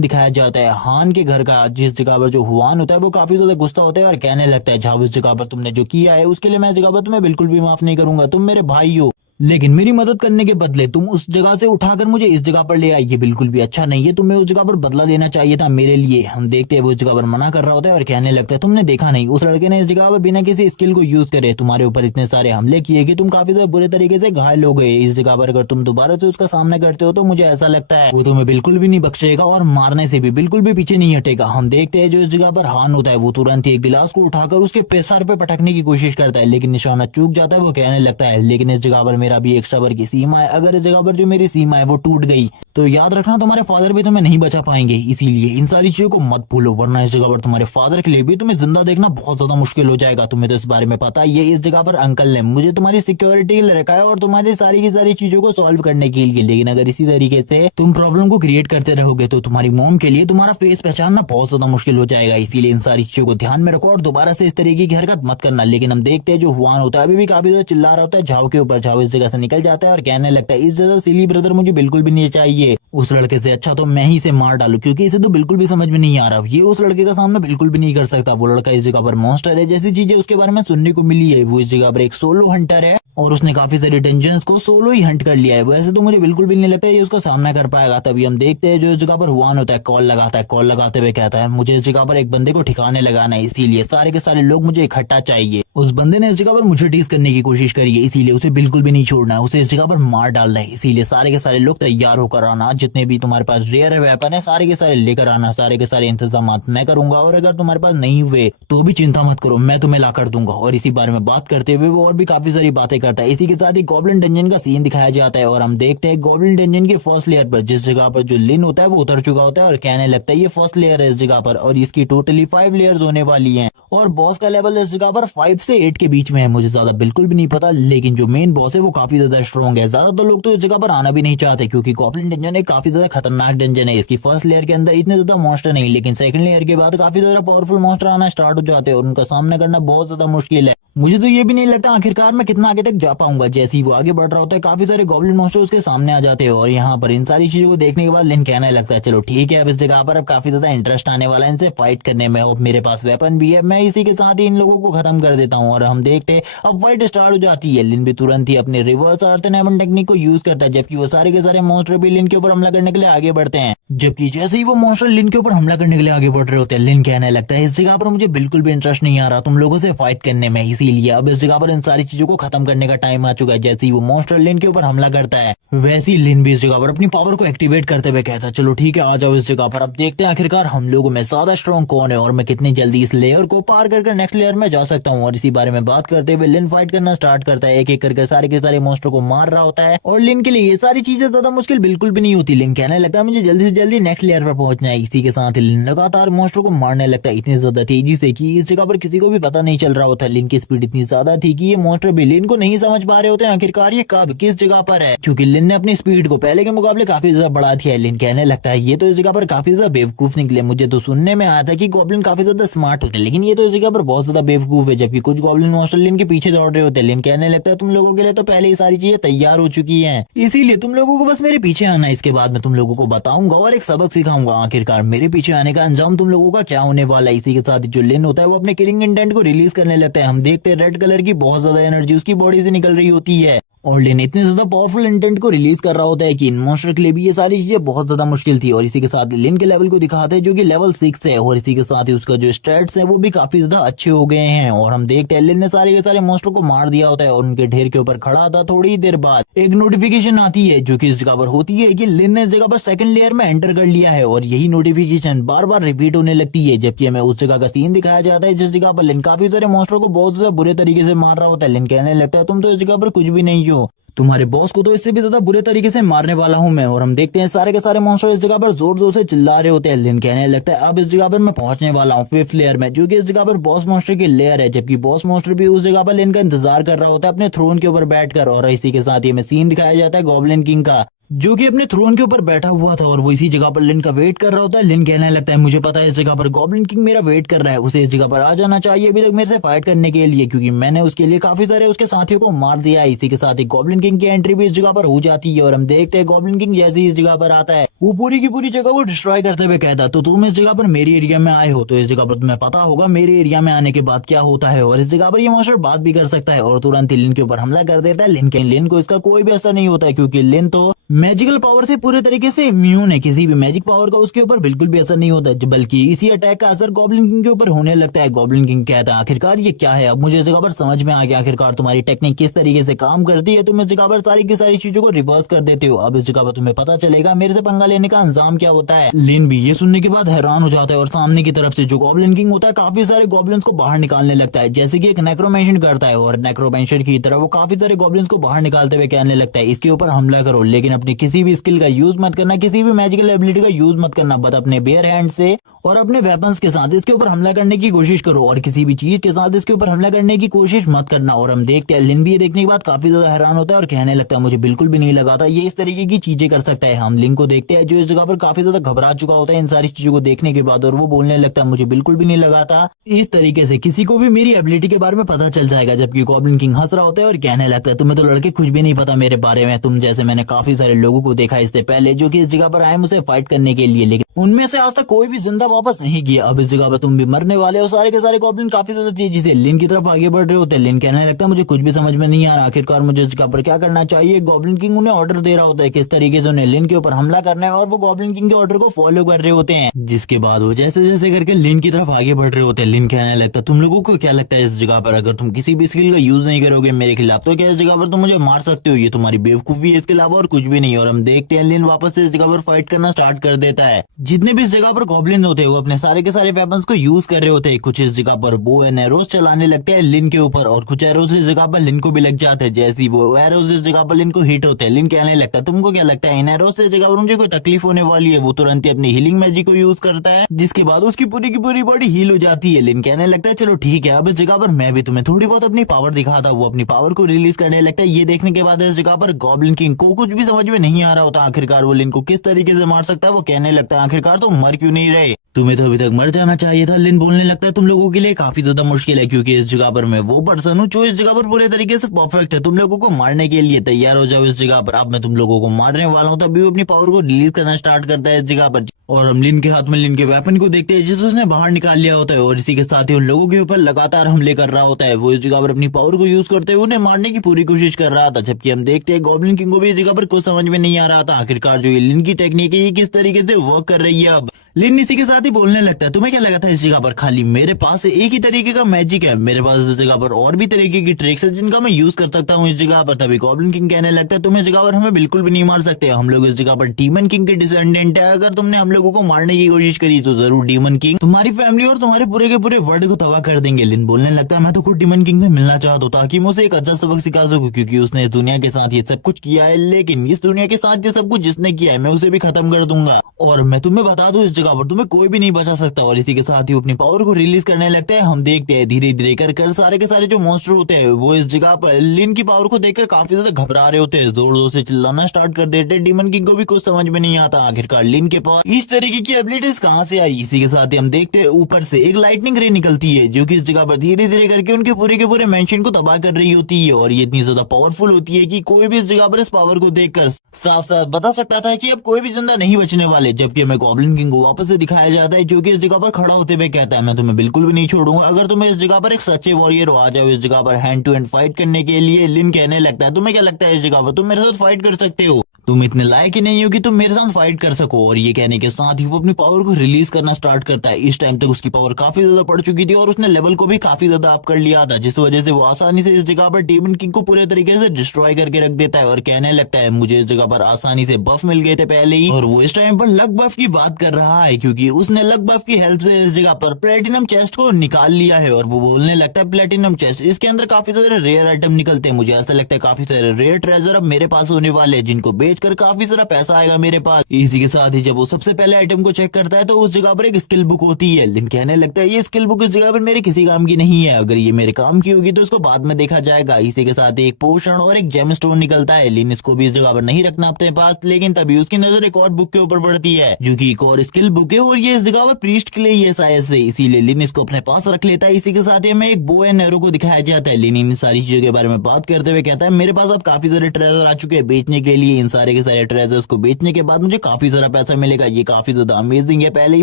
दिखाया जाता है हान के घर का, जिस जगह पर जो हुआन होता है वो काफी ज्यादा गुस्सा होता है और कहने लगता है जाओ इस जगह पर तुमने जो किया है उसके लिए मैं इस जगह पर तुम्हें बिल्कुल भी माफ नहीं करूंगा, तुम मेरे भाई हो, लेकिन मेरी मदद करने के बदले तुम उस जगह से उठाकर मुझे इस जगह पर ले आई, ये बिल्कुल भी अच्छा नहीं है, तुम्हें उस जगह पर बदला देना चाहिए था मेरे लिए। हम देखते हैं वो उस जगह पर मना कर रहा होता है और कहने लगता है तुमने देखा नहीं उस लड़के ने इस जगह पर बिना किसी स्किल को यूज करे तुम्हारे ऊपर इतने सारे हमले किए कि तुम काफी ज्यादा बुरे तरीके से घायल हो गए। इस जगह पर अगर तुम दोबारा से उसका सामना करते हो तो मुझे ऐसा लगता है वो तुम्हें बिल्कुल भी नहीं बख्शेगा और मारने से भी बिल्कुल भी पीछे नहीं हटेगा। हम देखते हैं जो इस जगह पर हान होता है वो तुरंत ही एक गिलास को उठाकर उसके सर पे पटकने की कोशिश करता है, लेकिन निशाना चूक जाता है। वो कहने लगता है लेकिन इस जगह पर मेरा भी एक सबर की सीमा है। अगर इस जगह पर जो मेरी सीमा है वो टूट गई तो याद रखना तुम्हारे फादर भी तुम्हें नहीं बचा पाएंगे। इसीलिए इन सारी चीजों को मत भूलो, वरना इस जगह पर तुम्हारे फादर के लिए भी तुम्हें जिंदा देखना बहुत ज्यादा मुश्किल हो जाएगा। तुम्हें तो इस बारे में पता ही है, इस जगह पर अंकल ने मुझे तुम्हारी सिक्योरिटी के लिए रखा है और तुम्हारी सारी की सारी चीजों को सॉल्व करने के लिए। लेकिन अगर इसी तरीके से तुम प्रॉब्लम को क्रिएट करते रहोगे तो तुम्हारी मॉम के लिए तुम्हारा फेस पहचानना बहुत ज्यादा मुश्किल हो जाएगा। इसीलिए इन सारी चीजों को ध्यान में रखो और दोबारा से इस तरीके की हरकत मत करना। लेकिन हम देखते हैं जो हुआन होता है अभी भी काफी ज्यादा चिल्ला रहा होता है झाओ के ऊपर। झाओ इस जगह से निकल जाता है और कहने लगता है इस जगह सिली ब्रदर मुझे बिल्कुल भी नहीं चाहिए, उस लड़के से अच्छा तो मैं ही इसे मार डालू, क्योंकि इसे तो बिल्कुल भी समझ में नहीं आ रहा, ये उस लड़के का सामना बिल्कुल भी नहीं कर सकता। वो लड़का इस जगह पर मॉन्स्टर है जैसी चीजें उसके बारे में सुनने को मिली है। वो इस जगह पर एक सोलो हंटर है और उसने काफी सारी डेंजर्स को सोलो ही हंट कर लिया है। वैसे तो मुझे बिल्कुल भी नहीं लगता ये उसका सामना कर पाएगा। तभी हम देखते हैं जो इस जगह पर हुआन होता है कॉल लगाता है। कॉल लगाते हुए कहता है मुझे इस जगह पर एक बंदे को ठिकाने लगाना है, इसीलिए सारे के सारे लोग मुझे इकट्ठा चाहिए। उस बंदे ने इस जगह पर मुझे टीज करने की कोशिश करी है, इसीलिए उसे बिल्कुल भी नहीं छोड़ना है, उसे इस जगह पर मार डालना है। इसीलिए सारे के सारे लोग तैयार होकर आना, जितने भी तुम्हारे पास रेयर वेपन है सारे के सारे लेकर आना। सारे के सारे इंतजाम मैं करूंगा और अगर तुम्हारे पास नहीं हुए तो भी चिंता मत करो, मैं तुम्हें ला कर दूंगा। और इसी बारे में बात करते हुए वो और भी काफी सारी बातें करता है। इसी के साथ ही गॉब्लिन डंजन का सीन दिखाया जाता है और हम देखते हैं गॉब्लिन डंजन के फर्स्ट लेयर पर जिस जगह पर जो लिन होता है वो उतर चुका होता है और कहने लगता है ये फर्स्ट लेयर है इस जगह पर और इसकी टोटली 5 लेयर्स होने वाली हैं और बॉस का लेवल इस जगह पर 5 से 8 के बीच में है। मुझे ज्यादा बिल्कुल भी नहीं पता, लेकिन जो मेन बॉस है वो काफी ज्यादा स्ट्रॉन्ग है। ज्यादातर लोग तो इस जगह पर आना भी नहीं चाहते क्योंकि गॉब्लिन डंजन एक काफी ज्यादा खतरनाक डंजन है। इसकी फर्स्ट लेयर के अंदर इतने ज्यादा मॉन्स्टर नहीं, लेकिन सेकंड लेयर के बाद काफी ज्यादा पावरफुल मॉन्स्टर आना स्टार्ट हो जाते हैं और उनका सामना करना बहुत ज्यादा मुश्किल है। मुझे तो ये भी नहीं लगता आखिरकार मैं कितना आगे तक जा पाऊंगा। जैसे ही वो आगे बढ़ रहा होता है काफी सारे गॉब्लिन मॉन्स्टर उसके सामने आ जाते हैं और यहाँ पर इन सारी चीजों को देखने के बाद लिन कहने लगता है चलो ठीक है, अब इस जगह पर अब काफी ज्यादा इंटरेस्ट आने वाला है इनसे फाइट करने में और मेरे पास वेपन भी है, मैं इसी के साथ ही इन लोगों को खत्म कर देता हूँ। और हम देखते हैं अब फाइट स्टार्ट हो जाती है। लिन भी तुरंत ही अपने रिवर्स अर्थ एवन टेक्निक को यूज करता है, जबकि वो सारे के सारे मॉन्स्टर भी लिन के ऊपर हमला करने के लिए आगे बढ़ते हैं। जबकि जैसे ही वो मॉन्स्टर लिन के ऊपर हमला करने के लिए आगे बढ़ रहे होते हैं लिन कहने लगता है इस जगह पर मुझे बिल्कुल भी इंटरेस्ट नहीं आ रहा तुम लोगों से फाइट करने में, इसीलिए अब इस जगह पर इन सारी चीजों को खत्म करने का टाइम आ चुका है। जैसे ही वो मॉन्स्टर लिन के ऊपर हमला करता है वैसे ही लिन भी इस जगह पर अपनी पावर को एक्टिवेट करते हुए कहता है चलो ठीक है आ जाओ इस जगह पर, अब देखते हैं आखिरकार हम लोगों में ज्यादा स्ट्रॉन्ग कौन है और मैं कितनी जल्दी इस लेयर को पार करके नेक्स्ट लेयर में जा सकता हूँ। और इसी बारे में बात करते हुए लिन फाइट करना स्टार्ट करता है, एक एक करके सारे के सारे मॉन्स्टर को मार रहा होता है और लिन के लिए ये सारी चीजें ज्यादा मुश्किल बिल्कुल भी नहीं होती। लिन कहने लगता है मुझे जल्दी से जल्दी नेक्स्ट लेयर पर पहुंचना है। इसी के साथ लिन लगातार मॉन्स्टर को मारने लगता है इतनी ज्यादा तेजी से कि इस जगह पर किसी को भी पता नहीं चल रहा होता। लिन की स्पीड इतनी ज्यादा थी कि ये मॉन्स्टर भी लिन को नहीं समझ पा रहे होते आखिरकार ये कब किस जगह पर है, क्योंकि लिन ने अपनी स्पीड को पहले के मुकाबले काफी ज्यादा बढ़ा दिया है। लिन कहने लगता है ये तो इस जगह पर काफी ज्यादा बेवकूफ निकले, मुझे तो सुनने में आया था कि गॉब्लिन काफी ज्यादा स्मार्ट होते हैं लेकिन ये तो इस जगह पर बहुत ज्यादा बेवकूफ है। जबकि कुछ गॉब्लिन मॉन्स्टर लिन के पीछे दौड़ रहे होते हैं। लिन कहने लगता है तुम लोगों के लिए तो पहले ही सारी चीजें तैयार हो चुकी है, इसीलिए तुम लोगों को बस मेरे पीछे आना, इसके बाद मैं तुम लोगों को बताऊंगा और एक सबक सिखाऊंगा आखिरकार मेरे पीछे आने का अंजाम तुम लोगों का क्या होने वाला है। इसी के साथ जो लिन होता है वो अपने किलिंग इंटेंट को रिलीज करने लगता है। हम देखते हैं रेड कलर की बहुत ज्यादा एनर्जी उसकी बॉडी से निकल रही होती है और लिन इतने ज्यादा पावरफुल इंटेंट को रिलीज कर रहा होता है कि इन मॉन्स्टर के लिए भी ये सारी चीजें बहुत ज्यादा मुश्किल थी। और इसी के साथ लिन के लेवल को दिखाते हैं जो कि लेवल 6 है और इसी के साथ ही उसका जो स्टैट्स है वो भी काफी ज्यादा अच्छे हो गए हैं। और हम देखते हैं लिन ने सारे के सारे मॉन्स्टर को मार दिया होता है और उनके ढेर के ऊपर खड़ा था। थोड़ी देर बाद एक नोटिफिकेशन आती है जो कि इस जगह पर होती है कि लिन ने इस जगह पर सेकंड लेयर में एंटर कर लिया है और यही नोटिफिकेशन बार बार रिपीट होने लगती है। जबकि हमें उस जगह का सीन दिखाया जाता है जिस जगह पर लिन काफी सारे मॉन्स्टर को बहुत ज्यादा बुरे तरीके से मार रहा होता है। लिन कहने लगता है तुम तो इस जगह पर कुछ भी नहीं हो, तुम्हारे बॉस को तो इससे भी ज्यादा बुरे तरीके से मारने वाला हूं मैं। और हम देखते हैं सारे के सारे मॉन्स्टर इस जगह पर जोर जोर से चिल्ला रहे होते हैं। लिन कहने लगता है अब इस जगह पर मैं पहुंचने वाला हूं 5th लेयर में, जो कि इस जगह पर बॉस मॉन्स्टर की लेयर है। जबकि बॉस मॉन्स्टर भी उस जगह पर लिन का इंतजार कर रहा होता है अपने थ्रोन के ऊपर बैठकर। और इसी के साथ ही हमें सीन दिखाया जाता है गॉब्लिन किंग का जो कि अपने थ्रोन के ऊपर बैठा हुआ था और वो इसी जगह पर लिन का वेट कर रहा होता है। लिन कहने लगता है मुझे पता है इस जगह पर गॉब्लिन किंग मेरा वेट कर रहा है, उसे इस जगह पर आ जाना चाहिए अभी तक मेरे से फाइट करने के लिए, क्योंकि मैंने उसके लिए काफी सारे उसके साथियों को मार दिया है। इसी के साथ ही गॉब्लिन किंग की एंट्री भी इस जगह पर हो जाती है और हम देखते हैं गॉब्लिन किंग जैसे ही इस जगह पर आता है वो पूरी की पूरी जगह को डिस्ट्रॉय करते हुए कहता है तो तुम इस जगह पर मेरी एरिया में आए हो तो इस जगह पर तुम्हें पता होगा मेरे एरिया में आने के बाद क्या होता है। और इस जगह पर ये मॉन्स्टर बात भी कर सकता है और तुरंत ही लिन के ऊपर हमला कर देता है। लिन को इसका कोई भी असर नहीं होता है क्योंकि लिन तो मैजिकल पावर से पूरे तरीके से इम्यून है, किसी भी मैजिक पावर का उसके ऊपर बिल्कुल भी असर नहीं होता, बल्कि इसी अटैक का असर गॉब्लिन किंग के ऊपर होने लगता है। गॉब्लिन किंग कहता है आखिरकार ये क्या है, अब मुझे इस जगह पर समझ में आ गया आखिरकार तुम्हारी टेक्निक किस तरीके से काम करती है। तुम इस जगह पर सारी की सारी चीजों को रिवर्स कर देते हो। अब इस जगह पर तुम्हें पता चलेगा मेरे से पंगा लेने का अंजाम क्या होता है। लिन भी ये सुनने के बाद हैरान हो जाता है और सामने की तरफ से जो गॉब्लिन किंग होता है काफी सारे गॉब्लिन्स को बाहर निकालने लगता है, जैसे कि एक नेक्रोमेंशन करता है और नेक्रोमेंशन की तरह वो काफी सारे गॉब्लिन्स को बाहर निकालते हुए कहने लगता है इसके ऊपर हमला करो, लेकिन अपनी किसी भी स्किल का यूज मत करना, किसी भी मैजिकल एबिलिटी का यूज मत करना, बट अपने बेयर हैंड से और अपने वेपन्स के साथ इसके ऊपर हमला करने की कोशिश करो और किसी भी चीज के साथ इसके ऊपर हमला करने की कोशिश मत करना। और हम देखते हैं लिन भी ये देखने के बाद काफी ज्यादा हैरान होता है और कहने लगता है मुझे बिल्कुल भी नहीं लगा था ये इस तरीके की चीजें कर सकता है। हम लिन को देखते हैं जो इस जगह पर काफी ज्यादा घबरा चुका होता है इन सारी चीजों को देखने के बाद, और वो बोलने लगता है मुझे बिल्कुल भी नहीं लगा था इस तरीके से किसी को भी मेरी एबिलिटी के बारे में पता चल जाएगा। जबकि गॉब्लिन किंग हंस रहा होता है और कहने लगता है तुम्हें तो लड़के कुछ भी नहीं पता मेरे बारे में, तुम जैसे मैंने काफी सारे लोगों को देखा इससे पहले जो कि इस जगह पर आए मुझसे फाइट करने के लिए, लेकिन उनमें से आज तक कोई भी जिंदा वापस नहीं गया। अब इस जगह पर तुम भी मरने वाले हो। सारे के सारे गॉब्लिन काफी ज्यादा तेजी से लिन की तरफ आगे बढ़ रहे होते हैं। लिन कहने लगता है मुझे कुछ भी समझ में नहीं आ रहा आखिरकार मुझे इस जगह पर क्या करना चाहिए। गॉब्लिन किंग उन्हें ऑर्डर दे रहा होता है किस तरीके से उन्हें लिन के ऊपर हमला करना है और वो गॉब्लिन किंग के ऑर्डर को फॉलो कर रहे होते हैं, जिसके बाद वो जैसे जैसे करके लिन की तरफ आगे बढ़ रहे होते हैं। लिन कहने लगता है तुम लोगों को क्या लगता है इस जगह पर अगर तुम किसी भी स्किल का यूज नहीं करोगे मेरे खिलाफ तो क्या इस जगह पर तुम मुझे मार सकते हो, ये तुम्हारी बेवकूफी है, इसके अलावा और कुछ भी नहीं। और हम देखते हैं लिन वापस से इस जगह पर फाइट करना स्टार्ट कर देता है। जितने भी इस जगह पर गॉब्लिन होते हैं वो अपने सारे के सारे वेपन्स को यूज कर रहे होते हैं। कुछ इस जगह पर बो एंड एरोज चलाने लगते हैं लिन के ऊपर और कुछ एरोज इस जगह पर लिन को भी लग जाते हैं। जैसे वो एरोज इस जगह पर लिन को हिट होते हैं लिन कहने लगता है तुमको क्या लगता है इन एरोज से इस जगह पर मुझे कोई तकलीफ होने वाली है। वो तुरंत ही अपनी हीलिंग मैजिक को यूज करता है जिसके बाद उसकी पूरी की पूरी बॉडी हील हो जाती है। लिन कहने लगता है चलो ठीक है अब इस जगह पर मैं भी तुम्हें थोड़ी बहुत अपनी पावर दिखाता हूँ। वो अपनी पावर को रिलीज करने लगता है। ये देखने के बाद इस जगह पर गॉब्लिन किंग को कुछ भी समझ में नहीं आ रहा होता आखिरकार वो लिन को किस तरीके से मार सकता है। वो कहने लगता है आखिरकार तुम मर क्यों नहीं रहे, तुम्हें तो अभी तक मर जाना चाहिए था। लिन बोलने लगता है तुम लोगों के लिए काफी ज्यादा मुश्किल है क्योंकि इस जगह पर मैं वो पर्सन हूँ जो इस जगह पर पूरे तरीके से परफेक्ट है, तुम लोगों को मारने के लिए तैयार हो जाओ इस जगह पर। अब मैं तुम लोगों को मारने वाला हूँ। तभी वो अपनी पावर को रिलीज करना स्टार्ट करता है इस जगह पर और हम लिन के हाथ में लिन के वेपन को देखते हैं जिसे उसने बाहर निकाल लिया होता है और इसी के साथ ही उन लोगों के ऊपर लगातार हमले कर रहा होता है। वो इस जगह पर अपनी पावर को यूज करते हुए उन्हें मारने की पूरी कोशिश कर रहा था। जबकि हम देखते हैं गॉब्लिन किंग को भी इस जगह पर कुछ समझ में नहीं आ रहा था आखिरकार जो ये लिन की टेक्निक है ये किस तरीके से वर्क कर रही है। अब लिन इसी के साथ ही बोलने लगता है तुम्हें क्या लगा था इस जगह पर खाली मेरे पास एक ही तरीके का मैजिक है, मेरे पास इस जगह पर और भी तरीके की ट्रिक्स है जिनका मैं यूज कर सकता हूँ इस जगह पर। तभी गॉब्लिन किंग कहने लगता है तुम इस जगह पर हमें बिल्कुल भी नहीं मार सकते, हम लोग इस जगह पर डीमन किंग के डिसेंडेंट है, अगर तुमने हम लोगों को मारने की कोशिश करी तो जरूर डीमन किंग तुम्हारी फैमिली और तुम्हारे पूरे के पूरे वर्ल्ड को तबाह कर देंगे। लिन बोलने लगता है मैं तो खुद डीमन किंग से मिलना चाहता हूँ ताकि मैं उसे एक अच्छा सबक सिखा सकूं क्योंकि उसने इस दुनिया के साथ ये सब कुछ किया है, लेकिन इस दुनिया के साथ ये सब कुछ जिसने किया है मैं उसे भी खत्म कर दूंगा और मैं तुम्हें बता दूं इस जगह पर तुम्हें कोई भी नहीं बचा सकता। और इसी के साथ ही अपनी पावर को रिलीज करने लगते हैं। हम देखते हैं धीरे धीरे कर सारे के सारे जो मॉन्स्टर होते हैं वो इस जगह पर लिन की पावर को देखकर काफी ज्यादा घबरा रहे होते हैं, जोर जोर से चिल्लाना स्टार्ट कर देते हैं। डीमन किंग को भी कुछ समझ में नहीं आता आखिरकार लिन के पास इस तरीके की एबिलिटीज कहाँ से आई। इसी के साथ ही हम देखते हैं ऊपर से एक लाइटनिंग रे निकलती है जो कि इस जगह पर धीरे धीरे करके उनके पूरे के पूरे मेंशन को तबाह कर रही होती है और ये इतनी ज्यादा पावरफुल होती है कि कोई भी इस जगह पर इस पावर को देखकर साफ साफ बता सकता था कि अब कोई भी जिंदा नहीं बचने वाले। जबकि हमें गॉब्लिन किंग को वापस से दिखाया जाता है जो कि इस जगह पर खड़ा होते हुए कहता है मैं तुम्हें बिल्कुल भी नहीं छोड़ूंगा, अगर तुम इस जगह पर एक सच्चे वॉरियर हो आ जाओ इस जगह पर हैंड टू हैंड फाइट करने के लिए। लिन कहने लगता है तुम्हें क्या लगता है इस जगह पर तुम मेरे साथ फाइट कर सकते हो, तुम इतने लायक ही नहीं हो कि तुम मेरे साथ फाइट कर सको। और ये कहने के साथ ही वो अपनी पावर को रिलीज करना स्टार्ट करता है। इस टाइम तक उसकी पावर काफी ज्यादा बढ़ चुकी थी और उसने लेवल को भी काफी ज्यादा अप कर लिया था जिस वजह से वो आसानी से इस जगह पर डीमन किंग को पूरे तरीके से डिस्ट्रॉय करके रख देता है और कहने लगता है मुझे इस जगह पर आसानी से बफ मिल गए थे पहले ही। और वो इस टाइम पर लक बफ की बात कर रहा है क्योंकि उसने लक बफ की हेल्प से इस जगह पर प्लेटिनम चेस्ट को निकाल लिया है और वो बोलने लगता है प्लेटिनम चेस्ट इसके अंदर काफी सारे रेयर आइटम निकलते हैं, मुझे ऐसा लगता है काफी सारे रेयर ट्रेजर अब मेरे पास होने वाले हैं जिनको बेचकर काफी सारा पैसा आएगा मेरे पास। इसी के साथ ही जब वो सबसे पहले आइटम को चेक करता है तो उस जगह पर एक स्किल बुक होती है। लिन कहने लगता है ये स्किल बुक इस जगह पर मेरे किसी काम की नहीं है, अगर ये मेरे काम की होगी तो इसको बाद में देखा जाएगा। इसी के साथ ही एक पोशन और एक जेम स्टोन निकलता है। लिन इसको भी इस जगह पर नहीं रखना अपने पास, लेकिन तभी उसकी नजर एक और बुक के ऊपर पड़ती है जो कि एक और स्किल बुक है और ये इस जगह पर प्रीस्ट के लिए ये शायद से, इसीलिए लिन इसको अपने पास रख लेता है। इसी के साथ ही हमें एक बो एंड एरो को दिखाया जाता है। लिन इन सारी चीजों के बारे में बात करते हुए कहता है मेरे पास अब काफी सारे ट्रेजर आ चुके हैं बेचने के लिए, इन सारे के सारे ट्रेजर्स को बेचने के बाद मुझे काफी सारा पैसा मिलेगा, ये काफी ज्यादा अमेजिंग है। पहले ही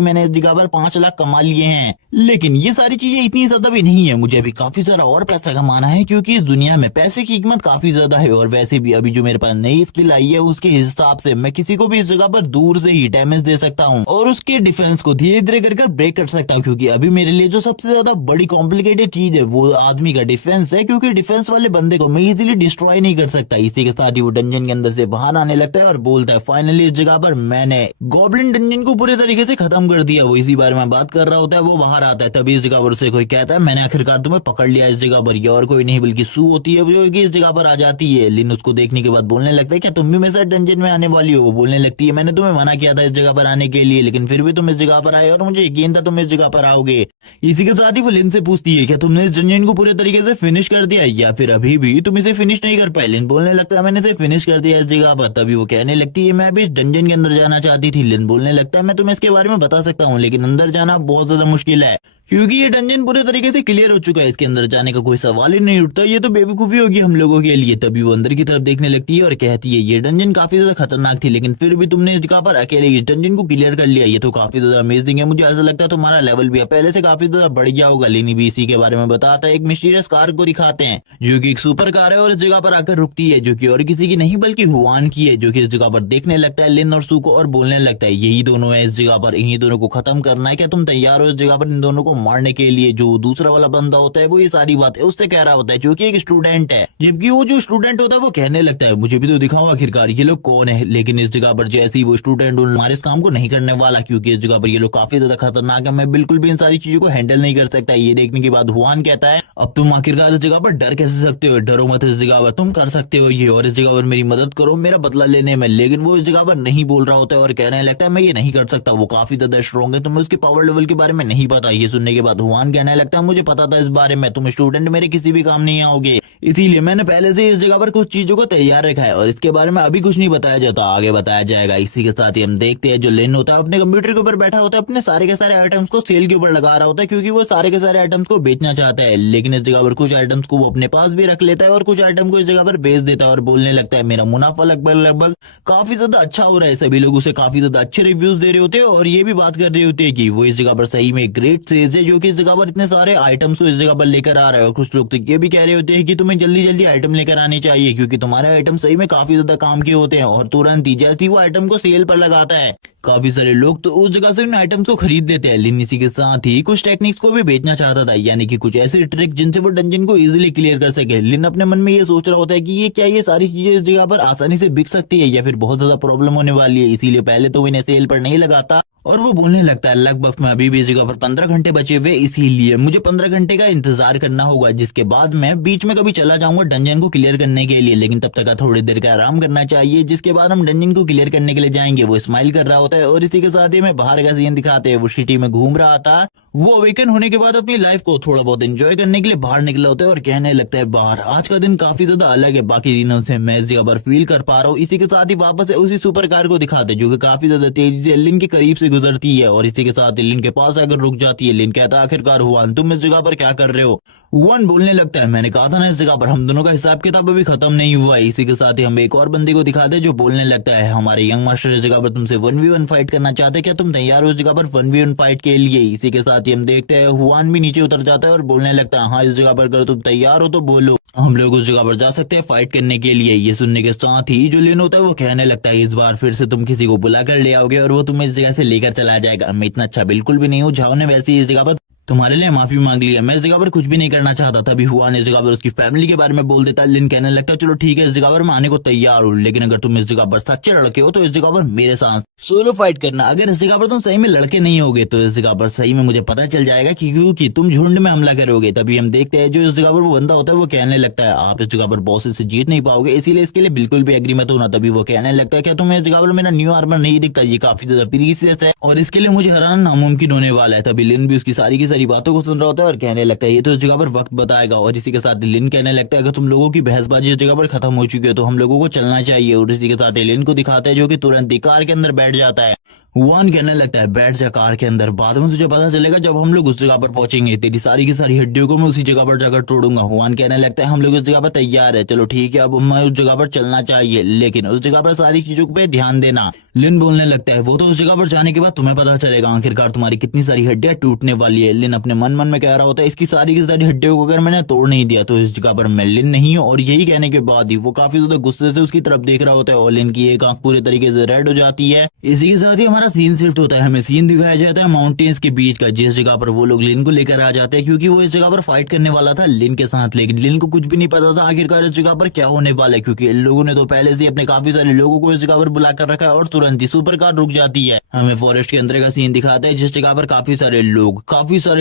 मैंने इस जगह पर 5 लाख कमा लिए हैं, लेकिन ये सारी चीजें इतनी ज्यादा भी नहीं है, मुझे अभी काफी सारा और पैसा कमाना है क्योंकि इस दुनिया में पैसे की कीमत काफी ज्यादा है। और वैसे भी अभी जो मेरे पास नई स्किल आई है उसके हिसाब से मैं किसी को भी इस जगह पर दूर से ही डैमेज दे सकता हूँ और उसके डिफेंस को धीरे धीरे कर ब्रेक कर सकता हूँ, क्योंकि अभी मेरे लिए जो सबसे ज्यादा बड़ी कॉम्प्लिकेटेड चीज है वो आदमी का डिफेंस है, क्योंकि डिफेंस वाले बंदे को मैं इजीली डिस्ट्रॉय नहीं कर सकता। इसी के साथ ही वो डंजन के अंदर से बाहर आने लगता है और बोलता है फाइनली इस जगह पर मैंने गॉब्लिन डंजन को पूरे तरीके से खत्म कर दिया। वो इसी बारे में बात कर रहा होता है, वो बाहर आता है, तभी इस जगह पर उसे कोई कहता है मैंने आखिरकार तुम्हें पकड़ लिया। इस जगह पर ये और कोई नहीं बल्कि सू होती है जो कि इस जगह पर आ जाती है। लिन उसको देखने के बाद बोलने लगता है क्या तुम भी मेरे साथ डंजन में आने वाली हो? वो बोलने लगती है मैंने तुम्हें मना किया था इस जगह पर आने के लिए, लेकिन फिर भी तुम इस जगह पर आए और मुझे यकीन था तुम इस जगह पर आओगे। इसी के साथ ही वो लिन से पूछती है क्या तुमने इस डंजन को पूरे तरीके से फिनिश कर दिया या फिर अभी भी तुम इसे फिनिश नहीं कर पाए? लिन बोलने लगता है मैंने इसे फिनिश कर दिया इस जगह पर। तभी वो कहने लगती है मैं अभी इस डंजन के अंदर जाना चाहती थी। लिन बोलने लगता है मैं तुम्हें इसके बारे में बता सकता हूँ, लेकिन अंदर जाना बहुत ज्यादा मुश्किल है क्योंकि ये डंजन पूरे तरीके से क्लियर हो चुका है, इसके अंदर जाने का कोई सवाल ही नहीं उठता, ये तो बेवकूफी होगी हम लोगों के लिए। तभी वो अंदर की तरफ देखने लगती है और कहती है ये डंजन काफी ज्यादा खतरनाक थी, लेकिन फिर भी तुमने इस जगह पर अकेले इस डंजन को क्लियर कर लिया, ये तो काफी ज्यादा अमेजिंग है। मुझे ऐसा लगता है तुम्हारा लेवल भी पहले से काफी ज्यादा बढ़ गया होगा। लिनी भी इसी के बारे में बताता है, एक मिस्टीरियस कार को दिखाते हैं जो की एक सुपर कार है और इस जगह पर आकर रुकती है, जो की और किसी की नहीं बल्कि हुआन की है, जो की इस जगह पर देखने लगता है लिन और सू को और बोलने लगता है यही दोनों है इस जगह पर, इन्हीं दोनों को खत्म करना है, क्या तुम तैयार हो इस जगह पर इन दोनों को मारने के लिए? जो दूसरा वाला बंदा होता है वो ये सारी बातें उससे कह रहा होता है जो कि एक स्टूडेंट है, जबकि वो जो स्टूडेंट होता है वो कहने लगता है मुझे भी तो दिखाओ आखिरकार ये लोग कौन है। लेकिन इस जगह पर जैसे ही वो स्टूडेंट हमारे इस काम को नहीं करने वाला, क्योंकि इस जगह पर ये लोग काफी ज्यादा खतरनाक है, मैं बिल्कुल भी इन सारी चीजों को हैंडल नहीं कर सकता। ये देखने के बाद हुआन कहता है अब तुम आखिरकार इस जगह पर डर कैसे सकते हो? डरो मत, इस जगह पर तुम कर सकते हो ये, और इस जगह पर मेरी मदद करो मेरा बदला लेने में। लेकिन वो इस जगह पर नहीं बोल रहा होता है और कहने लगता है मैं ये नहीं कर सकता, वो काफी ज्यादा स्ट्रॉन्ग है, तुम्हें उसके पावर लेवल के बारे में नहीं पता। ये सुनने के बाद हुआन कहने लगता है मुझे पता था इस बारे में, तुम स्टूडेंट मेरे किसी भी काम नहीं आओगे, इसीलिए मैंने पहले से इस जगह पर कुछ चीजों को तैयार रखा है और इसके बारे में अभी कुछ नहीं बताया जाता, आगे बताया जाएगा। इसी के साथ ही हम देखते हैं जो लिन होता है अपने कंप्यूटर के ऊपर बैठा होता है, अपने सारे के सारे आइटम्स को सेल के ऊपर लगा रहा होता है क्योंकि वो सारे के सारे आइटम्स को बेचना चाहता है। लेकिन इस जगह पर कुछ आइटम्स को वो अपने पास भी रख लेता है और कुछ आइटम को इस जगह पर बेच देता है और बोलने लगता है मेरा मुनाफा लगभग काफी ज्यादा अच्छा हो रहा है, सभी लोग उसे काफी ज्यादा अच्छे रिव्यूज दे रहे होते हैं और ये भी बात कर रहे होते हैं कि वो इस जगह पर सही में ग्रेट सेल्स है जो कि इस जगह पर इतने सारे आइटम्स को इस जगह पर लेकर आ रहा है। और कुछ लोग तो ये भी कह रहे होते हैं कि तुम्हें जल्दी जल्दी आइटम लेकर आने चाहिए क्योंकि तुम्हारे आइटम सही में काफी ज्यादा काम के होते हैं। और तुरंत ही जैसे ही वो आइटम को सेल पर लगाता है काफी सारे लोग तो उस जगह से उन आइटम्स को खरीद लेते हैं। लिन इसी के साथ ही कुछ टेक्निक्स को भी बेचना चाहता था, यानी कि कुछ ऐसे ट्रिक जिनसे वो डंजन को इजीली क्लियर कर सके। लिन अपने मन में ये सोच रहा होता है कि ये क्या ये सारी चीजें इस जगह पर आसानी से बिक सकती है या फिर बहुत ज्यादा प्रॉब्लम होने वाली है, इसीलिए पहले तो वो इन्हें सेल पर नहीं लगाता। और वो बोलने लगता है लगभग में अभी भी इस जगह पर 15 घंटे बचे हुए, इसीलिए मुझे 15 घंटे का इंतजार करना होगा, जिसके बाद मैं बीच में कभी चला जाऊंगा डंजन को क्लियर करने के लिए, लेकिन तब तक थोड़ी देर का आराम करना चाहिए, जिसके बाद हम डंजन को क्लियर करने के लिए जाएंगे। वो स्माइल कर रहा होता है और इसी के साथ ही मैं बाहर का सीन दिखाते हैं, वो सिटी में घूम रहा था। वो अवेकन होने के बाद अपनी लाइफ को थोड़ा बहुत एंजॉय करने के लिए बाहर निकला होता है और कहने लगता है बाहर आज का दिन काफी ज्यादा अलग है बाकी दिनों से, मैं इस जगह पर फील कर पा रहा हूँ। इसी के साथ ही वापस उसी सुपर कार को दिखाते हैं जो कि काफी ज्यादा तेजी से लिन के करीब से गुजरती है और इसी के साथ लिन के पास आकर रुक जाती है। लिन कहता है आखिरकार हुआन तुम इस जगह पर क्या कर रहे हो? हुआन बोलने लगता है मैंने कहा था ना इस जगह पर हम दोनों का हिसाब किताब अभी खत्म नहीं हुआ है। इसी के साथ ही हम एक और बंदे को दिखाते हैं जो बोलने लगता है हमारे यंग मास्टर इस जगह पर तुमसे 1v1 फाइट करना चाहते हैं, क्या तुम तैयार हो इस जगह पर 1v1 फाइट के लिए? इसी के साथ ही हम देखते हैं हुआन भी नीचे उतर जाता है और बोलने लगता है हाँ इस जगह पर अगर तुम तैयार हो तो बोलो, हम लोग उस जगह पर जा सकते हैं फाइट करने के लिए। ये सुनने के साथ ही जो लिन होता है वो कहने लगता है इस बार फिर से तुम किसी को बुला कर ले आओगे और वो तुम्हें इस जगह से लेकर चला जाएगा। मैं इतना अच्छा बिल्कुल भी नहीं हूँ, झाओ ने वैसे ही इस जगह पर तुम्हारे लिए माफी मांग ली है, मैं इस जगह पर कुछ भी नहीं करना चाहता था। अभी हुआन इस जगह पर उसकी फैमिली के बारे में बोल देता है। लिन कहने लगता है चलो ठीक है इस जगह पर मैं आने को तैयार हूँ, लेकिन अगर तुम इस जगह पर सच्चे लड़के हो तो इस जगह पर मेरे साथ सोलो फाइट करना, अगर इस जगह पर तुम सही में लड़के नहीं होगे तो इस जगह पर सही में मुझे पता चल जाएगा कि क्योंकि तुम झुंड में हमला करोगे। तभी हम देखते हैं जो इस जगह पर वो बंदा होता है वो कहने लगता है आप इस जगह पर बॉसेस से जीत नहीं पाओगे, इसीलिए इसके लिए बिल्कुल भी एग्री मत होना। तभी वो कहने लगता है क्या तुम्हें इस जगह पर मेरा न्यू आर्मर नहीं दिखता, ये काफी ज्यादा प्रीशियस है और इसके लिए मुझे हराना नामुमकिन होने वाला है। तभी लिन भी उसकी सारी की सारी बातों को सुन रहा होता है और कहने लगता है ये तो इस जगह पर वक्त बताएगा। और इसी के साथ लिन कहने लगता है अगर तुम लोगों की बहसबाजी इस जगह पर खत्म हो चुकी है तो हम लोगों को चलना चाहिए। और इसी के साथ लिन को दिखाता है जो कि तुरंत ही कार के अंदर बैठ जाता है। हुआन कहने लगता है बैठ जा कार के अंदर, बाद में तुझे पता चलेगा जब हम लोग उस जगह पर पहुंचेंगे, तेरी सारी की सारी हड्डियों को मैं उसी जगह पर जाकर तोड़ूंगा। हुआन कहने लगता है हम लोग उस जगह पर तैयार है, चलो ठीक है अब हमें उस जगह पर चलना चाहिए, लेकिन उस जगह पर सारी चीजों पे ध्यान देना। लिन बोलने लगता है वो तो उस जगह पर जाने के बाद तुम्हें पता चलेगा आखिरकार तुम्हारी कितनी सारी हड्डियां टूटने वाली है। लिन अपने मन मन में कह रहा होता है इसकी सारी की सारी हड्डियों को अगर मैंने तोड़ नहीं दिया तो इस जगह पर मैं लिन नहीं हूँ। और यही कहने के बाद ही वो काफी ज्यादा गुस्से से उसकी तरफ देख रहा होता है और लिन की एक आंख पूरे तरीके से रेड हो जाती है। इसी के साथ ही हमारा सीन शिफ्ट होता है, हमें सीन दिखाया जाता है माउंटेन्स के बीच का, जिस जगह पर वो लोग लिन को लेकर आ जाते हैं क्योंकि वो इस जगह पर फाइट करने वाला था लिन के साथ। लेकिन लिन को कुछ भी नहीं पता था आखिरकार इस जगह पर क्या होने वाला है, क्योंकि इन लोगों ने तो पहले से अपने काफी सारे लोगों को इस जगह पर बुला कर रखा है और तुरंत ही सुपर कार रुक जाती है। हमें फॉरेस्ट के अंदर का सीन दिखाता है जिस जगह पर काफी सारे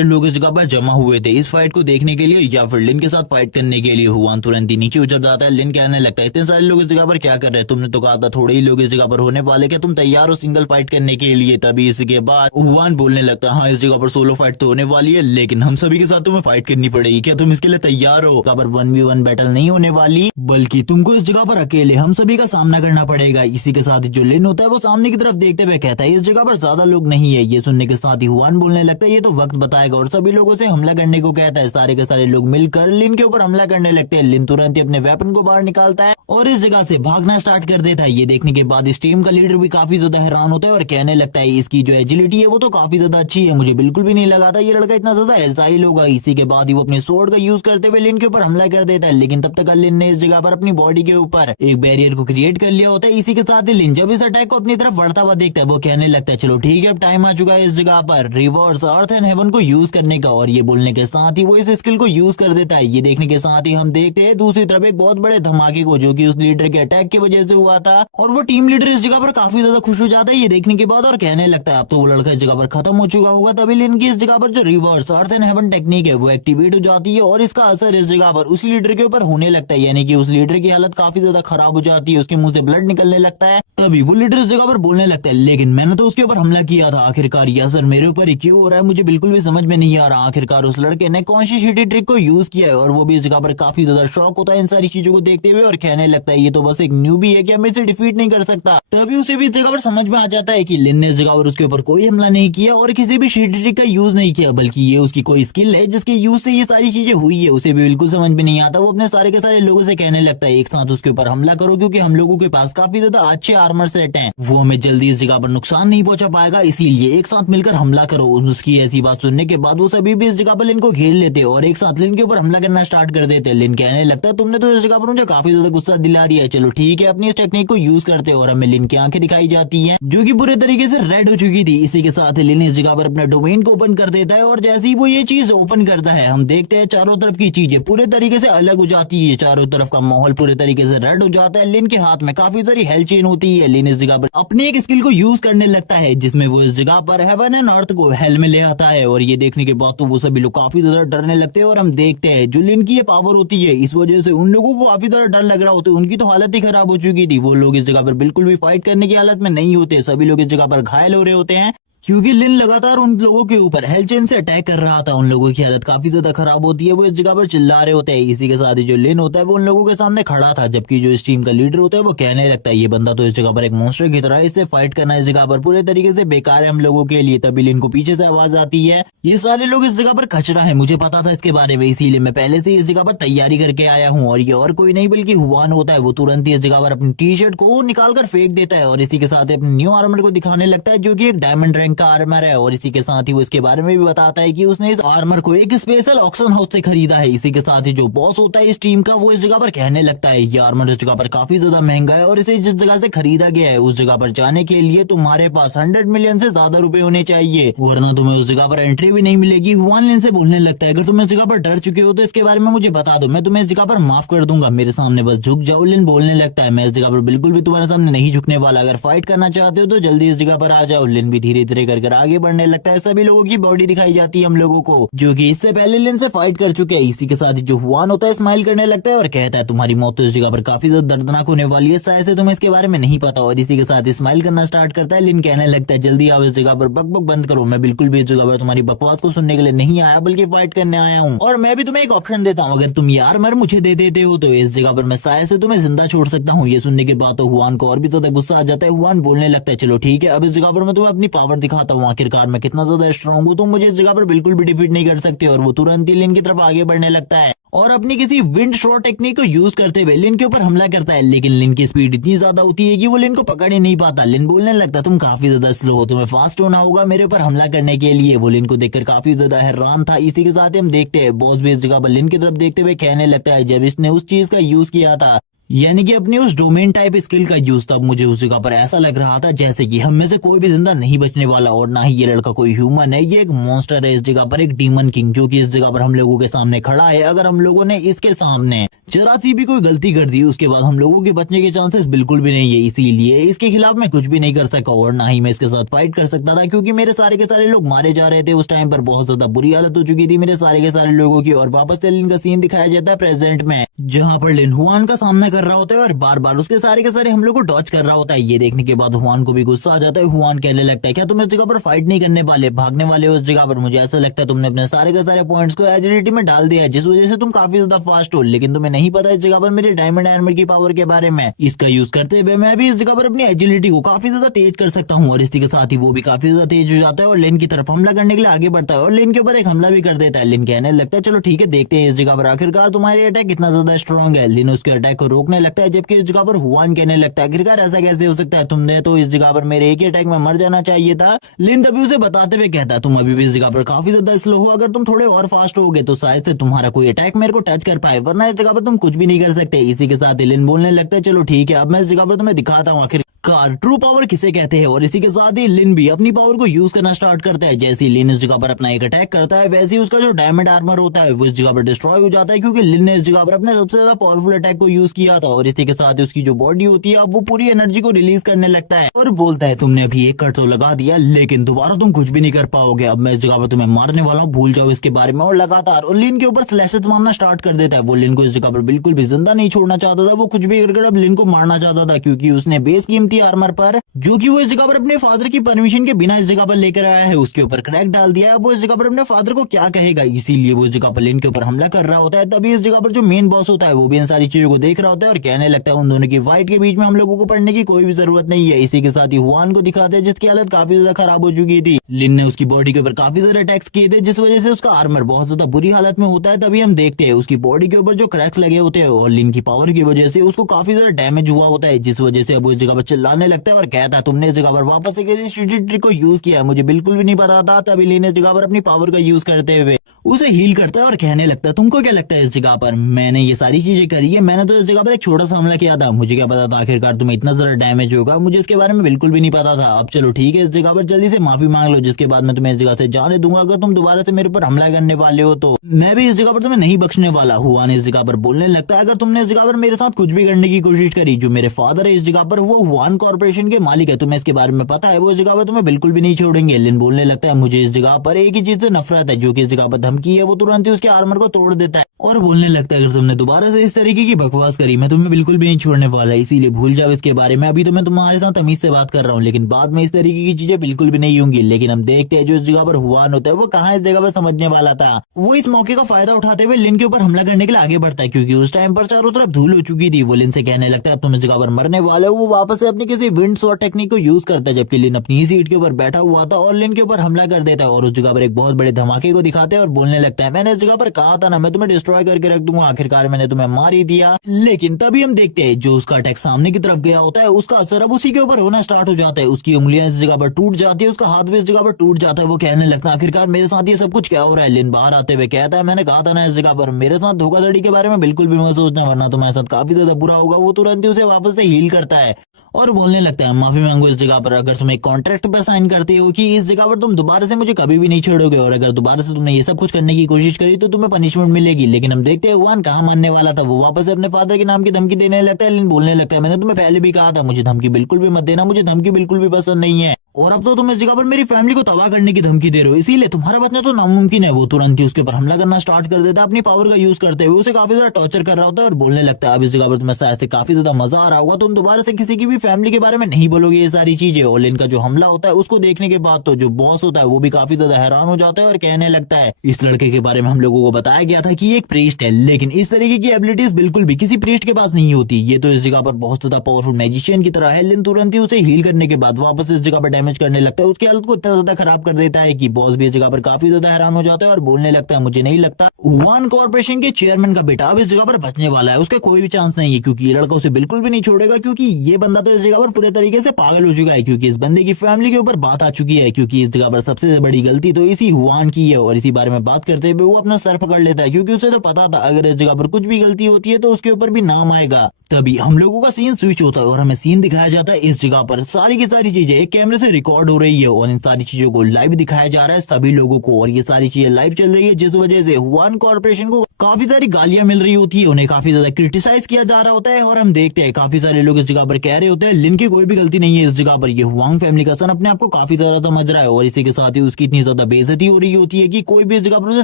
लोग इस जगह पर जमा हुए थे इस फाइट को देखने के लिए या फिर लिन के साथ फाइट करने के लिए। हुआन तुरंत ही नीचे उतर जाता है। लिन कहने लगता है इतने सारे लोग इस जगह पर क्या कर रहे हैं, तुमने तो कहा था थोड़े ही लोग इस जगह पर होने वाले, क्या तुम तैयार हो सिंगल फाइट करने के लिए। तभी इसके बाद हुआन बोलने लगता है हाँ इस जगह पर सोलो फाइट तो होने वाली है, लेकिन हम सभी के साथ तुम्हें फाइट करनी पड़ेगी, क्या तुम इसके लिए तैयार हो। जगह पर 1v1 बैटल नहीं होने वाली, बल्कि तुमको इस जगह पर अकेले हम सभी का सामना करना पड़ेगा। इसी के साथ जो लिन होता है वो सामने की तरफ देखते हुए कहता है इस जगह पर ज्यादा लोग नहीं है। ये सुनने के साथ ही हुआन बोलने लगता है ये तो वक्त बताएगा और सभी लोगों से हमला करने को कहता है। सारे के सारे लोग मिलकर लिन के ऊपर हमला करने लगते हैं। लिन तुरंत ही अपने वेपन को बाहर निकालता है और इस जगह से भागना स्टार्ट कर देता है। ये देखने के बाद इस टीम का लीडर भी काफी ज्यादा हैरान होता है और कहने लगता है इसकी जो एजिलिटी है वो तो काफी ज्यादा अच्छी है, मुझे बिल्कुल भी नहीं लगा था ये लड़का इतना ज्यादा एजाइल होगा। इसी के बाद ही वो अपने स्वॉर्ड का यूज करते हुए लिन के ऊपर हमला कर देता है, लेकिन तब तक लिन ने इस जगह पर अपनी बॉडी के ऊपर एक बैरियर को क्रिएट कर लिया होता है। इसी के साथ ही लिन जब इस अटैक को अपनी तरफ बढ़ता हुआ देखता है वो कहने लगता है चलो ठीक है अब टाइम आ चुका है इस जगह पर रिवर्स अर्थ एंड हेवन को यूज करने का। और ये बोलने के साथ ही वो इस स्किल को यूज कर देता है। ये देखने के साथ ही हम देखते हैं दूसरी तरफ एक बहुत बड़े धमाके को जो कि उस लीडर के अटैक की वजह से हुआ था और वो टीम लीडर इस जगह पर काफी ज्यादा खुश हो जाता है ये देखने के बाद और कहने लगता है अब तो वो लड़का इस जगह पर खत्म हो चुका होगा। तभी लिन की इस जगह पर जो reverse earth and heaven technique है वो एक्टिवेट हो जाती है और इसका असर इस जगह पर उस लीडर के ऊपर होने लगता है, यानी कि उस लीडर की हालत काफी ज्यादा खराब हो जाती है, उसके मुंह से ब्लड निकलने लगता है। तभी वो लीडर इस जगह पर बोलने लगता है लेकिन मैंने तो उसके ऊपर हमला किया था, आखिरकार यह असर मेरे ऊपर ही क्यों हो रहा है, मुझे बिल्कुल भी समझ में नहीं आ रहा। आखिरकार उस लड़के ने कौन सी शिटी ट्रिक को यूज किया है और वो भी इस जगह पर काफी ज्यादा शॉक होता है इन सारी चीजों को देखते हुए और कहने लगता है ये तो बस एक न्यूबी है, क्या मैं इसे डिफीट नहीं कर सकता। तभी उसे भी इस जगह पर समझ में आ जाता है कि लिन ने इस जगह पर उसके ऊपर कोई हमला नहीं किया और किसी भी शिटी ट्रिक का यूज नहीं किया, बल्कि ये उसकी कोई स्किल है जिसके यूज से ये सारी चीजें हुई है। उसे भी बिल्कुल समझ में नहीं आता। वो अपने सारे के सारे लोगों से कहने लगता है एक साथ उसके ऊपर हमला करो क्योंकि हम लोगों के पास काफी ज्यादा अच्छे आर्मर सेट हैं, वो हमें जल्दी इस जगह पर नुकसान नहीं पहुंचा पाएगा, इसीलिए एक साथ मिलकर हमला करो। उसकी ऐसी बात सुनने के बाद वो सभी भी इस जगह पर लिन को घेर लेते और एक साथ लिन के ऊपर हमला करना स्टार्ट कर देते। लिन कहने लगता है तुमने तो इस जगह पर मुझे काफी ज्यादा गुस्सा दिला दिया है, चलो ठीक है अपनी इस टेक्निक को यूज करते और हमें लिन की आंखें दिखाई जाती है जो कि पूरे तरीके से रेड हो चुकी थी। इसी के साथ लिन इस जगह पर अपना डोमेन को ओपन कर देता है और जैसे ही वो ये चीज ओपन करता है हम देखते हैं चारों तरफ की चीजें पूरे तरीके से अलग हो जाती है, चारों तरफ का माहौल पूरे तरीके से रेड हो जाता है। लिन के हाथ में काफी सारी हेल्थ चेन होती है। लिन इस जगह पर अपने एक स्किल को यूज करने लगता है जिसमें वो इस जगह पर हेवन एंड अर्थ को हेल में ले आता है और ये देखने के बाद तो वो सभी लोग काफी ज्यादा डरने लगते हैं और हम देखते हैं जो लिन की ये पावर होती है इस वजह से उन लोगों को काफी ज्यादा डर लग रहा होता है, उनकी तो हालत ही खराब हो चुकी थी। वो लोग इस जगह पर बिल्कुल भी फाइट करने की हालत में नहीं होते, सभी लोग इस जगह पर घायल हो रहे होते हैं क्योंकि लिन लगातार उन लोगों के ऊपर हेल्थ चेन से अटैक कर रहा था। उन लोगों की हालत काफी ज्यादा खराब होती है, वो इस जगह पर चिल्ला रहे होते हैं। इसी के साथ ही जो लिन होता है वो उन लोगों के सामने खड़ा था, जबकि जो इस टीम का लीडर होता है वो कहने लगता है ये बंदा तो इस जगह पर एक मॉन्स्टर की तरह है, इससे फाइट करना इस जगह पर पूरे तरीके से बेकार है हम लोगों के लिए। तभी लिन को पीछे से आवाज आती है ये सारे लोग इस जगह पर कचरा है, मुझे पता था इसके बारे में, इसीलिए मैं पहले से इस जगह पर तैयारी करके आया हूँ। और ये और कोई नहीं बल्कि हुआन होता है। वो तुरंत ही इस जगह पर अपनी टी शर्ट को निकाल कर फेंक देता है और इसी के साथ अपने न्यू आर्मर को दिखाने लगता है जो की एक डायमंड रैंक का आर्मर है। और इसी के साथ ही वो इसके बारे में भी बताता है कि उसने इस आर्मर को एक स्पेशल ऑक्शन हाउस से खरीदा है। इसी के साथ ही जो बॉस होता है इस टीम का वो इस जगह पर कहने लगता है ये आर्मर इस जगह पर काफी ज्यादा महंगा है और इसे जिस जगह से खरीदा गया है उस जगह पर जाने के लिए तुम्हारे पास 100 मिलियन से ज्यादा रुपए होने चाहिए, वरना तुम्हें उस जगह पर एंट्री भी नहीं मिलेगी। हुआन लिन से बोलने लगता है अगर तुम इस जगह पर डर चुके हो तो इसके बारे में मुझे बता दो, मैं तुम्हें इस जगह पर माफ कर दूंगा, मेरे सामने बस झुक जाओ। लिन बोलने लगता है मैं इस जगह पर बिल्कुल भी तुम्हारे सामने नहीं झुकने वाला, अगर फाइट करना चाहते हो तो जल्दी इस जगह पर आ जाओ। लिन भी धीरे धीरे एंट्री कर आगे बढ़ने लगता है। सभी लोगों की बॉडी दिखाई जाती है हम लोगों को, जो कि इससे पहले लिन से फाइट कर चुके हैं। इसी के साथ ही जो हुआन होता है स्माइल करने लगता है और कहता है तुम्हारी मौत तो इस जगह पर काफी ज्यादा दर्दनाक होने वाली है, शायद से तुम्हें इसके बारे में नहीं पता। और इसी के साथ स्माइल करना स्टार्ट करता है। लिन कहने लगता है जल्दी आओ इस जगह पर, बकबक बंद करो, मैं बिल्कुल भी इस जगह पर तुम्हारी बकवास को सुनने के लिए नहीं आया बल्कि फाइट करने आया हूँ। और मैं भी तुम्हें एक ऑप्शन देता हूँ, अगर तुम ये आर्मर मुझे दे देते हो तो इस जगह पर मैं शायद से तुम्हें जिंदा छोड़ सकता हूँ। ये सुनने के बाद तो हुआन को और भी ज्यादा गुस्सा आ जाता है। हुआन बोलने लगता है चलो ठीक है, अब इस जगह पर मैं तुम्हें अपनी पावर दिखाता हूँ, आखिरकार मैं कितना ज्यादा स्ट्रांग हूँ, तुम मुझे इस जगह पर बिल्कुल भी डिफीट नहीं कर सकते। और वो तुरंत ही लिन की तरफ आगे बढ़ने लगता है और अपनी किसी विंड शॉट टेक्निक को यूज करते हुए लिन के ऊपर हमला करता है। लेकिन लिन की स्पीड इतनी ज्यादा होती है कि वो लिन को पकड़ ही नहीं पाता। लिन बोलने लगता तुम काफी ज्यादा स्लो हो, तुम्हें फास्ट होना होगा मेरे ऊपर हमला करने के लिए। वो लिन को देखकर काफी ज्यादा हैरान था। इसी के साथ ही हम देखते हैं बॉस भी इस जगह पर लिन की तरफ देखते हुए कहने लगता है जब इसने उस चीज का यूज किया था, यानी कि अपनी उस डोमेन टाइप स्किल का यूज, तब मुझे उस जगह पर ऐसा लग रहा था जैसे कि हम में से कोई भी जिंदा नहीं बचने वाला। और ना ही ये लड़का कोई ह्यूमन है, ये एक मॉन्स्टर है इस जगह पर, एक डीमन किंग, जो कि इस जगह पर हम लोगों के सामने खड़ा है। अगर हम लोगों ने इसके सामने जरा सी भी कोई गलती कर दी उसके बाद हम लोगों के बचने के चांसेस बिल्कुल भी नहीं है। इसीलिए इसके खिलाफ मैं कुछ भी नहीं कर सका और ना ही मैं इसके साथ फाइट कर सकता था, क्योंकि मेरे सारे के सारे लोग मारे जा रहे थे। उस टाइम पर बहुत ज्यादा बुरी हालत हो चुकी थी मेरे सारे के सारे लोगों की। और वापस से लिन का सीन दिखाया जाता है प्रेजेंट में, जहाँ पर लिन हुआन का सामना कर रहा होता है और बार बार उसके सारे के सारे हम लोग को डॉच कर रहा होता है। ये देखने के बाद हुआन को भी गुस्सा आ जाता है। हुआन कहने लगता है क्या तुम इस जगह पर फाइट नहीं करने वाले, भागने वाले हो इस जगह पर? मुझे ऐसा लगता है तुमने अपने सारे के सारे पॉइंट्स को एजिलिटी में डाल दिया है, जिस वजह से तुम काफी ज्यादा फास्ट हो। लेकिन तुम्हें नहीं पता इस जगह पर मेरे डायमंड आर्मर की पावर के बारे में। इसका यूज करते हुए मैं भी इस जगह पर अपनी एजिलिटी को काफी ज्यादा तेज कर सकता हूँ। और इसी के साथ ही वो भी काफी ज्यादा तेज हो जाता है और लिन की तरफ हमला करने के लिए आगे बढ़ता है और लिन के ऊपर एक हमला भी कर देता है। लिन कहने लगता है चलो ठीक है, देखते हैं इस जगह पर आखिरकार तुम्हारी अटैक कितना ज्यादा स्ट्रॉन्ग है। लिन उसके अटैक को रोकने लगता है, जबकि इस जगह पर हुआन कहने लगता है आखिरकार ऐसा कैसे हो सकता है, तुमने तो इस जगह पर मेरे एक ही अटैक में मर जाना चाहिए था। लिन तभी उसे बताते हुए कहता है तुम अभी भी इस जगह पर काफी ज्यादा स्लो हो, अगर तुम थोड़े और फास्ट होगे तो शायद से तुम्हारा कोई अटैक मेरे को टच कर पाए, वरना इस जगह पर तुम कुछ भी नहीं कर सकते। इसी के साथ लिन बोलने लगता है चलो ठीक है, अब मैं इस जगह पर तुम्हें दिखाता हूँ आखिर ट्रू पावर किसे कहते हैं। और इसी के साथ ही लिन भी अपनी पावर को यूज करना स्टार्ट करता है। जैसे ही लिन इस जगह पर अपना एक अटैक करता है, वैसे ही उसका जो डायमंड आर्मर होता है वो इस जगह पर डिस्ट्रॉय हो जाता है, क्योंकि लिन ने इस जगह पर अपने सबसे ज्यादा पावरफुल अटैक को यूज किया था। और इसी के साथ ही उसकी जो बॉडी होती है अब वो पूरी एनर्जी को रिलीज करने लगता है और बोलता है तुमने अभी एक कट तो लगा दिया, लेकिन दोबारा तुम कुछ भी नहीं कर पाओगे। अब मैं इस जगह पर तुम्हें मारने वाला हूँ, भूल जाओ इसके बारे में। और लगातार और लिन के ऊपर स्लैशेस मारना स्टार्ट कर देता है। वो लिन को इस जगह पर बिल्कुल भी जिंदा नहीं छोड़ना चाहता था, वो कुछ भी कर अब लिन को मारना चाहता था, क्योंकि उसने बेस कीमती आर्मर पर, जो कि वो इस जगह पर अपने फादर की परमिशन के बिना इस जगह पर लेकर आया है, उसके ऊपर क्रैक डाल दिया है। वो इस जगह पर अपने फादर को क्या कहेगा, इसीलिए वो इस जगह पर लिन के ऊपर हमला कर रहा होता है। तभी इस जगह पर जो मेन बॉस होता है वो भी इन सारी चीजों को देख रहा होता है और कहने लगता है उन दोनों की फाइट के बीच में हम लोगों को पढ़ने की कोई भी जरूरत नहीं है। इसी के साथ ही हुआन को दिखाते हैं जिसकी हालत काफी ज्यादा खराब हो चुकी थी। लिन ने उसकी बॉडी के ऊपर काफी ज्यादा अटैक्स किए थे, जिस वजह से उसका आर्मर बहुत ज्यादा बुरी हालत में होता है। तभी हम देखते हैं उसकी बॉडी के ऊपर जो क्रैक्स लगे होते हैं और लिन की पावर की वजह से उसको काफी ज्यादा डैमेज हुआ होता है, जिस वजह से अब वो इस जगह पर चिल्लाने लगता है और कहता है तुमने इस जगह पर वापस से किसी स्ट्रेटेजी ट्रिक को यूज किया, मुझे बिल्कुल भी नहीं पता था। तभी लिन इस जगह पर अपनी पावर का यूज करते हुए उसे हील करता है और कहने लगता है तुमको क्या लगता है इस जगह पर मैंने ये सारी चीजें करी है, मैंने तो इस जगह पर एक छोटा सा हमला किया था, मुझे क्या पता था आखिरकार तुम्हें इतना ज्यादा डैमेज होगा, मुझे इसके बारे में बिल्कुल भी नहीं पता था। अब चलो ठीक है, इस जगह पर जल्दी से माफी मांग लो, जिसके बाद मैं तुम्हें इस जगह से जाने दूंगा। अगर तुम दोबारा से मेरे ऊपर हमला करने वाले हो तो मैं भी इस जगह पर तुम्हें नहीं बख्शने वाला। हुआन इस जगह पर बोलने लगता है अगर तुमने इस जगह पर मेरे साथ कुछ भी करने की कोशिश करी, जो मेरे फादर है इस जगह पर वो हुआन कॉर्पोरेशन के मालिक है, तुम्हें इसके बारे में पता है, वो इस जगह पर तुम्हें बिल्कुल भी नहीं छोड़ेंगे। लिन बोलने लगता है मुझे इस जगह पर एक ही चीज से नफरत है, जो कि इस जगह पर धमकी है। वो तुरंत ही उसके आर्मर को तोड़ देता है और बोलने लगता है अगर तुमने दोबारा से इस तरीके की बकवास करी मैं तुम्हें बिल्कुल भी नहीं छोड़ने वाला, इसीलिए भूल जाओ इसके बारे में। अभी तो मैं तुम्हारे साथ तमीज से बात कर रहा हूँ, लेकिन बाद में इस तरीके की चीजें बिल्कुल भी नहीं होंगी। लेकिन हम देखते हैं जो इस जगह पर हुआन होता है वो कहाँ इस जगह पर समझने वाला था। वो इस मौके का फायदा उठाते हुए लिन के ऊपर हमला करने के लिए आगे बढ़ता है, क्योंकि उस टाइम पर चारों तरफ धूल हो चुकी थी। वो लिन से कहने लगता है अब तुम इस जगह पर मरने वाले हो। वो वापस से अपनी किसी विंड शॉट टेक्निक को यूज करता है, जबकि लिन अपनी ही सीट के ऊपर बैठा हुआ था और लिन के ऊपर हमला कर देता है और उस जगह पर एक बहुत बड़े धमाके को दिखाते हैं और बोलने लगता है मैंने इस जगह पर कहा था ना मैं तुम्हें डिस्ट्रॉय करके रख दूंगा, आखिरकार मैंने तुम्हें मार ही दिया। लेकिन तभी हम देखते हैं जो उसका अटैक सामने की तरफ गया होता है उसका असर अब उसी के ऊपर होना स्टार्ट हो जाता है। उसकी उंगलियां इस जगह पर टूट जाती है, उसका हाथ भी इस जगह पर टूट जाता है। वो कहने लगता है आखिरकार मेरे साथ ये सब कुछ क्या हो रहा है। लिन बाहर आते हुए कहता है मैंने कहा था ना इस जगह पर मेरे साथ धोखाधड़ी के बारे में बिल्कुल भी मत सोचना, वरना तुम्हारे साथ काफी ज्यादा बुरा होगा। वो तुरंत ही उसे वापस से हील करता है और बोलने लगता है माफी मांगो इस जगह पर, अगर तुम एक कॉन्ट्रैक्ट पर साइन करते हो कि इस जगह पर तुम दोबारा से मुझे कभी भी नहीं छोड़ोगे और अगर दोबारा से तुमने ये सब कुछ करने की कोशिश करी तो तुम्हें पनिशमेंट मिलेगी। लेकिन हम देखते हैं हुआन कहाँ मानने वाला था, वो वापस से अपने फादर के नाम की धमकी देने लगता है। लेकिन बोलने लगता है मैंने तुम्हें पहले भी कहा था मुझे धमकी बिल्कुल भी मत देना, मुझे धमकी बिल्कुल भी पसंद नहीं है। और अब तो तुम इस जगह पर मेरी फैमिली को तबाह करने की धमकी दे रहे हो, इसीलिए तुम्हारा बचना तो नामुमकिन है। वो तुरंत ही उसके ऊपर हमला करना स्टार्ट कर देता है, अपनी पावर का यूज करते हुए उसे काफी ज्यादा टॉर्चर कर रहा होता है और बोलने लगता है अब इस जगह पर तुम्हें शायद से काफी ज्यादा मजा आ रहा होगा, तुम दोबारा से किसी की भी फैमिली के बारे में नहीं बोलोगे ये सारी चीजें। और लिन का जो हमला होता है उसको देखने के बाद तो जो बॉस होता है वो भी काफी ज्यादा हैरान हो जाता है और कहने लगता है इस लड़के के बारे में हम लोगों को बताया गया था कि ये एक प्रीस्ट है, लेकिन इस तरीके की एबिलिटीज बिल्कुल भी किसी प्रीस्ट के पास नहीं होती, ये तो इस जगह पर बहुत ज्यादा पावरफुल मैजिशियन की तरह है। लिन तुरंत ही उसे हील करने के बाद वापस इस जगह पर डैमेज करने लगता है, उसकी हालत को इतना ज्यादा खराब कर देता है कि बॉस भी इस जगह पर काफी ज्यादा हैरान हो जाता है और बोलने लगता है मुझे नहीं लगता वन कॉर्पोरेशन के चेयरमैन का बेटा अब इस जगह पर बचने वाला है, उसका कोई भी चांस नहीं है, क्योंकि ये लड़का उसे बिल्कुल भी नहीं छोड़ेगा, क्योंकि ये बंदा तो इस जगह पर पूरे तरीके से पागल हो चुका है, क्योंकि इस बंदे की फैमिली के ऊपर बात आ चुकी है, क्योंकि इस जगह पर सबसे बड़ी गलती तो इसी हुआन की है। और इसी बारे में बात करते हुए वो अपना सर पकड़ लेता है, क्योंकि उसे तो पता था अगर इस जगह पर कुछ भी गलती होती है तो उसके ऊपर भी नाम आएगा। तभी हम लोगों का सीन स्विच होता है और हमें सीन दिखाया जाता है इस जगह पर सारी की सारी चीजें एक कैमरे से रिकॉर्ड हो रही है और इन सारी चीजों को लाइव दिखाया जा रहा है सभी लोगों को, और ये सारी चीजें लाइव चल रही है जिस वजह से हुआन कॉर्पोरेशन को काफी सारी गालियां मिल रही होती है, उन्हें काफी ज्यादा क्रिटिसाइज किया जा रहा होता है। और हम देखते हैं काफी सारे लोग इस जगह पर कह रहे होते हैं लिन की कोई भी गलती नहीं है इस जगह पर, ये हुआंग फैमिली का सन अपने आप को काफी ज्यादा समझ रहा है और इसी के साथ ही उसकी इतनी ज्यादा बेइज्जती हो रही होती है कि कोई भी इस जगह पर उसे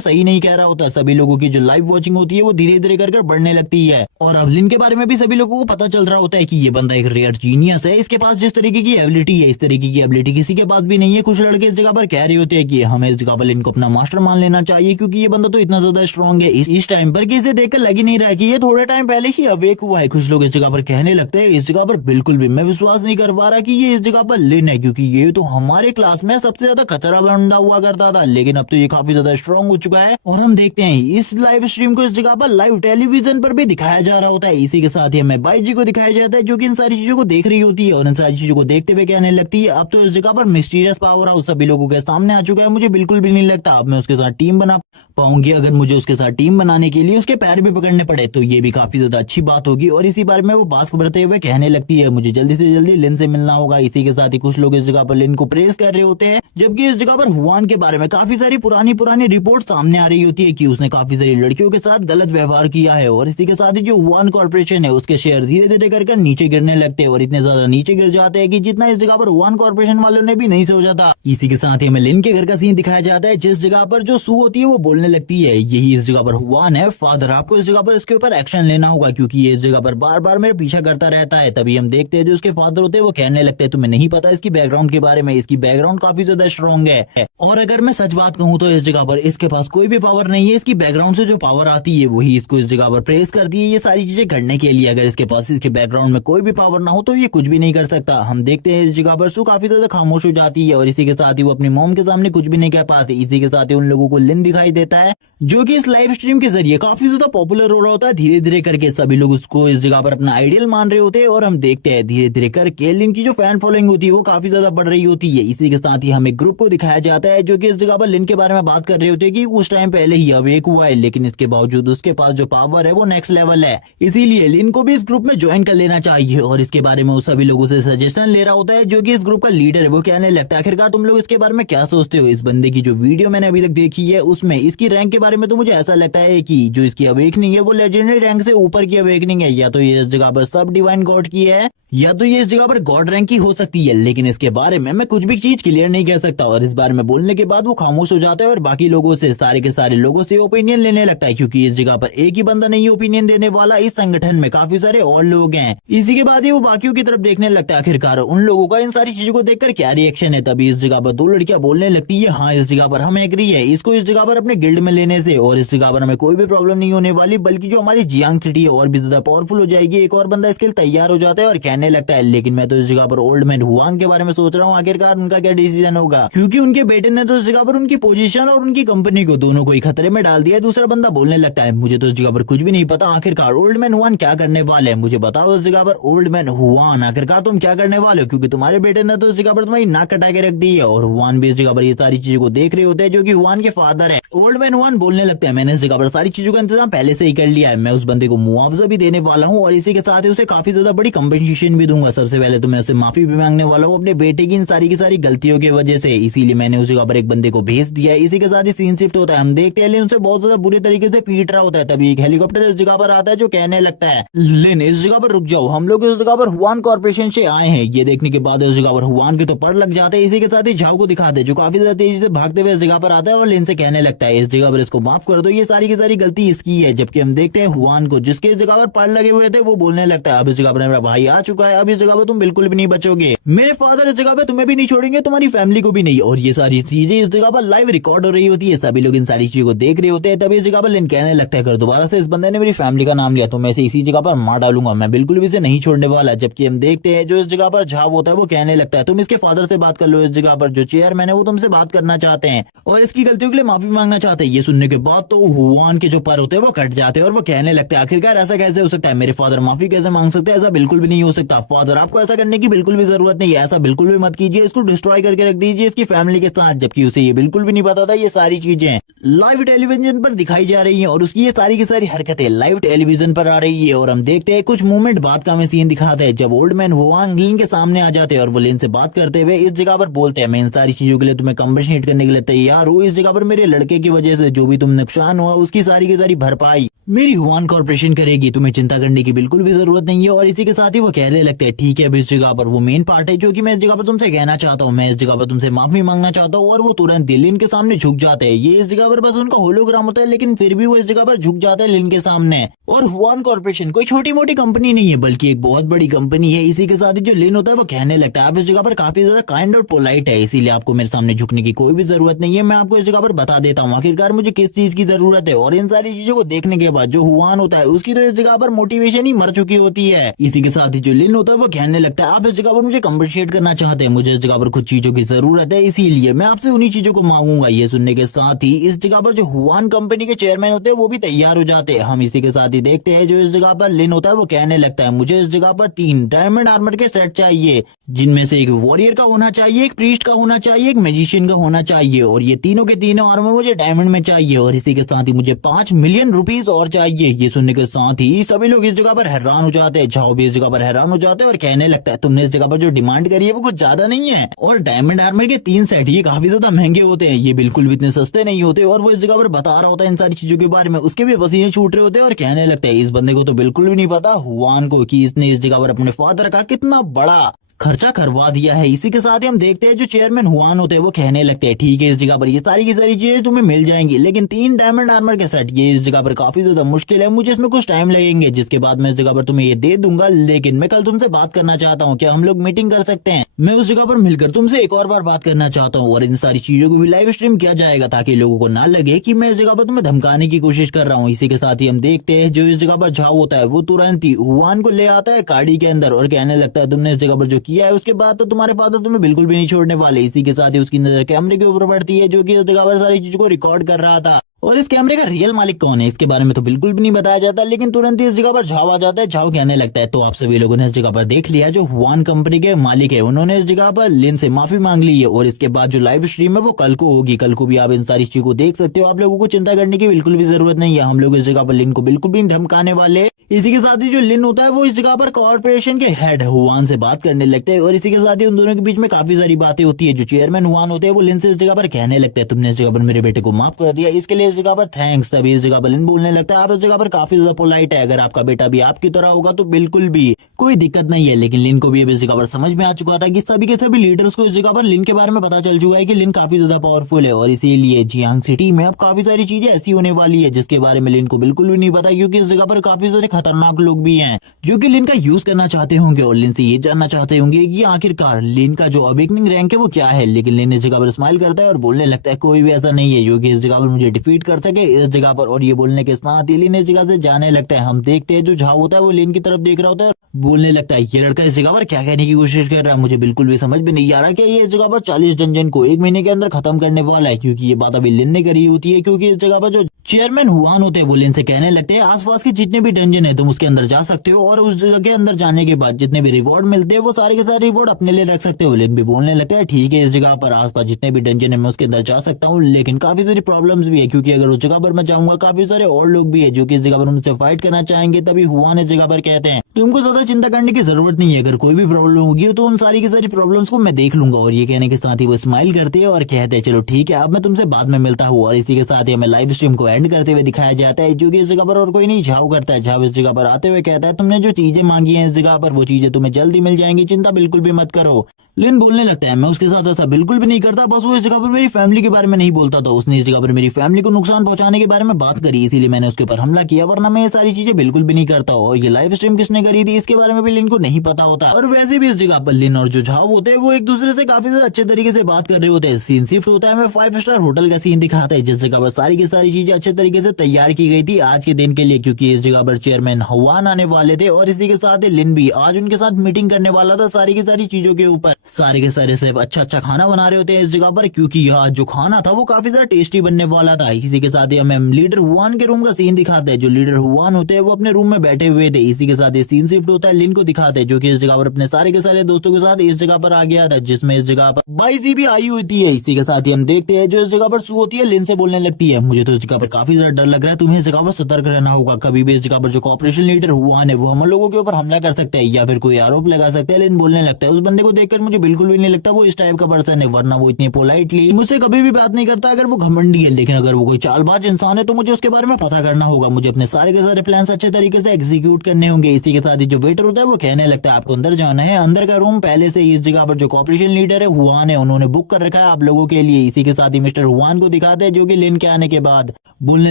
सही नहीं कह रहा होता। सभी लोगों की जो लाइव वॉचिंग होती है वो धीरे धीरे कर बढ़ने लगती है और अब लिन के बारे में भी सभी लोगों को पता चल रहा होता है कि ये बंदा एक रेयर जीनियस है, इसके पास जिस तरीके की एबिलिटी है इस तरीके की एबिलिटी किसी के पास भी नहीं है। कुछ लड़के इस जगह पर कह रहे होते हैं कि हमें इस जगह पर लिन को अपना मास्टर मान लेना चाहिए, क्योंकि ये बंदा तो इतना ज्यादा स्ट्रॉन्ग है इस टाइम पर कि इसे देखकर लग ही नहीं रहा है कि ये थोड़े टाइम पहले ही अवेक हुआ है। कुछ लोग इस जगह पर कहने लगते हैं इस जगह पर बिल्कुल भी मैं विश्वास नहीं कर पा रहा कि ये इस जगह पर लिन है, क्योंकि ये तो हमारे क्लास में सबसे ज्यादा कचरा बंदा हुआ करता था, लेकिन अब तो ये काफी ज्यादा स्ट्रॉन्ग हो चुका है। और हम देखते हैं इस लाइव स्ट्रीम को इस जगह पर लाइव टेलीविजन पर भी दिखाया जा रहा होता है। इसी के साथ ही हमें बाईजी को दिखाया जाता है जो कि इन सारी चीजों को देख रही होती है और इन सारी चीजों को देखते हुए कहने लगती है अब तो इस जगह पर मिस्टीरियस पावर हाउस सभी लोगों के सामने आ चुका है, मुझे बिल्कुल भी नहीं लगता अब मैं उसके साथ टीम बना पाऊंगी। अगर मुझे उसके साथ टीम बनाने के लिए उसके पैर भी पकड़ने पड़े तो ये भी काफी ज्यादा अच्छी बात होगी। और इसी बारे में वो बात बढ़ते हुए कहने लगती है मुझे जल्दी से जल्दी लिन से मिलना होगा। इसी के साथ ही कुछ लोग इस जगह पर लिन को प्रेस कर रहे होते हैं, जबकि इस जगह पर हुआन के बारे में काफी सारी पुरानी रिपोर्ट सामने आ रही होती है कि उसने काफी सारी लड़कियों के साथ गलत व्यवहार किया है। और इसी के साथ ही जो हुआन कॉर्पोरेशन है उसके शेयर धीरे धीरे कर नीचे गिरने लगते हैं और इतने ज्यादा नीचे गिर जाते हैं कि जितना इस जगह पर हुआन कॉर्पोरेशन वालों ने भी नहीं सोचा था। इसी के साथ ही हमें लिन के घर का सीन दिखाया जाता है जिस जगह पर जो सू होती है वो बोलने लगती है यही इस जगह पर हुआन है फादर, आपको इस जगह पर इसके ऊपर एक्शन लेना होगा क्योंकि ये इस जगह पर बार बार मेरा पीछा करता रहता है। तभी हम देखते हैं जो उसके फादर होते हैं वो कहने लगते हैं तुम्हें नहीं पता इसकी बैकग्राउंड के बारे में, इसकी बैकग्राउंड काफी ज्यादा स्ट्रॉन्ग है और अगर मैं सच बात कहूँ तो इस जगह पर इसके पास कोई भी पावर नहीं है, इसकी बैकग्राउंड से जो पावर आती है वही इसको इस जगह पर प्रेस करती है ये सारी चीजें करने के लिए। अगर इसके पास इसके बैकग्राउंड में कोई भी पावर ना हो तो ये कुछ भी नहीं कर सकता। हम देखते हैं इस जगह पर सू काफी ज्यादा खामोश हो जाती है और इसी के साथ ही वो अपनी मॉम के सामने कुछ भी नहीं कह पाती। इसी के साथ ही उन लोगों को लिन दिखाई देता है जो कि इस लाइव स्ट्रीम के जरिए काफी ज्यादा पॉपुलर हो रहा होता है। धीरे धीरे करके सभी लोग उसको इस जगह पर अपना आइडियल मान रहे होते हैं और हम देखते हैं धीरे धीरे करके लिन की जो फैन फॉलोइंग होती है वो काफी ज्यादा बढ़ रही होती है। इसी के साथ ही हमें ग्रुप को दिखाया जाता है जो कि इस जगह पर लिन के बारे में बात कर रहे होते हैं कि उस टाइम पहले ही अवेक हुआ है, लेकिन इसके बावजूद उसके पास जो पावर है वो नेक्स्ट लेवल है, इसीलिए लिन को भी इस ग्रुप में ज्वाइन कर लेना चाहिए। और इसके बारे में वो सभी लोगों से सजेशन ले रहा होता है जो कि इस ग्रुप का लीडर है वो कहने लगता है आखिरकार तुम लोग इसके बारे में क्या सोचते हो। इस बंदे की जो वीडियो मैंने अभी तक देखी है उसमें इसकी रैंक के बारे में तो मुझे ऐसा लगता है कि जो इसकी अवेकनिंग है वो लेजेंडरी रैंक से ऊपर की अवेकनिंग है, या तो ये इस जगह पर सब डिवाइन गॉड की है या तो ये इस जगह पर गॉड रैंक की हो सकती है, लेकिन इसके बारे में मैं कुछ भी चीज क्लियर नहीं कह सकता। और इस बारे में बोलने के बाद वो खामोश हो जाता है और बाकी लोगों से सारे के सारे लोगों से ओपिनियन लेने लगता है, क्योंकि इस जगह पर एक ही बंदा नहीं ओपिनियन देने वाला, इस संगठन में काफी सारे और लोग हैं। इसी के बाद ही वो बाकियों की तरफ देखने लगता है आखिरकार उन लोगों का इन सारी चीजों को देखकर क्या रिएक्शन है। तभी इस जगह पर दो लड़कियां बोलने लगती है हाँ इस जगह पर हम एग्री है इसको इस जगह पर अपने गिल्ड में लेने से, और इस जगह पर हमें कोई भी प्रॉब्लम नहीं होने वाली, बल्कि जो हमारी जियांग सिटी है और भी ज्यादा पावरफुल हो जाएगी। एक और बंदा इसके लिए तैयार हो जाता है और कहने लगता है लेकिन मैं तो इस जगह पर ओल्ड मैन हुआंग के बारे में सोच रहा हूँ आखिरकार उनका क्या डिसीजन होगा, क्योंकि उनके बेटे ने तो इस जगह पर उनकी पोजीशन और उनकी कंपनी को दोनों को ही खतरे में डाल दिया। दूसरा बंदा बोलने लगता है मुझे तो इस जगह पर कुछ भी नहीं पता, आखिरकार ओल्ड मैन हुआन क्या करने वाले हैं, मुझे बताओ इस जगह पर ओल्ड मैन हुआन आखिरकार तुम क्या करने वाले हो, क्योंकि तुम्हारे बेटे ने तो इस जगह पर तुम्हारी नाक कटा के रख दी है। और हुआन भी इस जगह पर ये सारी चीजों को देख रहे होते हैं जो कि हुआन के फादर है। ओल्ड मैन वन बोलने लगता है, मैंने इस जगह पर सारी चीजों का इंतजाम पहले से ही कर लिया है, मैं उस बंदे को मुआवजा भी देने वाला हूँ और इसी के साथ ही उसे काफी ज्यादा बड़ी कंपनसेशन भी दूंगा। सबसे पहले तो मैं उसे माफी भी मांगने वाला हूँ अपने बेटे की इन सारी की सारी गलतियों की वजह से, इसीलिए मैंने उस जगह पर एक बंदे को भेज दिया है। इसी के साथ ही सीन शिफ्ट होता है, हम देखते हैं लिन उसे बहुत ज्यादा बुरी तरीके से पीट रहा होता है। तभी एक हेलीकॉप्टर इस जगह पर आता है जो कहने लगता है, लिन इस जगह पर रुक जाओ, हम लोग इस जगह पर हुआन कॉर्पोरेशन से आए हैं। ये देखने के बाद इस जगह पर हुआन के तो पर लग जाते हैं। इसी के साथ ही झाओ को दिखाते हैं जो काफी ज्यादा तेजी से भागते हुए इस जगह पर आता है और लिन से कहने लगता है, इस जगह पर इसको माफ कर दो, ये सारी की सारी गलती इसकी है। जबकि हम देखते हैं हुआन को जिसके इस जगह पर पर लगे हुए थे, वो बोलने लगता है, अब इस जगह पर मेरा भाई आ चुका है, अब इस जगह पर तुम बिल्कुल भी नहीं बचोगे, मेरे फादर इस जगह पे तुम्हें भी नहीं छोड़ेंगे, तुम्हारी फैमिली को भी नहीं। और ये सारी चीजें इस जगह पर लाइव रिकॉर्ड हो रही होती है, सभी लोग इन सारी चीजों को देख रहे होते हैं। तभी इस जगह पर लिन कहने लगता है, अगर दोबारा से इस बंदे ने मेरी फैमिली का नाम लिया तो मैं इसे इसी जगह पर मार डालूंगा, मैं बिल्कुल भी इसे नहीं छोड़ने वाला। जबकि हम देखते हैं जो इस जगह पर झाव होता है वो कहने लगता है, तुम इसके फादर से बात कर लो, इस जगह पर जो चेयरमैन है वो तुमसे बात करना चाहते हैं और इसकी गलतियों के लिए माफी मांगना चाहते हैं। ये सुनने के बाद तो हुआन के जो पर होते हैं वो कट जाते हैं और वो कहने लगते हैं, आखिरकार ऐसा कैसे हो सकता है, मेरे फादर माफी कैसे मांग सकते हैं, ऐसा बिल्कुल भी नहीं हो सकता। फादर आपको ऐसा करने की बिल्कुल भी जरूरत नहीं है, ऐसा बिल्कुल भी मत कीजिए, इसको डिस्ट्रॉय करके रख दीजिए इसकी फैमिली के साथ। जबकि उसे ये बिल्कुल भी नहीं पता था ये सारी चीजें लाइव टेलीविजन पर दिखाई जा रही हैं और उसकी ये सारी की सारी हरकतें लाइव टेलीविजन पर आ रही है। और हम देखते हैं कुछ मूवमेंट बाद का हमें सीन दिखाता है जब ओल्ड मैन हुआंग लिन के सामने आ जाते हैं और वो लिन से बात करते हुए इस जगह पर बोलते हैं, मैं इन सारी चीजों के लिए तुम्हें कंपनसेट करने के लिए तैयार हूँ, इस जगह पर मेरे लड़के की वजह से जो भी तुम नुकसान हुआ उसकी सारी की सारी भरपाई मेरी हुआन कॉर्पोरेशन करेगी, तुम्हें चिंता करने की बिल्कुल भी जरूरत नहीं है। और इसी के साथ ही वो कहने लगते हैं, ठीक है अब इस जगह पर वो मेन पार्ट है जो कि मैं इस जगह पर तुमसे कहना चाहता हूँ, मैं इस जगह पर तुमसे माफी मांगना चाहता हूँ। और वो तुरंत लिन के सामने झुक जाते हैं। ये इस जगह पर बस उनका होलोग्राम होता है लेकिन फिर भी वो इस जगह पर झुक जाते हैं लिन के सामने। और हुआन कॉर्पोरेशन कोई छोटी मोटी कंपनी नहीं है बल्कि एक बहुत बड़ी कंपनी है। इसी के साथ ही जो लिन होता है वो कहने लगता है, आप इस जगह पर काफी ज्यादा काइंड और पोलाइट है, इसीलिए आपको मेरे सामने झुकने की कोई भी जरूरत नहीं है। मैं आपको इस जगह पर बता देता हूँ आखिरकार मुझे किस चीज की जरूरत है। और इन सारी चीजों को देखने के बाद जो हुआन होता है उसकी तो इस जगह पर मोटिवेशन ही मर चुकी होती है। इसी के साथ ही जो लिन होता है वो कहने लगता है, आप इस जगह पर मुझे कंपनसेट करना चाहते हैं, मुझे इस जगह पर कुछ चीजों की जरूरत है, इसीलिए मैं आपसे उन्हीं चीजों को मांगूंगा। ये सुनने के साथ ही इस जगह पर जो हुआन कंपनी के चेयरमैन होते हैं वो भी तैयार हो जाते हैं। हम इसी के साथ ही देखते हैं जो इस जगह पर लिन होता है वो कहने लगता है, मुझे इस जगह पर 3 डायमंड आर्मर के सेट चाहिए, जिनमें से एक वॉरियर का होना चाहिए, एक प्रीस्ट का होना चाहिए, एक मैजिशियन का होना चाहिए और ये तीनों के तीनों आर्मर मुझे डायमंड में चाहिए। और इसी के साथ ही मुझे 5 मिलियन रुपीस और चाहिए। ये सुनने के साथ ही सभी लोग इस जगह पर हैरान हो जाते हैं। झाओ भी इस जगह पर हैरान हो जाते हैं और कहने लगता है, तुमने इस जगह पर जो डिमांड करी है वो कुछ ज्यादा नहीं है। और डायमंड आर्मर के 3 सेट ये काफी ज्यादा महंगे होते हैं, ये बिल्कुल भी इतने सस्ते नहीं होते। और वो इस जगह पर बता रहा होता है इन सारी चीजों के बारे में, उसके भी पसीने छूट रहे होते हैं और कहने लगता है, इस बंदे को तो बिल्कुल भी नहीं पता हुआन को कि इसने इस जगह पर अपने फादर का कितना बड़ा खर्चा करवा दिया है। इसी के साथ ही हम देखते हैं जो चेयरमैन हुआन होते हैं वो कहने लगते हैं, ठीक है इस जगह पर ये सारी की सारी चीजें तुम्हें मिल जाएंगी, लेकिन 3 डायमंड आर्मर के सेट ये इस जगह पर काफी ज्यादा मुश्किल है, मुझे इसमें कुछ टाइम लगेंगे, जिसके बाद मैं इस जगह पर तुम्हें ये दे दूंगा। लेकिन मैं कल तुमसे बात करना चाहता हूँ, क्या हम लोग मीटिंग कर सकते हैं? मैं उस जगह पर मिलकर तुमसे एक और बार बात करना चाहता हूँ। और इन सारी चीजों को भी लाइव स्ट्रीम किया जाएगा ताकि लोगों को ना लगे कि मैं इस जगह पर तुम्हें धमकाने की कोशिश कर रहा हूँ। इसी के साथ ही हम देखते हैं जो इस जगह पर झाओ होता है वो तुरंत ही हुआन को ले आता है गाड़ी के अंदर और कहने लगता है, तुमने इस जगह पर जो किया है उसके बाद तो तुम्हारे फादर तुम्हें बिल्कुल भी नहीं छोड़ने वाले। इसी के साथ ही उसकी नजर कैमरे के ऊपर पड़ती है जो कि इस जगह पर सारी चीजों को रिकॉर्ड कर रहा था। और इस कैमरे का रियल मालिक कौन है इसके बारे में तो बिल्कुल भी नहीं बताया जाता, लेकिन तुरंत ही इस जगह पर झाओ आ जाता है। झाओ कहने लगता है, तो आप सभी लोगों ने इस जगह पर देख लिया जो हुआन कंपनी के मालिक है उन्होंने इस जगह पर लिन से माफी मांग ली है और इसके बाद जो लाइव स्ट्रीम है वो कल को होगी, कल को भी आप इन सारी चीजों को देख सकते हो। आप लोगों को चिंता करने की बिल्कुल भी जरूरत नहीं है, हम लोग इस जगह पर लिन को बिल्कुल भी नहीं धमकाने वाले। इसी के साथ ही जो लिन होता है वो इस जगह पर कॉर्पोरेशन के हेड हुआन से बात करने लगते हैं और इसी के साथ ही उन दोनों के बीच में काफी सारी बातें होती है। जो चेयरमैन हुआन होते हैं वो लिन से इस जगह पर कहने लगते हैं, तुमने इस जगह पर मेरे बेटे को माफ कर दिया, इसके लिए इस जगह पर थैंक्स। तभी इस जगह पर लिन बोलने लगता है, आप इस जगह पर काफी ज्यादा पोलाइट है, अगर आपका बेटा भी आपकी तरह होगा तो बिल्कुल भी कोई दिक्कत नहीं है। लेकिन लिन को भी अब इस जगह पर समझ में आ चुका था कि सभी के सभी लीडर्स को इस जगह पर लिन के बारे में पता चल चुका है कि लिन काफी ज्यादा पावरफुल है और इसीलिए जियांग सिटी में अब काफी सारी चीजें ऐसी होने वाली है जिसके बारे में लिन को बिल्कुल भी नहीं पता, क्योंकि इस जगह पर काफी सारे खतरनाक लोग भी हैं जो कि लिन का यूज करना चाहते होंगे और लिन से ये जानना चाहते होंगे कि आखिरकार लिन का जो अवेकनिंग रैंक है वो क्या है। लेकिन लिन इस जगह पर स्माइल करता है और बोलने लगता है, कोई भी ऐसा नहीं है जो कि इस जगह पर मुझे डिफीट कर सके इस जगह पर। और ये बोलने के साथ ही लिन इस जगह से जाने लगता है। हम देखते हैं जो झाओ होता है वो लिन की तरफ देख रहा होता है बोलने लगता है ये लड़का इस जगह पर क्या कहने की कोशिश कर रहा है, मुझे बिल्कुल भी समझ में नहीं आ रहा कि ये इस जगह पर 40 डंजन को 1 महीने के अंदर खत्म करने वाला है, क्योंकि ये बात अभी लिन ने करी होती है। क्योंकि इस जगह पर जो चेयरमैन हुआन होते हैं वो लिन से कहने लगते हैं आसपास के जितने भी डंजन है तुम उसके अंदर जा सकते हो, और उस जगह के अंदर जाने के बाद जितने भी रिवॉर्ड मिलते हैं वो सारे के सारे रिवॉर्ड अपने लिए रख सकते हो। लिन भी बोलने लगता है ठीक है, इस जगह पर आसपास जितने भी डंजन है मैं उसके अंदर जा सकता हूँ, लेकिन काफी सारी प्रॉब्लम्स भी है, क्योंकि अगर उस जगह पर मैं जाऊंगा काफी सारे और लोग भी है जो कि इस जगह पर मुझसे फाइट करना चाहेंगे। तभी हुआन इस जगह पर कहते हैं तुमको ज्यादा चिंता करने की जरूरत नहीं है, अगर कोई भी प्रॉब्लम होगी तो उन सारी की सारी प्रॉब्लम्स को मैं देख लूंगा। और ये कहने के साथ ही वो स्माइल करते हैं और कहते हैं चलो ठीक है अब मैं तुमसे बाद में मिलता हूँ। और इसी के साथ ही हमें लाइव स्ट्रीम को एंड करते हुए दिखाया जाता है, जो कि इस जगह पर और कोई नहीं झाव करता है। झाव इस जगह पर आते हुए कहता है तुमने जो चीजें मांगी हैं इस जगह पर वो चीजें तुम्हें जल्दी मिल जाएंगी, चिंता बिल्कुल भी मत करो। लिन बोलने लगता है मैं उसके साथ ऐसा बिल्कुल भी नहीं करता, बस वो इस जगह पर मेरी फैमिली के बारे में नहीं बोलता था, उसने इस जगह पर मेरी फैमिली को नुकसान पहुंचाने के बारे में बात करी इसीलिए मैंने उसके ऊपर हमला किया, वरना मैं ये सारी चीजें बिल्कुल भी नहीं करता। और ये लाइव स्ट्रीम किसने करी थी इसके बारे में भी लिन को नहीं पता होता। और वैसे भी इस जगह पर लिन और जो झाव होते हैं वो एक दूसरे से काफी ज्यादा अच्छे तरीके से बात कर रहे होते हैं। सीन शिफ्ट होता है, हमें 5 स्टार होटल का सीन दिखाता है जिस जगह पर सारी की सारी चीजें अच्छे तरीके से तैयार की गई थी आज के दिन के लिए, क्योंकि इस जगह पर चेयरमैन हुआन आने वाले थे। और इसी के साथ ही लिन भी आज उनके साथ मीटिंग करने वाला था सारी की सारी चीजों के ऊपर। सारे के सारे सिर्फ अच्छा अच्छा खाना बना रहे होते हैं इस जगह पर, क्योंकि यहाँ जो खाना था वो काफी ज्यादा टेस्टी बनने वाला था। इसी के साथ ही हमें लीडर हुआन के रूम का सीन दिखाते हैं, जो लीडर हुआन होते हैं वो अपने रूम में बैठे हुए थे। इसी के साथ ही सीन शिफ्ट होता है, लिन को दिखाते हैं जो कि इस जगह पर अपने सारे के सारे दोस्तों के साथ इस जगह पर आ गया था, जिसमें इस जगह पर बाईसी भी आई होती है। इसी के साथ ही हम देखते हैं जो इस जगह पर सू होती है लिन से बोलने लगती है मुझे तो इस जगह पर काफी ज्यादा डर लग रहा है, तुम्हें इस जगह पर सतर्क रहना होगा, कभी भी इस जगह पर जो कॉर्पोरेशन लीडर हुआन है वो हम लोगों के ऊपर हमला कर सकते हैं या फिर कोई आरोप लगा सकते हैं। लिन बोलने लगता है उस बंदे को देखकर मुझे बिल्कुल भी नहीं लगता वो इस टाइप का पर्सन है, वरना वो इतनी पोलाइटली मुझसे कभी भी बात नहीं करता अगर वो घमंडी है, लेकिन अगर वो कोई चालबाज इंसान है तो मुझे उसके बारे में पता करना होगा, मुझे अपने सारे के सारे प्लान अच्छे तरीके से एग्जीक्यूट करने होंगे। इसी के साथ ही जो वेटर होता है वो कहने लगता है आपको अंदर जाना है, अंदर का रूम पहले से इस जगह पर जो कॉर्पोरेशन लीडर है हुआन है उन्होंने बुक कर रखा है आप लोगों के लिए। इसी के साथ ही मिस्टर हुआन को दिखाते हैं जो कि लिन के आने के बाद बोलने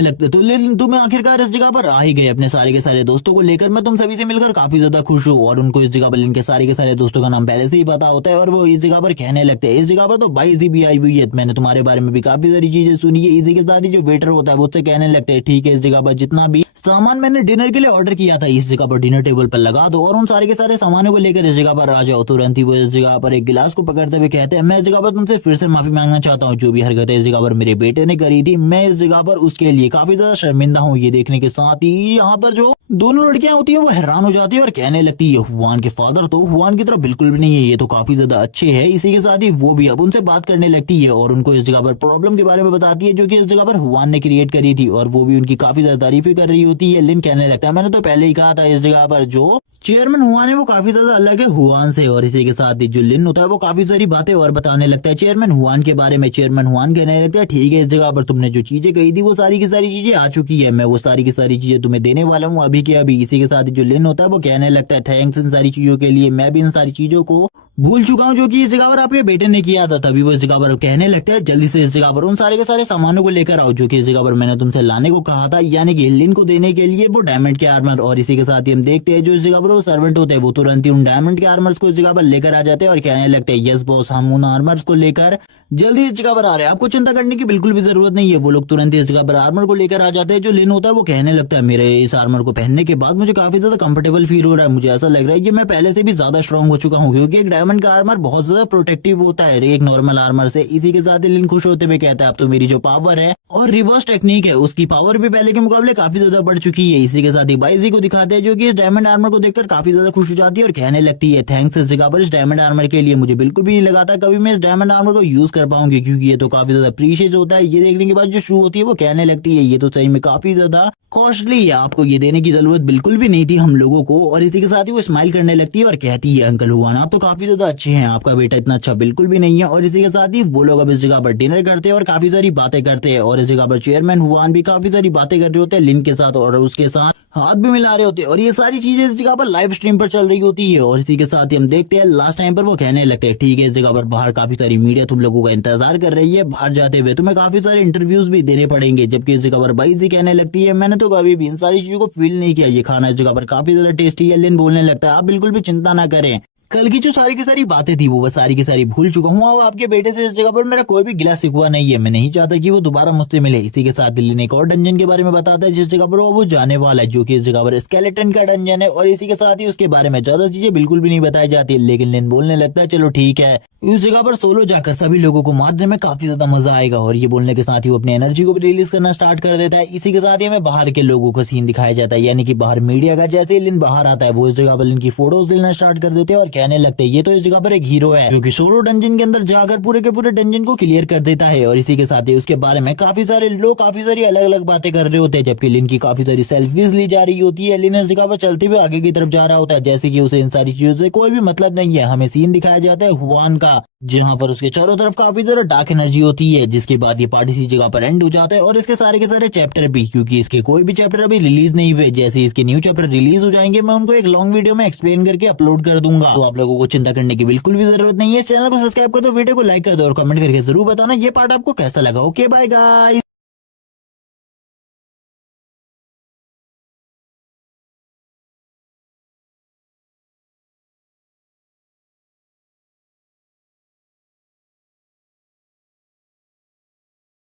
लगते तो लिन तुम्हें आखिरकार इस जगह पर आ ही गए अपने सारे के सारे दोस्तों को लेकर, मैं तुम सभी से मिलकर काफी ज्यादा खुश हूँ। और उनको इस जगह पर लिन के सारे दोस्तों का नाम पहले से ही पता होता है और वो इस जगह पर कहने लगते हैं इस जगह पर तो 22 भी आई हुई है, मैंने तुम्हारे बारे में भी काफी सारी चीजें सुनी है। इसी के साथ ही जो वेटर होता है वो उससे कहने लगते हैं ठीक है इस जगह पर जितना भी सामान मैंने डिनर के लिए ऑर्डर किया था इस जगह पर डिनर टेबल पर लगा दो और उन सारे के सारे सामानों को लेकर इस जगह पर आ जाओ। तुरंत ही वो इस जगह पर एक गिलास को पकड़ते हुए कहते हैं मैं इस जगह पर तुमसे फिर से माफी मांगना चाहता हूँ, जो भी हरकतें इस जगह पर मेरे बेटे ने करी थी मैं इस जगह पर उसके लिए काफी ज्यादा शर्मिंदा हूँ। ये देखने के साथ ही यहाँ पर जो दोनों लड़कियां होती है वो हैरान हो जाती है और कहने लगती है हुआन के फादर तो हुआन की तरफ बिल्कुल भी नहीं है, ये तो काफी ज्यादा अच्छे है। इसी के साथ ही वो भी अब उनसे बात करने लगती है और उनको इस जगह पर प्रॉब्लम के बारे में बताती है जो कि इस जगह पर हुआन ने क्रिएट करी थी और वो भी उनकी काफी ज्यादा तारीफें कर रही होती है। लिन कहने लगता है मैंने तो पहले ही कहा था इस जगह पर जो चेयरमैन हुआन है वो काफी ज्यादा अलग है हुआन से। और इसी के साथ ही जो लिन होता है वो काफी सारी बातें और बताने लगता है चेयरमैन हुआन के बारे में। चेयरमैन हुआन कहने लगता है ठीक है इस जगह पर तुमने जो चीजें कही थी वो सारी की सारी चीजें आ चुकी है, मैं वो सारी की सारी चीजें तुम्हें देने वाला हूँ अभी के अभी। इसी के साथ ही जो लिन होता है वो कहने लगता है थैंक्स इन सारी चीजों के लिए, मैं भी इन सारी चीजों को भूल चुका हूँ जो कि इस जगह पर आपके बेटे ने किया था। तभी वो इस जगह पर कहने लगता है जल्दी से इस जगह पर उन सारे के सारे सामानों को लेकर आओ जो कि इस जगह पर मैंने तुमसे लाने को कहा था, यानी कि लिन को देने के लिए वो डायमंड के आर्मर। और इसी के साथ ही हम देखते हैं जो इस जगह पर वो सर्वेंट होते हैं वो तुरंत ही उन डायमंड के आर्मर्स को इस जगह पर लेकर आ जाते हैं और कहने लगते हैं यस बॉस हम उन आर्मर्स को लेकर जल्दी इस जगह पर आ रहे हैं, आपको चिंता करने की बिल्कुल भी जरूरत नहीं है। वो लोग तुरंत ही इस जगह पर आर्मर को लेकर आ जाते हैं। जो लिन होता है वो कहने लगता है मेरे इस आर्मर को पहनने के बाद मुझे काफी ज्यादा कंफर्टेबल फील हो रहा है, मुझे ऐसा लग रहा है कि मैं पहले से भी ज्यादा स्ट्रांग हो चुका हूँ, क्योंकि एक डायमंड का आर्मर बहुत ज्यादा प्रोटेक्टिव होता है एक नॉर्मल आर्मर से। इसी के साथ ही लिन खुश होते हुए कहता है अब तो मेरी जो पावर है और रिवर्स टेक्निक है उसकी पावर भी पहले के मुकाबले काफी ज्यादा बढ़ चुकी है। इसी के साथ ही बाइजी को दिखाते हैं जो कि इस डायमंड आर्मर को देखकर काफी ज्यादा खुश हो जाती है और कहने लगती है थैंक्स इस जगह पर इस डायमंड आर्मर के लिए, मुझे बिल्कुल भी नहीं लगा था कभी मैं इस डायमंड आर्मर को यूज कर पाऊंगी, क्योंकि ये तो काफी ज्यादा प्रीशियस होता है। ये देखने के बाद जो शू होती है वो कहने लगती है ये तो सही में काफी ज्यादा कॉस्टली है, आपको ये देने की जरूरत बिल्कुल भी नहीं थी हम लोगों को। और इसी के साथ ही वो स्माइल करने लगती है और कहती है अंकल हुआन आप तो काफी ज्यादा अच्छे हैं, आपका बेटा इतना अच्छा बिल्कुल भी नहीं है। और इसी के साथ ही वो लोग अब इस जगह पर डिनर करते हैं और काफी सारी बातें करते हैं और इस जगह पर चेयरमैन हुआन भी काफी सारी बातें कर रहे होते हैं लिन के साथ और उसके साथ हाथ भी मिला रहे होते हैं और ये सारी चीजें इस जगह पर लाइव स्ट्रीम पर चल रही होती है। और इसी के साथ ही हम देखते हैं लास्ट टाइम पर वो कहने लगते हैं ठीक है इस जगह पर बाहर काफी सारी मीडिया तुम लोगों का इंतजार कर रही है, बाहर जाते हुए तुम्हें काफी सारे इंटरव्यूज भी देने पड़ेंगे। जबकि इस जगह पर बाईजी कहने लगती है मैंने तो कभी भी इन सारी चीजों को फील नहीं किया, ये खाना इस जगह पर काफी ज्यादा टेस्टी है। लिन बोलने लगता है आप बिल्कुल भी चिंता ना करें, कल की जो सारी की सारी बातें थी वो बस सारी की सारी भूल चुका हूँ। अब आपके बेटे से इस जगह पर मेरा कोई भी गिला शिकवा नहीं है। मैं नहीं चाहता कि वो दोबारा मुझसे मिले। इसी के साथ दिल्ली ने एक और डंजन के बारे में बताता है जिस जगह पर वो जाने वाला है, जो कि इस जगह पर स्केलेटन का डंजन है। और इसी के साथ ही उसके बारे में ज्यादा चीजें बिल्कुल भी नहीं बताई जाती, लेकिन लिन बोलने लगता है चलो ठीक है। उस जगह पर सोलो जाकर सभी लोगों को मारने में काफी ज्यादा मजा आएगा। और ये बोलने के साथ ही वो अपनी एनर्जी को भी रिलीज करना स्टार्ट कर देता है। इसी के साथ ही हमें बाहर के लोगों का सीन दिखाया जाता है, यानी कि बाहर मीडिया का। जैसे ही लिन बाहर आता है वो इस जगह पर लिन की फोटोज लेना स्टार्ट कर देते हैं और कहने लगते हैं ये तो इस जगह पर एक हीरो है जो कि सोलो डंजन के अंदर जाकर पूरे के पूरे डंजन को क्लियर कर देता है। और इसी के साथ ही उसके बारे में काफी सारे लोग काफी सारी अलग अलग बातें कर रहे होते हैं, जबकि लिन की काफी सारी सेल्फीज ली जा रही होती है। लिन इस जगह पर चलते हुए आगे की तरफ जा रहा होता है, जैसे कि उसे इन सारी चीजों से कोई भी मतलब नहीं है। हमें सीन दिखाया जाता है हुआन का, जहाँ पर उसके चारों तरफ काफी ज्यादा डार्क एनर्जी होती है। जिसके बाद ये पार्टी इसी जगह पर एंड हो जाता है और इसके सारे के सारे चैप्टर भी, क्योंकि इसके कोई भी चैप्टर अभी रिलीज नहीं हुए। जैसे इसके न्यू चैप्टर रिलीज हो जाएंगे मैं उनको एक लॉन्ग वीडियो में एक्सप्लेन करके अपलोड कर दूंगा, तो आप लोगों को चिंता करने की बिल्कुल भी जरूरत नहीं है। इस चैनल को सब्सक्राइब कर दो, वीडियो को लाइक कर दो और कमेंट करके जरूर बताना ये पार्ट आपको कैसा लगा। Okay bye guys.